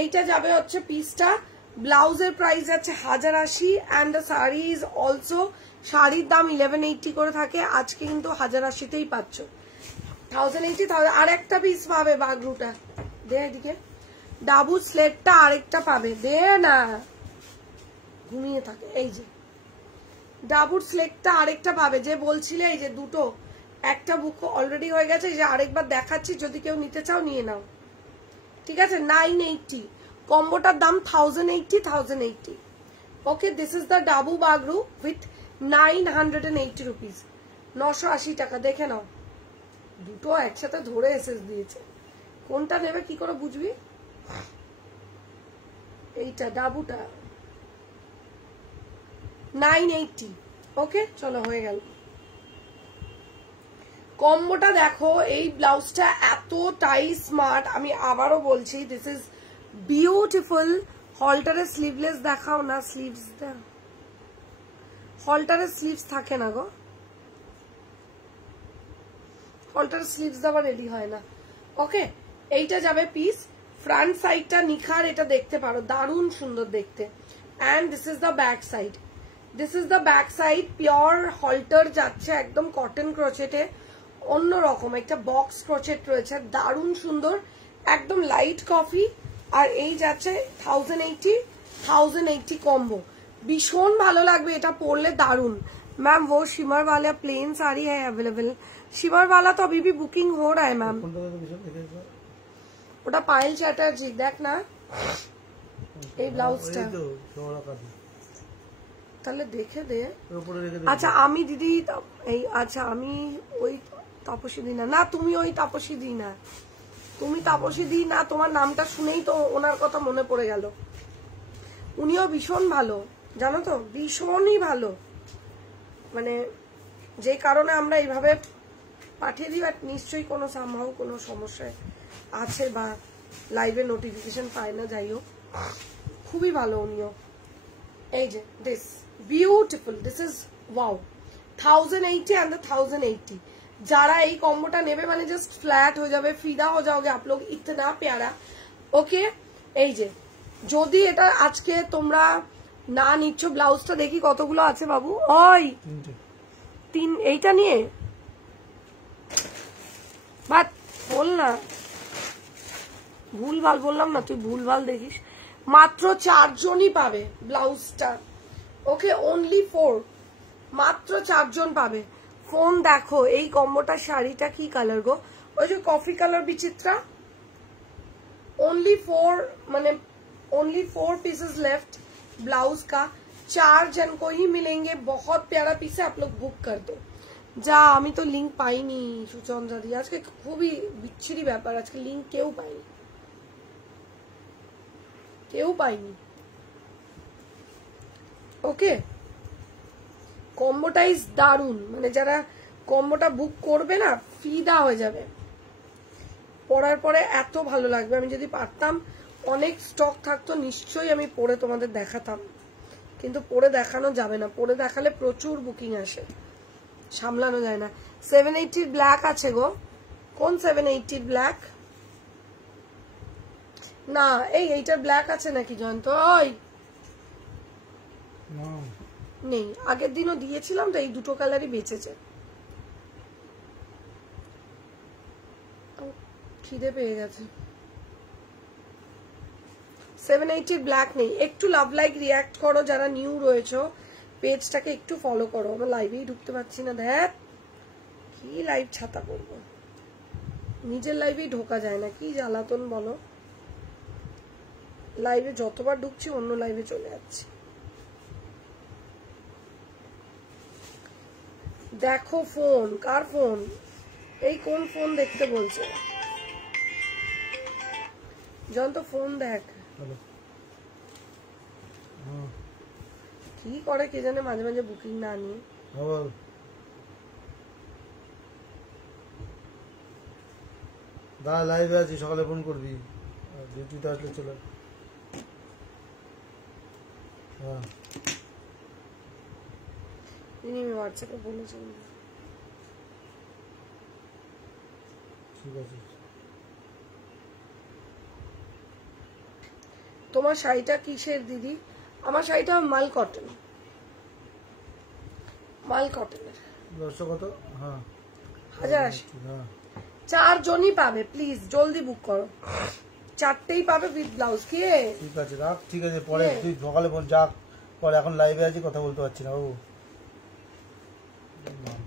এইটা যাবে হচ্ছে পিসটা, ব্লাউজের প্রাইস আছে 1080 and the sari is also, শাড়ির দাম 1180 করে থাকে, আজকে কিন্তু 1080তেই পাচ্ছ। 1080 আর একটা পিস পাবে বাগরুটা, দে এদিকে ডাবু স্লেটটা আরেকটা পাবে, দে না ঘুমিয়ে থাকে। এই যে ডাবুর স্লেটটা আরেকটা পাবে, যে বলছিলে এই যে দুটো, একটা বুক অলরেডি হয়ে গেছে, যে আরেকবার দেখাচ্ছি, যদি কেউ নিতে চাও নিয়ে নাও, ঠিক আছে। 980 কম্বোটার দাম 1080 okay. This is the dabu Bagru with 980 rupees, 980 টাকা। দেখে নাও দুটো একসাথে ধরে এসএস দিয়েছে, কোনটা নেবে কি করে বুঝবি? এইটা ডাবুটা 980 ওকে। চলো হয়ে গেল কম্বোটা। দেখো এই ব্লাউজটা এতটাই স্মার্ট, আমি আবারও বলছি, দিস ইজ বিউটিফুল। হলটারের স্লিভলেস দেখাও না, স্লিভস দাও, হলটারের স্লিভস থাকে না গো, হলটারের স্লিভস দেওয়া রেডি হয় না। ওকে এইটা যাবে পিস, ফ্রন্ট সাইডটা নিখার, এটা দেখতে পারো দারুণ সুন্দর দেখতে। And this is the back side, this is the back side, pure halter যাচ্ছে, একদম কটন ক্রোচেটে, অন্যরকম একটা বক্স ক্রোচেট রয়েছে, দারুণ সুন্দর, একদম লাইট কফি। আর এই যাচ্ছে 1080 কম্বো, ভীষণ ভালো লাগবে এটা পরলে, দারুণ। मैम वो शिमर वाला प्लेन साड़ी है अवेलेबल? शिमर वाला तो अभी भी बुकिंग हो रहा है मैम। ওটা পায়েল চ্যাটার্জি, দেখ না এই ব্লাউজটা, তাহলে দেখে দে। আচ্ছা আমি দিদি এই, আচ্ছা আমি ওই তাপসী দি না, না তুমি ওই তাপসী দি না, তুমি তাপসী দি না, তোমার নামটা শুনেই তো ওনার কথা মনে পড়ে গেল। উনিও ভীষণ ভালো জানো তো, ভীষণই ভালো, মানে যে কারণে আমরা এইভাবে পাঠিয়ে দিই, বাট নিশ্চয়ই কোনো সামহাও কোনো সমস্যা আছে বা লাইভে নোটিফিকেশন পায় না, যাই হোক খুবই ভালো উনিও। এই যে this beautiful, this is wow, 1080 and the 1080। যারা এই কম্বোটা নেবে মানে জাস্ট ফ্ল্যাট হয়ে যাবে, ফিদা হয়ে যাওগে आप लोग, इतना प्यारा। ওকে এই যে যদি এটা আজকে তোমরা না নিচ্ছ, ব্লাউজটা দেখি কতগুলো আছে বাবু, ওই তিন, এইটা নিয়ে বাট বল না, ভুলভাল বললাম না, তুই ভুলভাল দেখিস। মাত্র 4 জনই পাবে ব্লাউজটা, ওকে অনলি 4, মাত্র 4 জন পাবে। ফোন দেখো এই কম্বোটা, শাড়িটা কি কালার গো, ওই যে কফি কালার বিচিত্রা। ओनली 4 মানে ओनली 4 पीसेस लेफ्ट ब्लाउज का, 4 जन को ही मिलेंगे, बहुत प्यारा पीस है, आप लोग बुक कर दो। যা আমি তো লিংক পাইনি সুচন্দ্রা দি, আজকে খুবই বিচ্ছিরি ব্যাপার, আজকে লিংক কেউ পাইনি, কেউ পাইনি। ওকে কম্বোটা ইজ দারুন, মানে যারা কম্বোটা বুক করবে না ফিদা হয়ে যাবে, পরার পরে এত ভালো লাগবে। আমি যদি পারতাম অনেক স্টক থাকতো নিশ্চয়ই আমি পরে তোমাদের দেখাতাম, কিন্তু পরে দেখানো যাবে না, পরে দেখালে প্রচুর বুকিং আসে, সামলানো যায় না। 780 ব্ল্যাক আছে গো, কোন 780 ব্ল্যাক? না এইটা ব্ল্যাক আছে নাকি জয়ন্ত? ওই নেই, আগের দিনও দিয়েছিলাম তো, এই দুটো কালারই বেঁচেছে। খিদে পেয়ে গেছে। 780 ব্ল্যাক নেই, একটু লাভ লাইক রিয়াক্ট করো যারা নিউ রয়েছো, পেজটাকে একটু ফলো করো। আমরা লাইভেই ঢুকতে পারছি না, দেখ কি লাইভ ছাতা করবো, নিজের লাইভেই ঢোকা যায় না, কি জ্বালাতন বলো। লাইভে যতবার ঢুকছি অন্য লাইভে চলে যাচ্ছি। দেখো ফোন, কার ফোন? এই কোন ফোন দেখতে বলছে জন, তো ফোন দেখ কি করে কে জানে, মাঝে মাঝে বুকিং না নিয়ে। লাইভে আছি, সকালে ফোন করবি, ডিউটিতে আসলে চলে। হ্যাঁ তিনি হোয়াটসঅ্যাপে বলেছেন। ঠিক আছে। তোমার শাড়িটা কিসের দিদি? আমার শাড়িটা মাল কটন, মাল কটনের। 100 কত? হ্যাঁ 1080। হ্যাঁ 4 জনই পাবে, প্লিজ জলদি বুক করো, 4টেই পাবে উইথ ব্লাউজ। কি ঠিক আছে রাখ, ঠিক আছে পরে তুই সকালে বল যা, পরে এখন লাইভে আছি কথা বলতে পারছি না বাবু।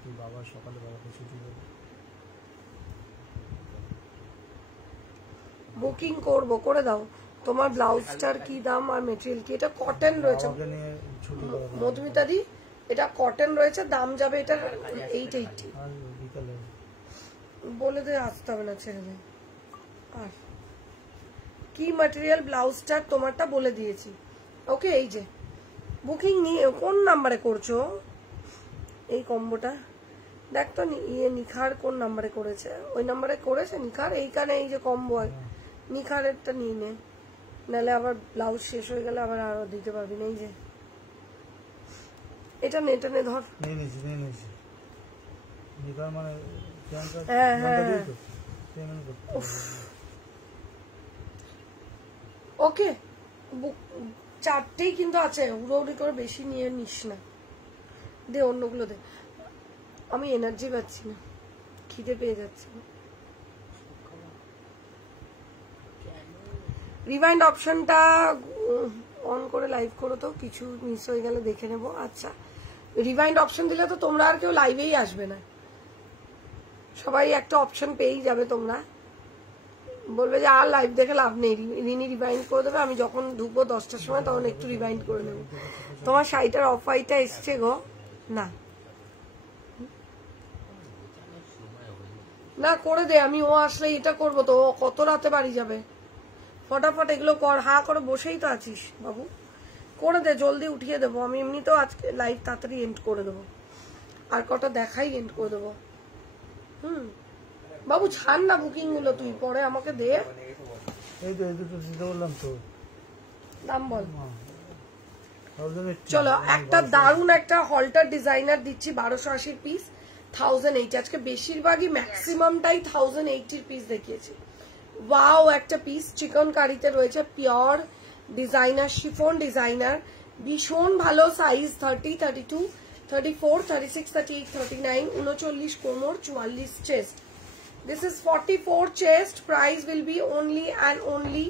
তুই বাবা সকালে বাবাকে ছুটি দেবে। বুকিং করবো, করে দাও। তোমার ব্লাউজটার কি দাম আর মেটেরিয়াল কি? এটা কটন রয়েছে বাবাকে নিয়ে ছুটি দেবে মধুমিতা দি, এটা কটন রয়েছে, দাম যাবে এটা 880। আর বিকালে বলে দে, আসতে হবে না, ছেড়ে দে। আর কি ম্যাটেরিয়াল ব্লাউজটা তোমারটা বলে দিয়েছি। ওকে, এই যে বুকিং নিয়ে কোন নাম্বারে করছো এই কম্বোটা? দেখ তো নিখার কোন নাম্বারে করেছে, ওই নাম্বারে করেছে নিখার। এইখানে এই যে কম্বো নিখারেরটা নিয়ে নে, নাহলে আবার ব্লাউজ শেষ হয়ে গেলে আবার আরো দিতে পারবি না। এই যে এটা নে, এটা নে, ধর। নিয়ে নিয়েছি নিকার মানে হ্যাঁ হ্যাঁ ওকে, 4টেই কিন্তু আছে, হুড়োহুড়ি করে বেশি নিয়ে নিস না, দে অন্যগুলো দে। আমি এনার্জি পাচ্ছি না, খিদে পেয়ে যাচ্ছে। রিভাইন্ড অপশনটা অন করে লাইভ করো তো, কিছু মিস হয়ে গেলে দেখে নেবো। আচ্ছা, রিভাইন্ড অপশন দিলে তো তোমরা আর কেউ লাইভেই আসবে না, সবাই একটা অপশন পেয়েই যাবে। তোমরা বলবে যে আর লাইভ দেখে লাভ নেই, রিনি রিভাইন্ড করে দেবে, আমি যখন ঢুকবো 10টার সময় তখন একটু রিভাইন্ড করে নেবো। তোমার শাড়িটার অফ হোয়াইটটা এসছে গো? না না, করে দে, আমি ও আসলে এটা করবো তো, ও কত রাতে বাড়ি যাবে। ফটাফট এগুলো কর, হা করে বসেই তো আছিস বাবু, করে দে, জলদি উঠিয়ে দেবো। আমি এমনিতেও আজকে লাইভ তাড়াতাড়ি এন্ড করে দেবো, আর কটা দেখাই এন্ড করে দেবো। বাবু ছাড় না বুকিং গুলো, তুই পরে আমাকে দে। এই তো এই দুটো দিতে বললাম তো, দাম বল। চলো, একটা দারুন একটা হলটার ডিজাইনার দিচ্ছি 1280 পিস, 1080। আজকে বেশিরভাগই ম্যাক্সিমামটাই 1080 পিস দেখিয়েছি। ওয়াও, একটা পিস চিকন কারিতে রয়েছে, পিওর ডিজাইনার, শিফন ডিজাইনার, ভীষণ ভালো সাইজ, 30, 32, 34, 36, 38, 39, 39 কোমর, 44 chest. This is 44 chest. Price will be only and only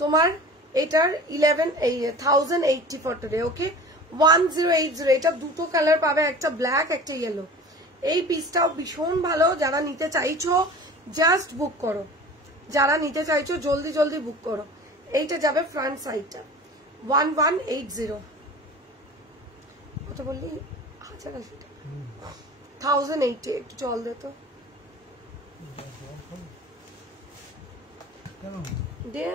তোমার এটার 1080 for today. Okay, 1080। এটা দুটো কালার পাবে, একটা ব্ল্যাক একটা ইয়েলো। এই পিসটাও ভীষণ ভালো, যারা নিতে চাইছো জাস্ট বুক করো, যারা নিতে চাইছো জলদি জলদি বুক করো। এইটা যাবে ফ্রন্ট সাইডটা 1180। কত বললি? 1080। একটু জল দে তো দে।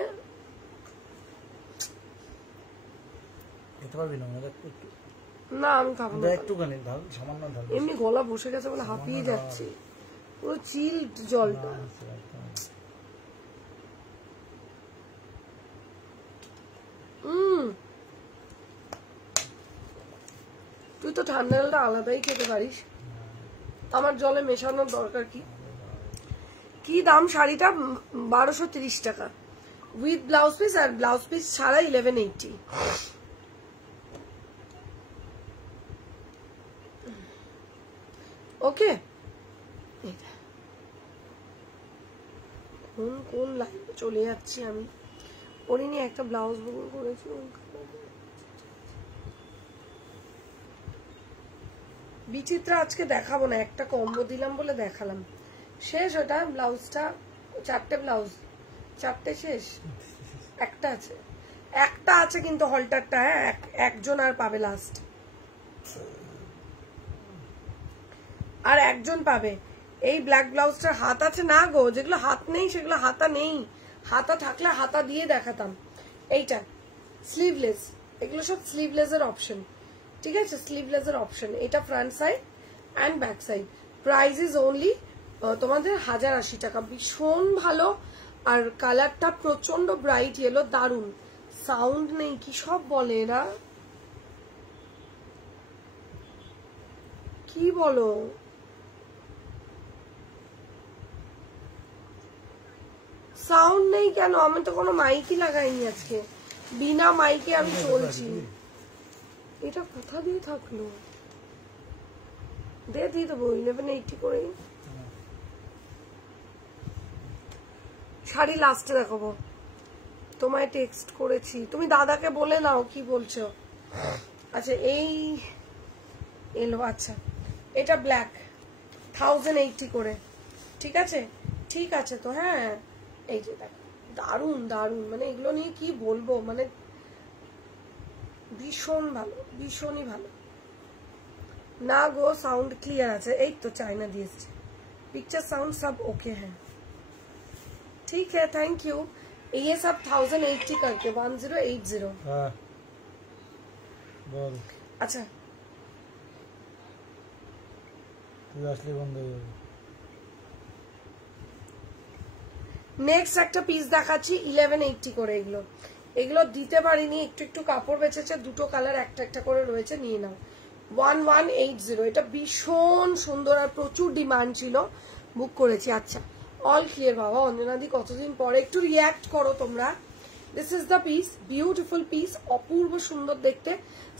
না আমি খাবো না, একটুখানি সামান্য ঢাল, এমনি গলা বসে গেছে বলে হাঁপিয়ে যাচ্ছে, পুরো চিল জলটা। তুই তো ঠান্ডা জলটা আলাদাই খেতে পারিস, আমার জলে মেশানোর দরকার কি? কি দাম শাড়িটা? 1230 টাকা উইথ ব্লাউজ পিস, আর ব্লাউজ পিস ছাড়া 1180। ওকে, কোন লাইনে চলে যাচ্ছি আমি, পরিনি একটা ব্লাউজ বুক করেছি। বিচিত্রা আজকে দেখাবো না, একটা কম্বো দিলাম বলে দেখালাম, শেষ ওটা। ব্লাউজটা 4টে ব্লাউজ, 4টে শেষ, একটা আছে কিন্তু হলটারটা, হ্যাঁ একজন আর পাবে লাস্ট, আর একজন পাবে। এই ব্ল্যাক ব্লাউজটার হাত আছে না গো, যেগুলো হাত নেই সেগুলো হাতা নেই, হাতা থাকলে হাতা দিয়ে দেখাতাম। এইটা স্লিভলেস, এগুলো সব স্লিভলেসের অপশন, ঠিক আছে, স্লিভলেসের অপশন। এটা front side and back side. Price is only তোমাদের 1080 টাকা। ভীষণ ভালো, আর কালারটা প্রচন্ড ব্রাইট ইয়েলো, দারুন। সাউন্ড নেই, কি সব বলে এরা, কি বলো? সাউন্ড নেই কেন? আমি তো কোনো মাইকই লাগাইনি আজকে, বিনা মাইকে আমি চলছি। এটা কোথা দিয়ে থাকলো? দিয়ে দেবো 1180 করে। শাড়ি লাস্টে দেখাবো, তোমায় টেক্সট করেছি, তুমি দাদাকে বলে নাও কি বলছো। আচ্ছা এই এলো, আচ্ছা এটা ব্ল্যাক 1080 করে, ঠিক আছে? ঠিক আছে তো, হ্যাঁ এই যে দেখো, দারুন দারুন, মানে এগুলো নিয়ে কি বলবো, মানে ভীষণ ভালো, ভীষণই ভালো। না গো সাউন্ড ক্লিয়ার আছে, এই তো চায়না দিয়েছে, पिक्चर साउंड सब ओके है, ठीक है, थैंक यू। ये सब 1080 करके 1080। हाँ बोल। अच्छा তুই আসলে বন্ধ হয়ে যাবে। নেক্সট একটা পিস দেখাচ্ছি 1180 করে। এগুলো এগুলো দিতে পারিনি, একটু একটু কাপড় বেঁচেছে, দুটো কালার একটা একটা করে রয়েছে, নিয়ে নাও। 1180, এটা ভীষণ সুন্দর আর প্রচুর ডিমান্ড ছিল, বুক করেছি। আচ্ছা অল ক্লিয়ার বাবা, অঞ্জনাদি কতদিন পরে, একটু রিয়াক্ট করো তোমরা। This is the piece, beautiful piece, অপূর্ব সুন্দর দেখতে।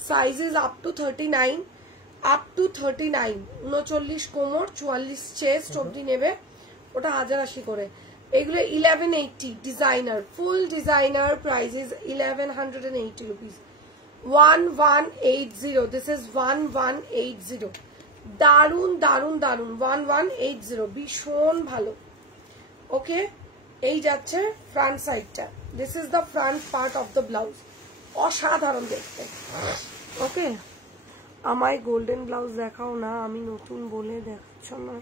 Size is up to 39, up to 39, 39 কোমর, 44 চেস্ট অব্দি নেবে, ওটা 1080 করে। এগুলো 1180 designer, full designer, price is 1180 rupees. 1180, this is 1180, দারুন দারুন দারুন, 1180, ভীষণ ভালো। ওকে, এই যাচ্ছে ফ্রন্ট সাইডটা, this is the front part of the blouse, অসাধারণ দেখতে। ওকে, আমায় গোল্ডেন ব্লাউজ দেখাও না, আমি নতুন বলে দেখাচ্ছ না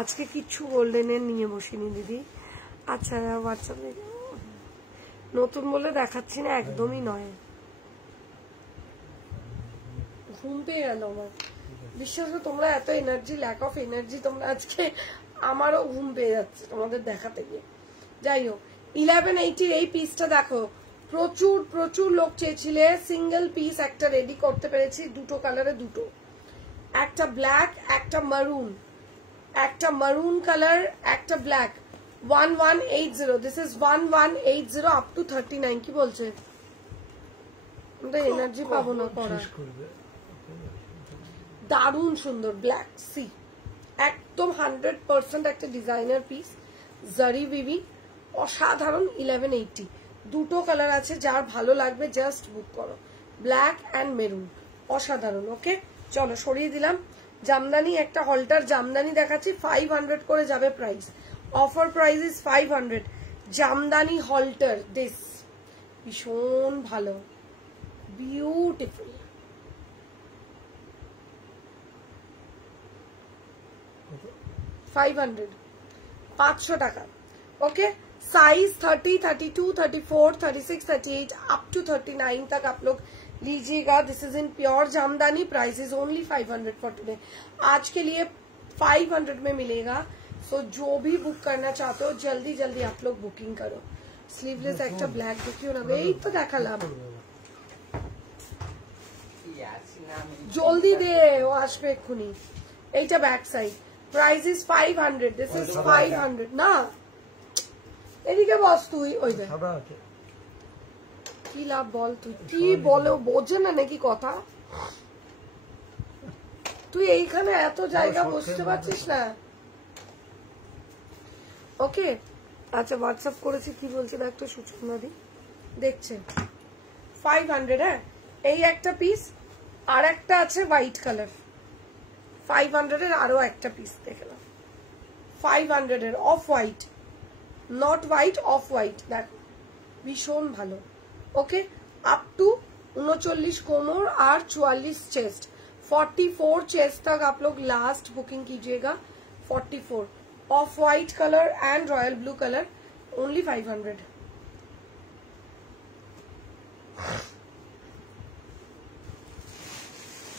আজকে, কিছু গোল্ডেনের নিয়ে বসিনি দিদি। আচ্ছা হোয়াটসঅ্যাপে নতুন বলে দেখাচ্ছি না, একদমই নয়। ঘুম পেয়ে গেল আমার, বিশ্বাস করো তোমরা এত এনার্জি, ল্যাক অফ এনার্জি তোমরা আজকে, আমারও ঘুম পেয়ে যাচ্ছে তোমাদের দেখাতে গিয়ে। যাই হোক, 1180 এই পিসটা দেখো, প্রচুর প্রচুর লোক চেয়েছিলে, সিঙ্গেল পিস একটা রেডি করতে পেরেছি, দুটো কালারে দুটো, একটা ব্ল্যাক একটা মারুন, একটা মারুন কালার একটা black. 1180, this is 1180 up to 39। কি বলছে? এনার্জি পাবো না করা, দারুণ সুন্দর ব্ল্যাক সি, একদম 100% একটা ডিজাইনার পিস, জারি বিবি, অসাধারণ। 1180, দুটো কালার আছে, যার ভালো লাগবে জাস্ট বুক করো, ব্ল্যাক অ্যান্ড মেরুন, অসাধারণ। ওকে চলো সরিয়ে দিলাম। জামদানি একটা হলটার জামদানি দেখাচ্ছি, 500 করে যাবে price, offer price is 500। Jamdani halter, this ভীষণ ভালো, বিউটিফুল, $500 টাকা। ओके, साइज 30, 32, 34, 36, 38 अप टू 39 तक आप लोग लीजिएगा। This is in pure jamdani, price is only 500 for today. आज के लिए 500 में मिलेगा, सो जो भी बुक करना चाहते हो जल्दी जल्दी आप लोग बुकिंग करो। स्लीवलेस एक ब्लैक देखियो ना, এই তো দেখালাম, জলদি দে, ও আসবে এক্ষুনি। এইটা back side, price is 500, this is 500 না। এদিকে বস তুই, ওই দেখ কি লাভ বল, তুই কি বলো, বোঝে না নাকি কথা? তুই এইখানে এত জায়গা বসতে পারছিস না। ওকে আচ্ছা, হোয়াটসঅ্যাপ করেছি, কি বলছে দেখ তো সুচনা দি, দেখছে 500। হ্যাঁ এই একটা পিস, আর একটা আছে হোয়াইট কালার, 500 এর আরো একটা পিস দেখে নাও, 500 এর off white, not white, off white, দেখো ভীষণ ভালো। ओके, अप टू 39 कोमर और 44 चेस्ट, 44 चेस्ट तक आप लोग लास्ट बुकिंग कीजिएगा। 44 of white colour and royal blue colour, only 500।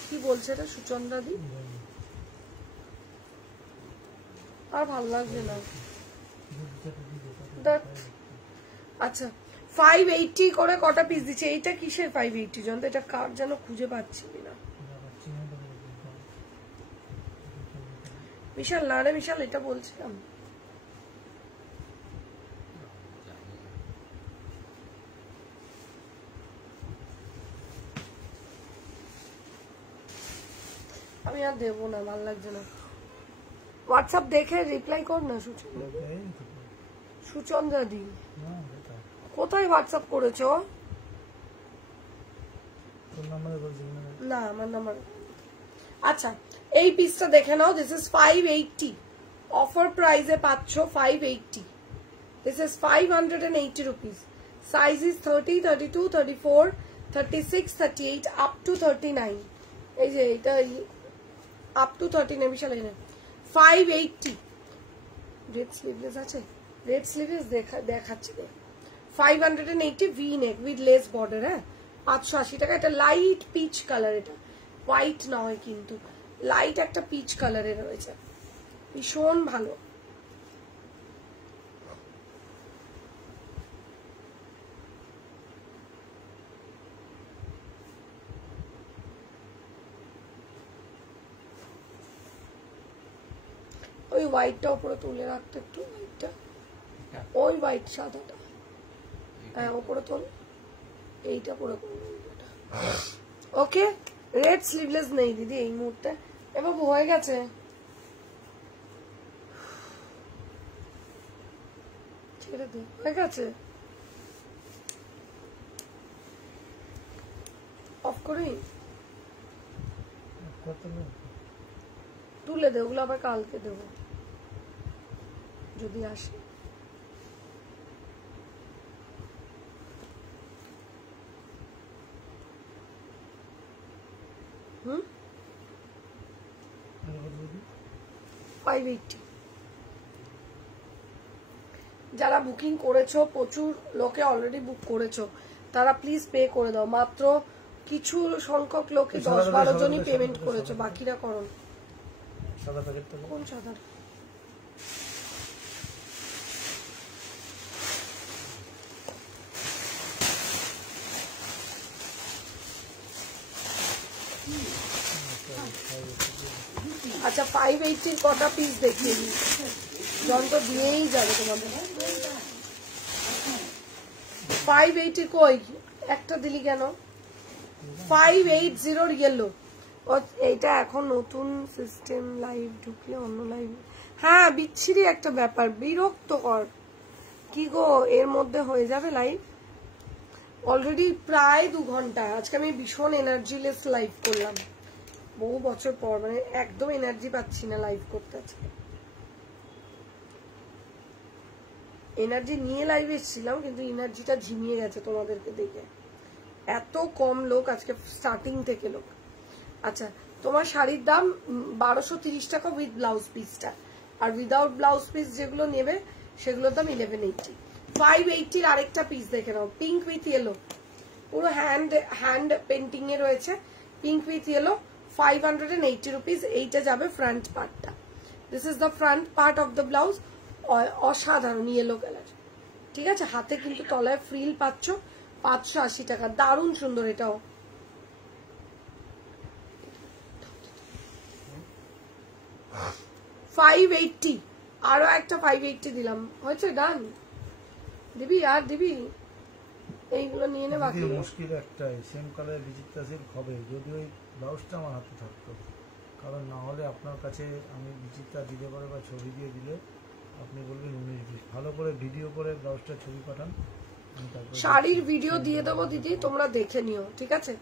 কি বলছে এটা সুচন্দ্রা দি? আর ভালো লাগছে না। আচ্ছা 580 করে কটা পিস দিচ্ছে? এইটা কিসের 580 জন? এটা কার যেন খুঁজে পাচ্ছি না। বিশাল না রে বিশাল, এটা বলছিলাম। আমি আর দেবো না, ভালো লাগছে না। হোয়াটসঅ্যাপ দেখে রিপ্লাই কর না সুচন্দ্রা দি। কোথায় হোয়াটসঅ্যাপ করেছো? না আমার নাম্বার। আচ্ছা এই পিসটা দেখে নাও। দিস ইজ 580, অফার প্রাইসে পাচ্ছ 580। This is 580 rupees. Size is 30, 32, 34, 36, 38 up to 39। এই যে এটা আপ টু 39 বিশাল। 580 রেড স্লিভলেস আছে, রেড স্লিভলেস দেখাচ্ছি। 580 V neck with lace border. হ্যাঁ 580 টাকা। এটা লাইট পিচ কালার, এটা হোয়াইট নয় কিন্তু লাইট একটা পিচ কালারের রয়েছে, ভীষণ ভালো। ওই হোয়াইটটা উপরে তুলে রাখতে একটু, হোয়াইটটা ওই হোয়াইট সাদাটা হ্যাঁ উপরে তোল, এইটা পুরো। ওকে রেড স্লিভলেস নেই দিদি এই মুহূর্তে। এবার হয়ে গেছে, ছেড়ে দে, হয়ে গেছে। অফ করি, তুলে দে, ওগুলো আবার কালকে দেবো যদি আসে। হুম 580। যারা বুকিং করেছো, প্রচুর লোকে অলরেডি বুক করেছো, তারা প্লিজ পে করে দাও। মাত্র কিছু সংখ্যক লোকে 10-12 জনই পেমেন্ট করেছো, বাকিরা করো। কোন সাদা? আচ্ছা 580 কটা পিস দেখিয়ে দিই, যন্ত্র দিয়েই যাবে তোমাদের। 580 কই একটা দিলি কেন? 580 ইয়েলো। এইটা এখন নতুন সিস্টেম, লাইভ ঢুকলে অন্য লাইভ। হ্যাঁ বিচ্ছিরি একটা ব্যাপার, বিরক্তকর। কি গো এর মধ্যে হয়ে যাবে লাইভ? অলরেডি প্রায় 2 ঘন্টা। আজকে আমি ভীষণ এনার্জিলেস লাইভ করলাম, বহু বছর পর, মানে একদম এনার্জি পাচ্ছি না লাইভ করতে। আজকে এনার্জি নিয়ে লাইভে এসেছিলাম কিন্তু এনার্জিটা ঝিমিয়ে গেছে তোমাদেরকে দেখে। এত কম লোক আজকে স্টার্টিং থেকে লোক। আচ্ছা তোমার শাড়ির দাম 1230 টাকা উইথ ব্লাউজ পিসটা, আর উইদাউট ব্লাউজ পিস যেগুলো নেবে সেগুলোর দাম 1180। 580 আরেকটা পিস দেখে নাও, পিঙ্ক উইথ ইয়েলো, পুরো হ্যান্ড পেন্টিং এ রয়েছে, পিঙ্ক উইথ ইয়েলো, 580 রুপিস। এইটা যাবে ফ্রন্ট পার্টটা। This is the front part of the blouse. অসাধারণ ইয়েলো কালার, ঠিক আছে। হাতে কিন্তু তলায় ফ্রিল পাচ্ছ। 580 টাকা, দারুণ সুন্দর। এটাও 580, আরো একটা 580 দিলাম, হয়েছে। ডান দিবি আর দিবি, এইগুলো নিয়ে নে। বাকি মুশকিল একটাই, সেম কালার বিচিত্রা সিল্ক হবে যদি ওই ব্লাউজটা আমার হাতে থাকতো, কারণ না হলে আপনার কাছে আমি বিচিত্রা দিতে পারে বা ছবি দিয়ে দিলে আপনি বলবেন 19-20। ভালো করে ভিডিও করে ব্লাউজটা ছবি পাঠান, শাড়ির ভিডিও দিয়ে দেবো দিদি, তোমরা দেখে নিও, ঠিক আছে।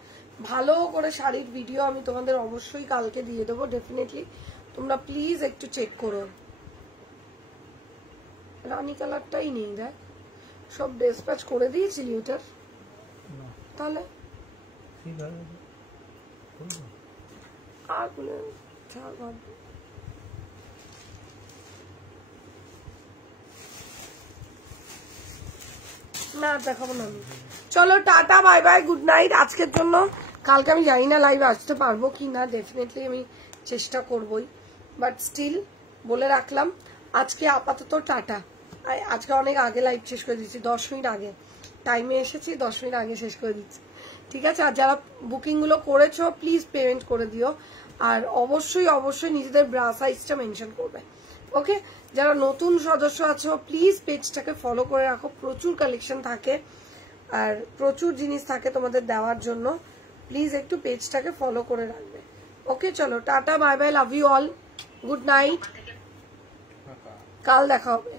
ভালো করে শাড়ির ভিডিও আমি তোমাদের অবশ্যই কালকে দিয়ে দেবো, ডেফিনেটলি। তোমরা প্লিজ একটু চেক করো। রানী কালারটাই নেই, দেখ সব ডিসপ্যাচ করে দিয়েছিলি ওটার, তাহলে ঠিক আছে। আর বলে না দেখাবো না আমি। চলো tata, bye by, good night আজকের জন্য। কালকে আমি জানি না লাইভ আসতে পারবো কি না, ডেফিনেটলি আমি চেষ্টা করবই, বাট স্টিল বলে রাখলাম আজকে আপাতত টাটা। আজকে অনেক আগে লাইভ শেষ করে দিচ্ছি, 10 মিনিট আগে। টাইমে এসেছি, 10 মিনিট আগে শেষ করে দিচ্ছি, ঠিক আছে? আর যারা বুকিংগুলো করেছো প্লিজ পেমেন্ট করে দিও, আর অবশ্যই অবশ্যই নিজেদের ব্রা সাইজটা মেনশন করবে, ওকে? যারা নতুন সদস্য আছো প্লিজ পেজটাকে ফলো করে রাখো, প্রচুর কালেকশন থাকে আর প্রচুর জিনিস থাকে তোমাদের দেওয়ার জন্য, প্লিজ একটু পেজটাকে ফলো করে রাখবে, ওকে? চলো tata, bye bye, love you all, good night, কাল দেখা হবে।